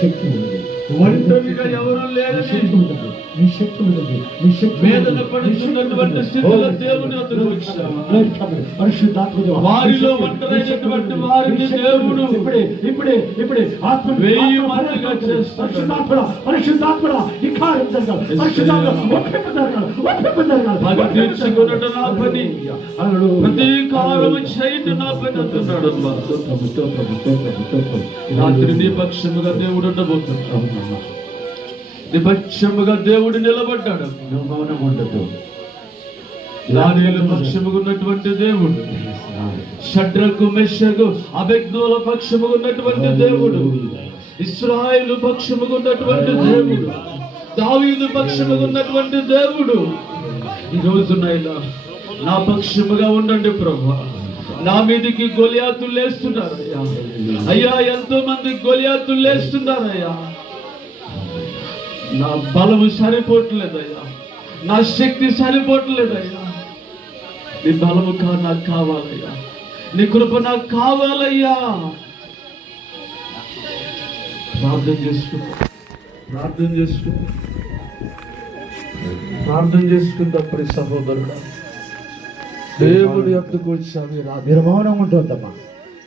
శక్తి ఒంటరిగా ఎవరు లేరని వేదన పడుతున్నటువంటి స్థితిలో దేవుని వద్దకు వచ్చావా? వారిలో ఒంటరైనటువంటి వారిని దేవుడు ఇప్పుడే ఆత్మ 1000 మందిగా చేస్తాడు. పగ తీర్చుకొనుట నా పని, ప్రతీకారము చేయుట నా పని అంటున్నాడు. రాత్రి నీ పక్షముగా దేవుడు ఉండబోతున్నాడు. నీ పక్షముగా దేవుడు నిలబడ్డాడు. మౌనం ఉండదు. దానియేలు పక్షముగా ఉన్నటువంటి దేవుడు, షడ్రకు మెషకు అబేద్నెగోల పక్షముగా ఉన్నటువంటి దేవుడు, ఇశ్రాయేలు పక్షముగా ఉన్నటువంటి దేవుడు, దావీదు పక్షముగా ఉన్నటువంటి దేవుడు ఈ రోజునైనా నా పక్షముగా ఉండండి ప్రభువా. నా మీదికి గొలియాతులు లేస్తున్నారయ్యా. అయ్యా, ఎంతో మంది గొలియాతులు లేస్తున్నారయ్యా. నా బలము సరిపోవట్లేదయ్యా, నా శక్తి సరిపోవట్లేదయ్యా. నీ బలము నాకు కావాలయ్యా, నీ కృప నాకు కావాలయ్యా. ప్రార్థన చేసుకున్నప్పుడు సహోదరుడు దేవుడి యొద్దకు వచ్చాము. మీరు మౌనం ఉంటుందమ్మా.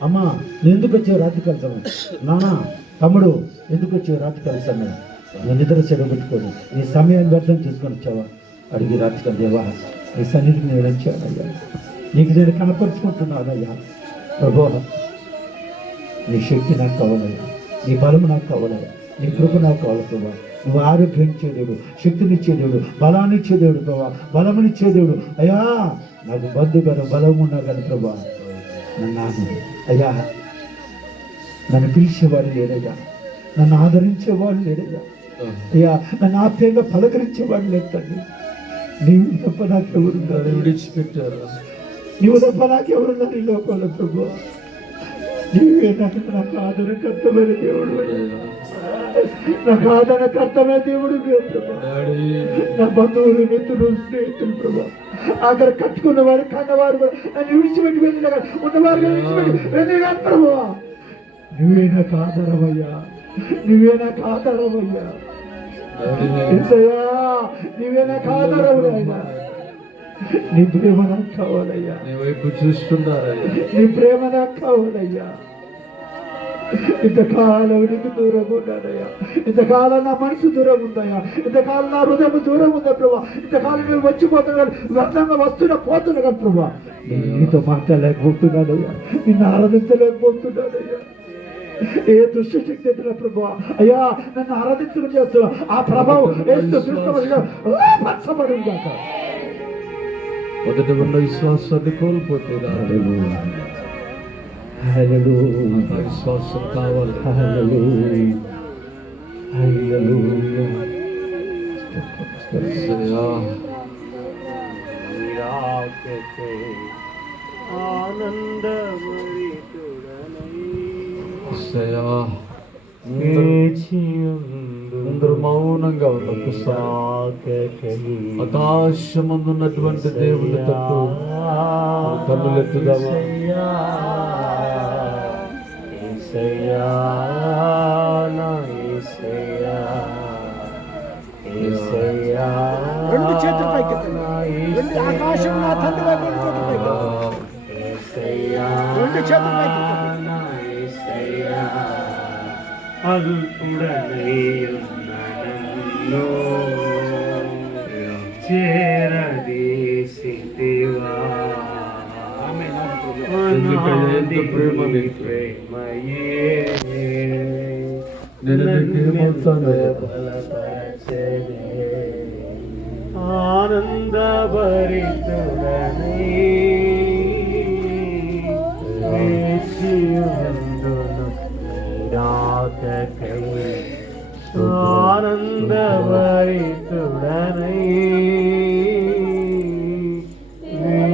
అమ్మా, నువ్వు ఎందుకు వచ్చావు రాత్రి కలిసాము? నాన్న, తమ్ముడు, ఎందుకు వచ్చావు రాత్రి కలిసాము? నువ్వు నిద్ర చెడగొట్టుకోదు, నీ సమయాన్ని వ్యర్థం చేసుకొని వచ్చావా? అడిగి రాత్రి దేవా, నీ సన్నిధికి నేను వచ్చానయ్యా, నీకు నేను కనపరుచుకుంటున్నానయ్యా. ప్రభువా, నీ శక్తి నాకు కావాలయ్యా, నీ బలము నాకు కావాలయ్యా, నీ కృప నాకు కావాలి ప్రభా. నువ్వు ఆరోగ్యం ఇచ్చే దేవుడు, శక్తినిచ్చే దేవుడు, బలాన్ని ఇచ్చే దేవుడు ప్రభా, బలమునిచ్చే దేవుడు అయ్యా. నాకు బంధుగారు బలం ఉన్నా కానీ ప్రభా, నన్ను అయ్యా, నన్ను పిలిచేవాడు లేడయ్యా, నన్ను ఆదరించేవాడు లేడయ్యా అయ్యా, నన్ను ఆప్యాయంగా పలకరించేవాడు లేదు తండ్రి. నీవు తప్ప నాకు ఎవరున్నారు? విడిచిపెట్టారు. నీవు తప్ప నాకు ఎవరున్నారు ఈ లోకంలో ప్రభు? నీవే నాకు ఆదరణకర్తమైన దేవుడు, నాకు ఆదరణకర్తమైన దేవుడు ప్రభు. నా బంధువులు, మిత్రులు, స్నేహితులు ప్రభు, ఆఖరి కట్టుకున్న వారు, కన్నవారు కూడా నన్ను విడిచిపెట్టి వెళ్ళిన ఉన్నవారు విడిచిపెట్టి వెళ్ళిన ప్రభు. నువ్వే నాకు ఆధారమయ్యా, నువ్వే నాకు ఆధారమయ్యా, నీవే నాకు ఆధారమయ్యా. నీ ప్రేమ నాకు కావాలయ్యా, నీ వైపు చూస్తున్నారయ్యా, నీ ప్రేమ నాకు కావాలయ్యా. ఇంతకాలం నీకు దూరం ఉన్నానయ్యా, ఇంతకాలం నా మనసు దూరం ఉందయ్యా, ఇంతకాలం నా హృదయం దూరం ఉందా ప్రభా. ఇంతకాలం నేను వచ్చిపోతున్నాను, వ్యర్థంగా పోతున్నా కానీ ప్రభా, నీతో మాట్లాడలేకపోతున్నానయ్యా, నిన్ను ఆరాధించలేకపోతున్నానయ్యా. ఏ దుష్టశక్తి ఎత్తున ప్రభా అయ్యా, నన్ను ఆరాధించుకుని చేస్తున్నా ఆ ప్రభావం పచ్చబడి కాక. మొదట ఉన్న విశ్వాసాన్ని కోల్పోతే విశ్వాసం కావాలి. అందరూ మౌనంగా ఉన్నారు. ఆకాశమందున్నటువంటి దేవుని తట్టు కన్నులెత్తుదామా? రెండు చేతులు పైకి, ఆకాశం నా తండ్రి వైపు రెండు చేతులు పైకి. అల్పుడనయ్యున్నో చేరదీసితివా, ఎంత ప్రేమ ప్రేమయే ఆనందభరితుడనై ఆనందభరితుడనై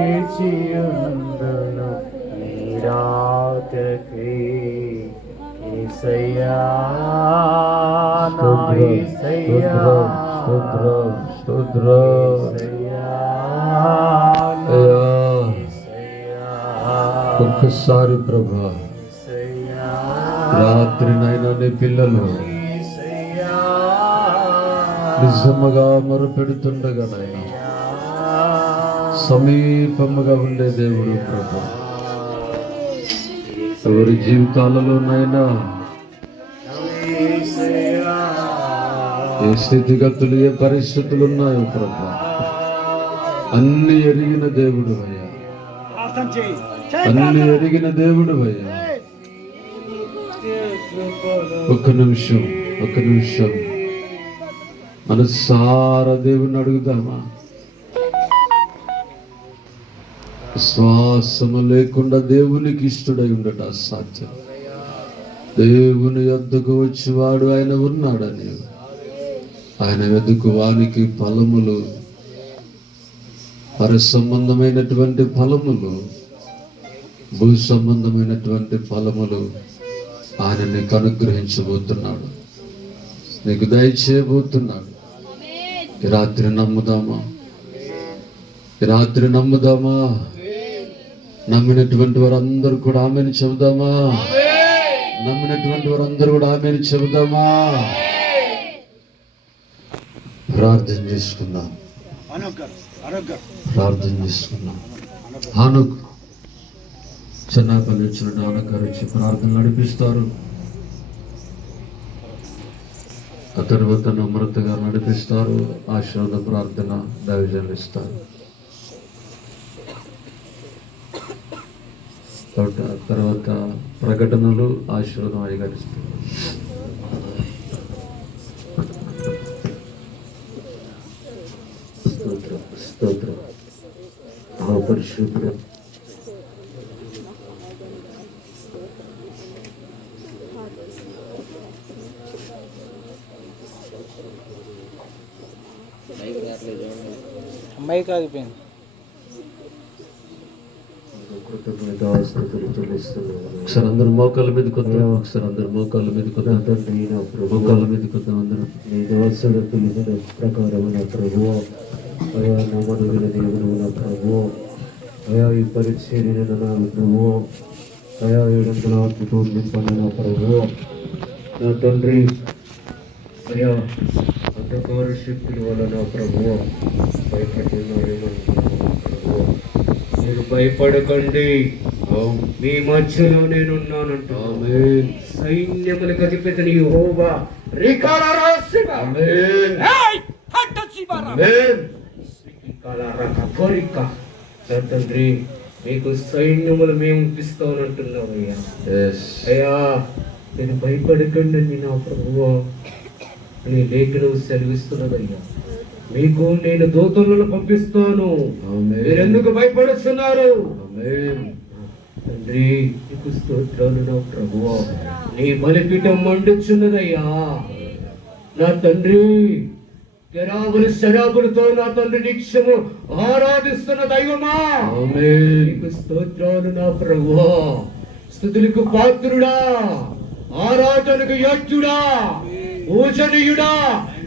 వేచియుందును నిరాకకై. యేసయ్యా నా యేసయ్యా, ఒక్కసారి ప్రభా, రాత్రినైనా నీ పిల్లలు నిజముగా మొరపెడుతుండగా నాయన సమీపముగా ఉండే దేవుడు ప్రభు. ఎవరి జీవితాలలోనైనా ఏ స్థితిగతులు, ఏ పరిస్థితులు ఉన్నాయో ప్రభు, అన్ని ఎరిగిన దేవుడు అయ్యా, అన్ని ఎరిగిన దేవుడు అయ్యా. ఒక్క నిమిషం మనసారా దేవుని అడుగుదామా? విశ్వాసము లేకుండా దేవునికి ఇష్టడై ఉండట అసాధ్యం. దేవుని యొద్దకు వచ్చివాడు ఆయన ఉన్నాడని, ఆయన వెదుకు వానికి ఫలములు, పర సంబంధమైనటువంటి ఫలములు, భూ సంబంధమైనటువంటి ఫలములు ఆయన నీకు అనుగ్రహించబోతున్నాడు, నీకు దయచేయబోతున్నాడు. ఈ రాత్రి నమ్ముదామా? నమ్మినటువంటి వారందరూ కూడా ఆమెను చెబుదామా? ప్రార్థన చేసుకుందాం. హానుక్ చెన్నాపల్లి వచ్చిన డానగారు వచ్చి ప్రార్థన నడిపిస్తారు. ఆ తర్వాత నమ్రత గారు నడిపిస్తారు. ఆశీర్వాద ప్రార్థన దైవజనులు ఇస్తారు. తర్వాత ప్రకటనలు, ఆశీర్వాదం అయ్యగారు ఇస్తారు. స్తోత్రం పరిశుద్ధ అమ్మాయి కాగిపోయింది. ఒకసారి అందరు మోకాళ్ళ మీద కొద్దాం. అందరూ నీ దోసుడు పిలిచిన ప్రకారం నా ప్రభు, అయా నమ్మదగిన దేవుడు నా ప్రభు, అయా ఈ పరిచర్యను నా ప్రభు, అయా ఏడంతల ఆత్మతో నింపండి నా ప్రభు. నా తండ్రి అయా అంధకార శక్తుల వల్ల నా ప్రభు భయపడుతున్నారేమో ప్రభు. మీరు భయపడకండి, మీ మధ్యలో నేనున్నానంట. సైన్యములకు అధిపతిని యెహోవా తండ్రి మీకు సైన్యములు మేము ఇస్తానంటున్నాం అయ్యా. అయ్యా నేను భయపడకండి నా ప్రభువా, నీ లేఖనం సెలవిస్తున్నదయ్యా. మీకు నేను దూతలను పంపిస్తాను, మీరెందుకు భయపడుతున్నారు? తండ్రి నీకు స్తోత్రాలు నా ప్రభువా. నీ బలిపీఠం మండుచున్నదయ్యా నా తండ్రి. కెరాబులు శరాబులతో నా తండ్రి నిత్యము ఆరాధిస్తున్న దైవమా, నీకు స్తోత్రాలు నా ప్రభువా. స్తుతులకు పాత్రుడా, ఆరాధనకు యోగ్యుడా, పూజనీయుడా,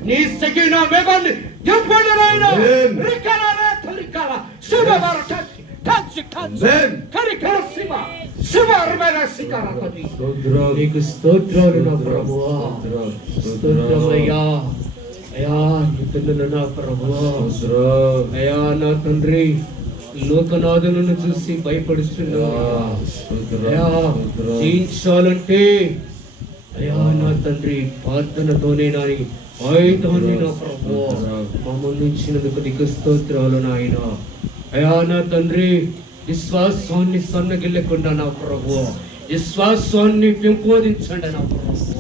నీ సకీనా మేఘాన్ని దింపండినైనా. నీకు స్తోత్రాలు నా ప్రభువా. స్తోత్రమయ్యా. అయా నీ పిల్లలు నా ప్రభువా. అయా నా తండ్రి లోకనాథులను చూసి భయపడుతున్నా. జయించాలంటే అయా నా తండ్రి ప్రార్థనతోనే నాని ఆయుధాన్ని నా ప్రభువా మమ్మల్ని ఇచ్చినందుకు నీకు స్తోత్రాలు నాయన. అయా నా తండ్రి విశ్వాసాన్ని సన్నగిల్లకుండా నా ప్రభువా విశ్వాసాన్ని పెంపొందించండి నా ప్రభువా.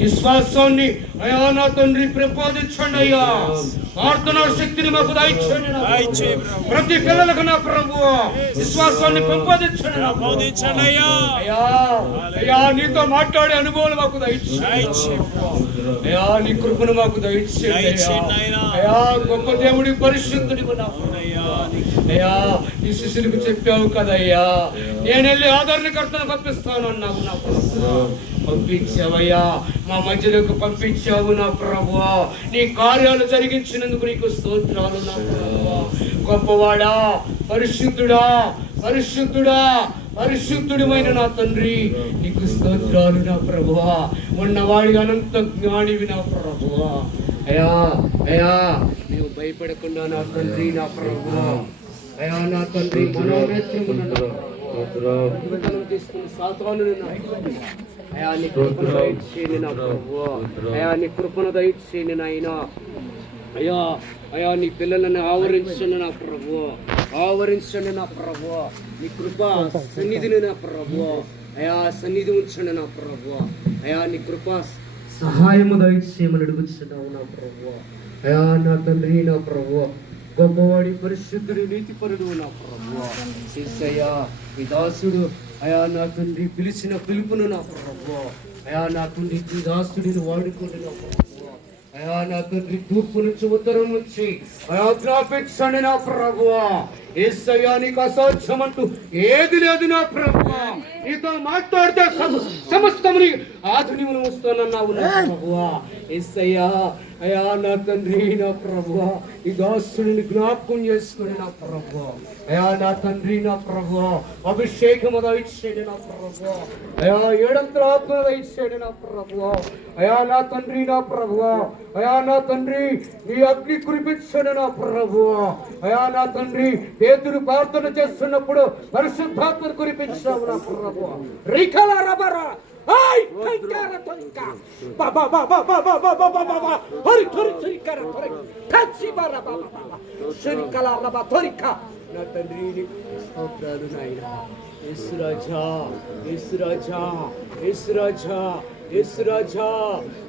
విశ్వాసాన్ని అయా నా తండ్రి పెంపొందించండి అయ్యా. ప్రార్థనా శక్తిని మాకు దయచేయండి. ప్రతి పిల్లలకు నా ప్రభువా విశ్వాసాన్ని పెంపొందించండి అయ్యా. అయ్యా నీతో మాట్లాడే అనుభవాలు మాకు దయచేయండి అయ్యా. నీ కృపను మాకు దయచేయండి అయ్యా. గొప్ప దేవుడి పరిశుద్ధుడి అయ్యా. నీ శిష్యులకు చెప్పావు కదయ్యా, నేను వెళ్ళి ఆదరణకర్తను పంపిస్తాను అన్నావు నా ప్రభువా. పంపించావయ్యా, మా మధ్యలోకి పంపించావు నా ప్రభువా. నీ కార్యాలు జరిగించినందుకు నీకు స్తోత్రాలు నా ప్రభువా. గొప్పవాడా, పరిశుద్ధుడా, పరిశుద్ధుడా, పరిశుద్ధుడిమైన నా తండ్రి నీకు స్తోత్రాలు నా ప్రభువా. ఉన్నవాడి అనంత జ్ఞానివి నా ప్రభువా. అయ్యా అయ్యా నీవు భయపడకుండా నా తండ్రి నా ప్రభు అయ్యా నా తండ్రి మనోనేత్రములను అద్భుతం తీసుకుని సాతాను అయ్యా నీ కృపను దయచేయండి నా ప్రభు అయ్యా నీ కృపను దయచేయండి నాయనా అయ్యా అయ్యా నీ పిల్లలను ఆవరించండి నా ప్రభు ఆవరించండి నా ప్రభు నీ కృప సన్నిధిని నా ప్రభు అయా సన్నిధి ఉంచండి నా ప్రభు అయా నీ కృప సహాయము దయచేయమని అడుగుతున్నావు నా ప్రభు అయా నా తండ్రి నా ప్రభు గొప్పవాడి పరిశుద్ధుడు నీతిపరుడు నా ప్రభు యేసయ్యా ఈ దాసుడు అయా నా తండ్రి పిలిచిన పిలుపును నా ప్రభు అయా నా తండ్రి ఈ దాసుడిని వాడుకోండి నా ప్రభు అయా నా తండ్రి తూర్పు నుంచి ఉత్తరం నుంచి అయా జ్ఞాపించండి నా ప్రభువా యేసయ్యా నీకు అసాధ్యమంటూ ఏది లేదు నా ప్రభువా నీతో మాట్లాడితే సమస్తముని ఆధునిములు వస్తానన్నావు నా ప్రభువా యేసయ్యా అయా నా తండ్రి నా ప్రభువా ఈ దాసుడిని జ్ఞాపకం చేసుకుని నా ప్రభువా అయా నా తండ్రి నా ప్రభువా అభిషేకము దయచేయండి నా ప్రభువా అయా ఏడంతల ఆత్మ దయచేయండి నా ప్రభువా అయా నా తండ్రి నా ప్రభువా అయా నా తండ్రి నీ అగ్ని కురిపించండి నా ప్రభువా అయా నా తండ్రి పేతురు ప్రార్థన చేస్తున్నప్పుడు పరిశుద్ధాత్మను కురిపించావు నా ప్రభువా రికల రబరా ఐ కైకార తొంకా బాబా బాబా బాబా బాబా బాబా హరి థరి థరికార థరి కచ్చి బారా బాబా బాబా శరికల రబా థరికా నా తండ్రి నీకు స్తోత్రాలు నాయనా యేసు రాజా యేసు రాజా యేసు రాజా యేసు రాజా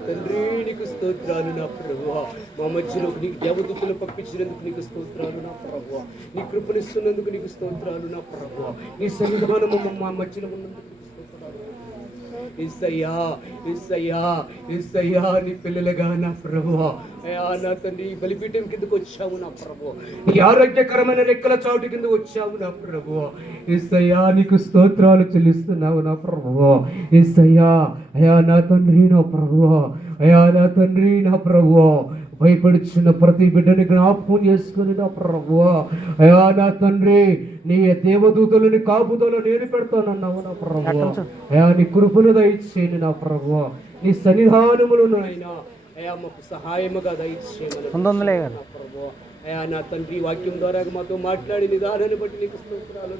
తండ్రి నీకు స్తోత్రాలు నా ప్రభువా మా మధ్యలో నీకు దేవదూతలు పంపించినందుకు నీకు స్తోత్రాలు నా ప్రభువా నీ కృపనిస్తున్నందుకు నీకు స్తోత్రాలు నా ప్రభువా నీ సన్నిధానము మా మధ్యలో ఉన్నందుకు యేసయ్యా యేసయ్యా యేసయ్యా నీ పిల్లలుగా నా ప్రభువా అయ్యా నా తండ్రి బలిపీఠం కిందకు వచ్చావు నా ప్రభువా నీ ఆరోగ్యకరమైన రెక్కల చాటు కింద వచ్చావు నా ప్రభువా యేసయ్యా నీకు స్తోత్రాలు చెల్లిస్తున్నావు నా ప్రభువా యేసయ్యా అయ్యా నా తండ్రి నా ప్రభువా అయ్యా నా తండ్రి నా ప్రభువా భయపడుచున్న ప్రతి బిడ్డని జ్ఞాపకం చేసుకుని నా ప్రభువా అయ్యా నా తండ్రి నీ దేవదూతలని కాపుదల నేను పెడతానన్నావు నా ప్రభువా అయ్యా నీ కృపను దయచేయండి నా ప్రభువా నీ సన్నిధానములను అయినా అయ్యా మాకు సహాయముగా దయచేయమని నా ప్రభువా అయ్యా నా తండ్రి వాక్యం ద్వారా మాతో మాట్లాడి నిదానాన్ని బట్టి నీకు స్తోత్రాలు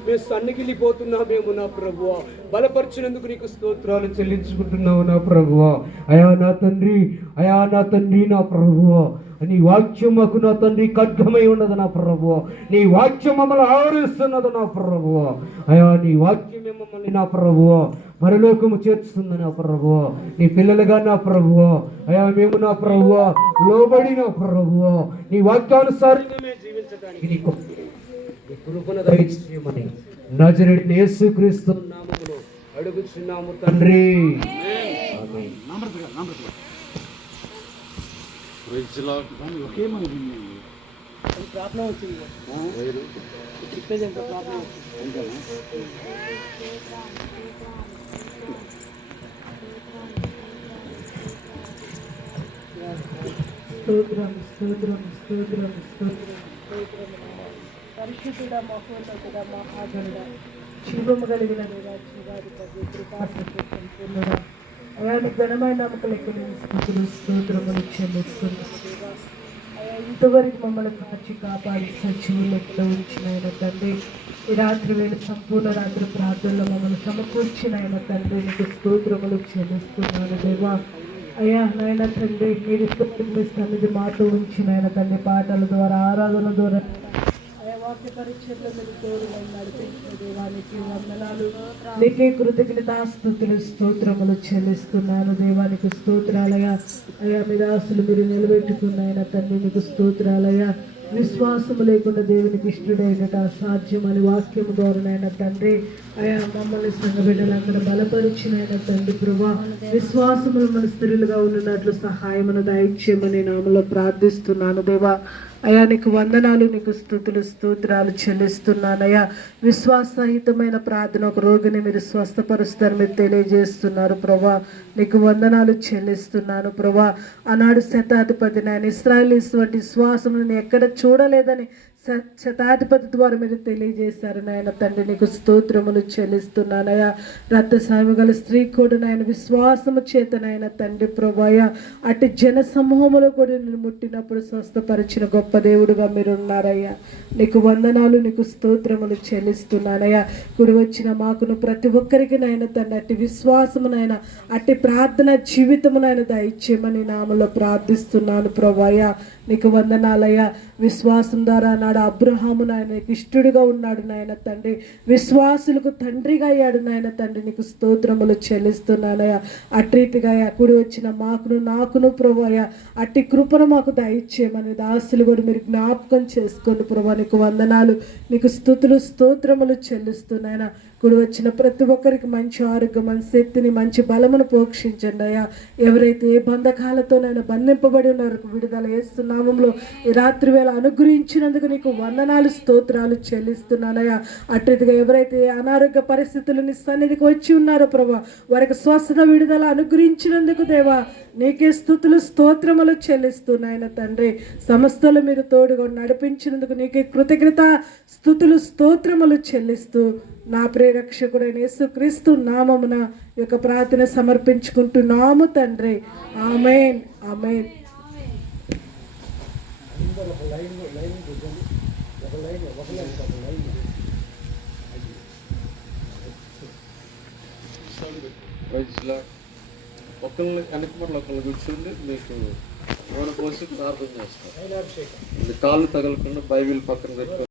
మేము సన్నిగిలిపోతున్నామేమో నా ప్రభువా బలపరిచినందుకు నీకు స్తోత్రాలు చెల్లించుకుంటున్నావు నా ప్రభువా అయా నా తండ్రి అయా నా తండ్రి నా ప్రభువా నీ వాక్యం మాకు నా తండ్రి ఖడ్గమై ఉన్నది నా ప్రభువా నీ వాక్యం మమ్మల్ని ఆవరిస్తున్నది నా ప్రభువా అయా నీ వాక్యమే మమ్మల్ని నా ప్రభువా పరలోకము చేర్చుతుంది నా ప్రభువా నీ పిల్లలుగా నా ప్రభువా అయా మేము నా ప్రభువా లోబడి నా ప్రభువా నీ వాక్యానుసారంగా జీవించడానికి నీకు కృపను దయచేయమని నజరేయుడైన యేసుక్రీస్తు నామములో అడుగుచున్నాము తండ్రి ఆమేన్. ప్రార్థన వచ్చింది చెప్పేది ఎంత ప్రార్థన స్తోత్రం స్తోత్రం స్తోత్రం స్తోత్రం పరిశుద్ధుడ మహోన్నతుడ మహాగణుడ జీవము కలిగిన దేవా జీవాధిపతి కృపాసత్య సంపూర్ణుడ అయాని ఘనమైన నమ్మకలకు స్థుతులు స్తోత్రములు చెల్లిస్తున్నాను దేవా అయా ఇంతవరకు మమ్మల్ని కాచి కాపాడి సజీవులతో ఉంచిన ఆయన తండ్రి ఈ రాత్రి వేళ సంపూర్ణ రాత్రి ప్రార్థనలో మమ్మల్ని సమకూర్చిన ఆయన తండ్రి నీకు స్తోత్రములు చెల్లిస్తున్నాను దేవా అయ్యా నాయన తండ్రి మీరు సన్నిధి మాతో ఉంచిన ఆయన తండ్రి పాటల ద్వారా ఆరాధన ద్వారా వాక్య పరిచర్లో మీరు తోడుగా నడిపించిన దేవానికి వందనాలు నీకే కృతజ్ఞతాస్తుతులు స్తోత్రములు చెల్లిస్తున్నాను దేవానికి స్తోత్రాలయ్యా అయ్యా మీ దాసులు మీరు నిలబెట్టుకున్నాయన తండ్రి మీకు స్తోత్రాలయ్యా విశ్వాసము లేకుండా దేవునికి ఇష్టడైనట అసాధ్యమని వాక్యము ద్వారానైనా తండ్రి అయా మమ్మల్ని సంఘ బిడ్డలందరూ బలపరిచినైనా తండ్రి ప్రభా విశ్వాసములు మన స్థిరులుగా ఉన్నట్లు సహాయమును దయచేయమని నామలో ప్రార్థిస్తున్నాను దేవా అయా నీకు వందనాలు నీకు స్తుతులు స్తోత్రాలు చెల్లిస్తున్నానయ్యా విశ్వాసహితమైన ప్రార్థన ఒక రోగిని మీరు స్వస్థపరుస్తారు మీరు తెలియజేస్తున్నారు ప్రభా నీకు వందనాలు చెల్లిస్తున్నాను ప్రభా ఆనాడు శతాధిపతి నాయన ఇశ్రాయేలీస్ వంటి విశ్వాసమును ఎక్కడ చూడలేదని శతాధిపతి ద్వారా మీరు తెలియజేశారు నాయన తండ్రి. నీకు స్తోత్రములు చెల్లిస్తున్నానయ్యా. రక్తస్రావి గల స్త్రీ కూడా నాయన విశ్వాసము చేత నాయన తండ్రి ప్రభువా అటు జన సమూహములో కూడా నేను ముట్టినప్పుడు స్వస్థపరిచిన గొప్ప దేవుడుగా మీరు ఉన్నారయ్యా. నీకు వందనాలు, నీకు స్తోత్రములు చెల్లిస్తున్నానయ్యా. కూడి వచ్చిన మాకును ప్రతి ఒక్కరికి నాయన తండ్రి అట్టి విశ్వాసమునైనా అట్టి ప్రార్థన జీవితమునైనా దయచేయమని నామలో ప్రార్థిస్తున్నాను ప్రభువా. నీకు వందనాలయ్యా. విశ్వాసం ద్వారా నాడు అబ్రహాము నాయనకి ఇష్టడుగా ఉన్నాడు నాయన తండ్రి. విశ్వాసులకు తండ్రిగా అయ్యాడు నాయన తండ్రి. నీకు స్తోత్రములు చెల్లిస్తున్నానయ్యా. అట్రీతిగా కూడి వచ్చిన మాకును నాకును ప్రభువా అట్టి కృపను మాకు దయచేయమని దాసులు కూడా మీరు జ్ఞాపకం చేసుకోండి ప్రభువా. నీకు వందనాలు, నీకు స్తుతులు స్తోత్రములు చెల్లిస్తున్నాయన. కూడి వచ్చిన ప్రతి ఒక్కరికి మంచి ఆరోగ్యం, మంచి శక్తిని, మంచి బలమును పోషించండి అయ్యా. ఎవరైతే ఏ బంధకాలతోనైనా బంధింపబడి ఉన్నారో విడుదల యేసు నామములో ఈ రాత్రి వేళ అనుగ్రహించినందుకు నీకు వందనాలు, స్తోత్రాలు చెల్లిస్తున్నానయ్యా. అట్టిగా ఎవరైతే అనారోగ్య పరిస్థితులు నీ సన్నిధికి వచ్చి ఉన్నారో ప్రభా వారికి స్వస్థత విడుదల అనుగ్రహించినందుకు దేవా నీకే స్తుతులు స్తోత్రములు చెల్లిస్తున్నాయన తండ్రి. సమస్తలు మీరు తోడుగా నడిపించినందుకు నీకే కృతజ్ఞత స్తుతులు స్తోత్రములు చెల్లిస్తూ నా ప్రేరక్షకుడైన యేసుక్రీస్తు నామమున ఈ యొక్క ప్రార్థన సమర్పించుకుంటున్నాము తండ్రి. ఆమేన్, ఆమేన్. ఒకళ్ళని వెనకమట్ల ఒకళ్ళు కూర్చుండి మీకు ఓన కోసం ప్రార్థన చేస్తారు. కాళ్ళు తగలకుండా బైబిల్ పక్కన పెట్టుకొని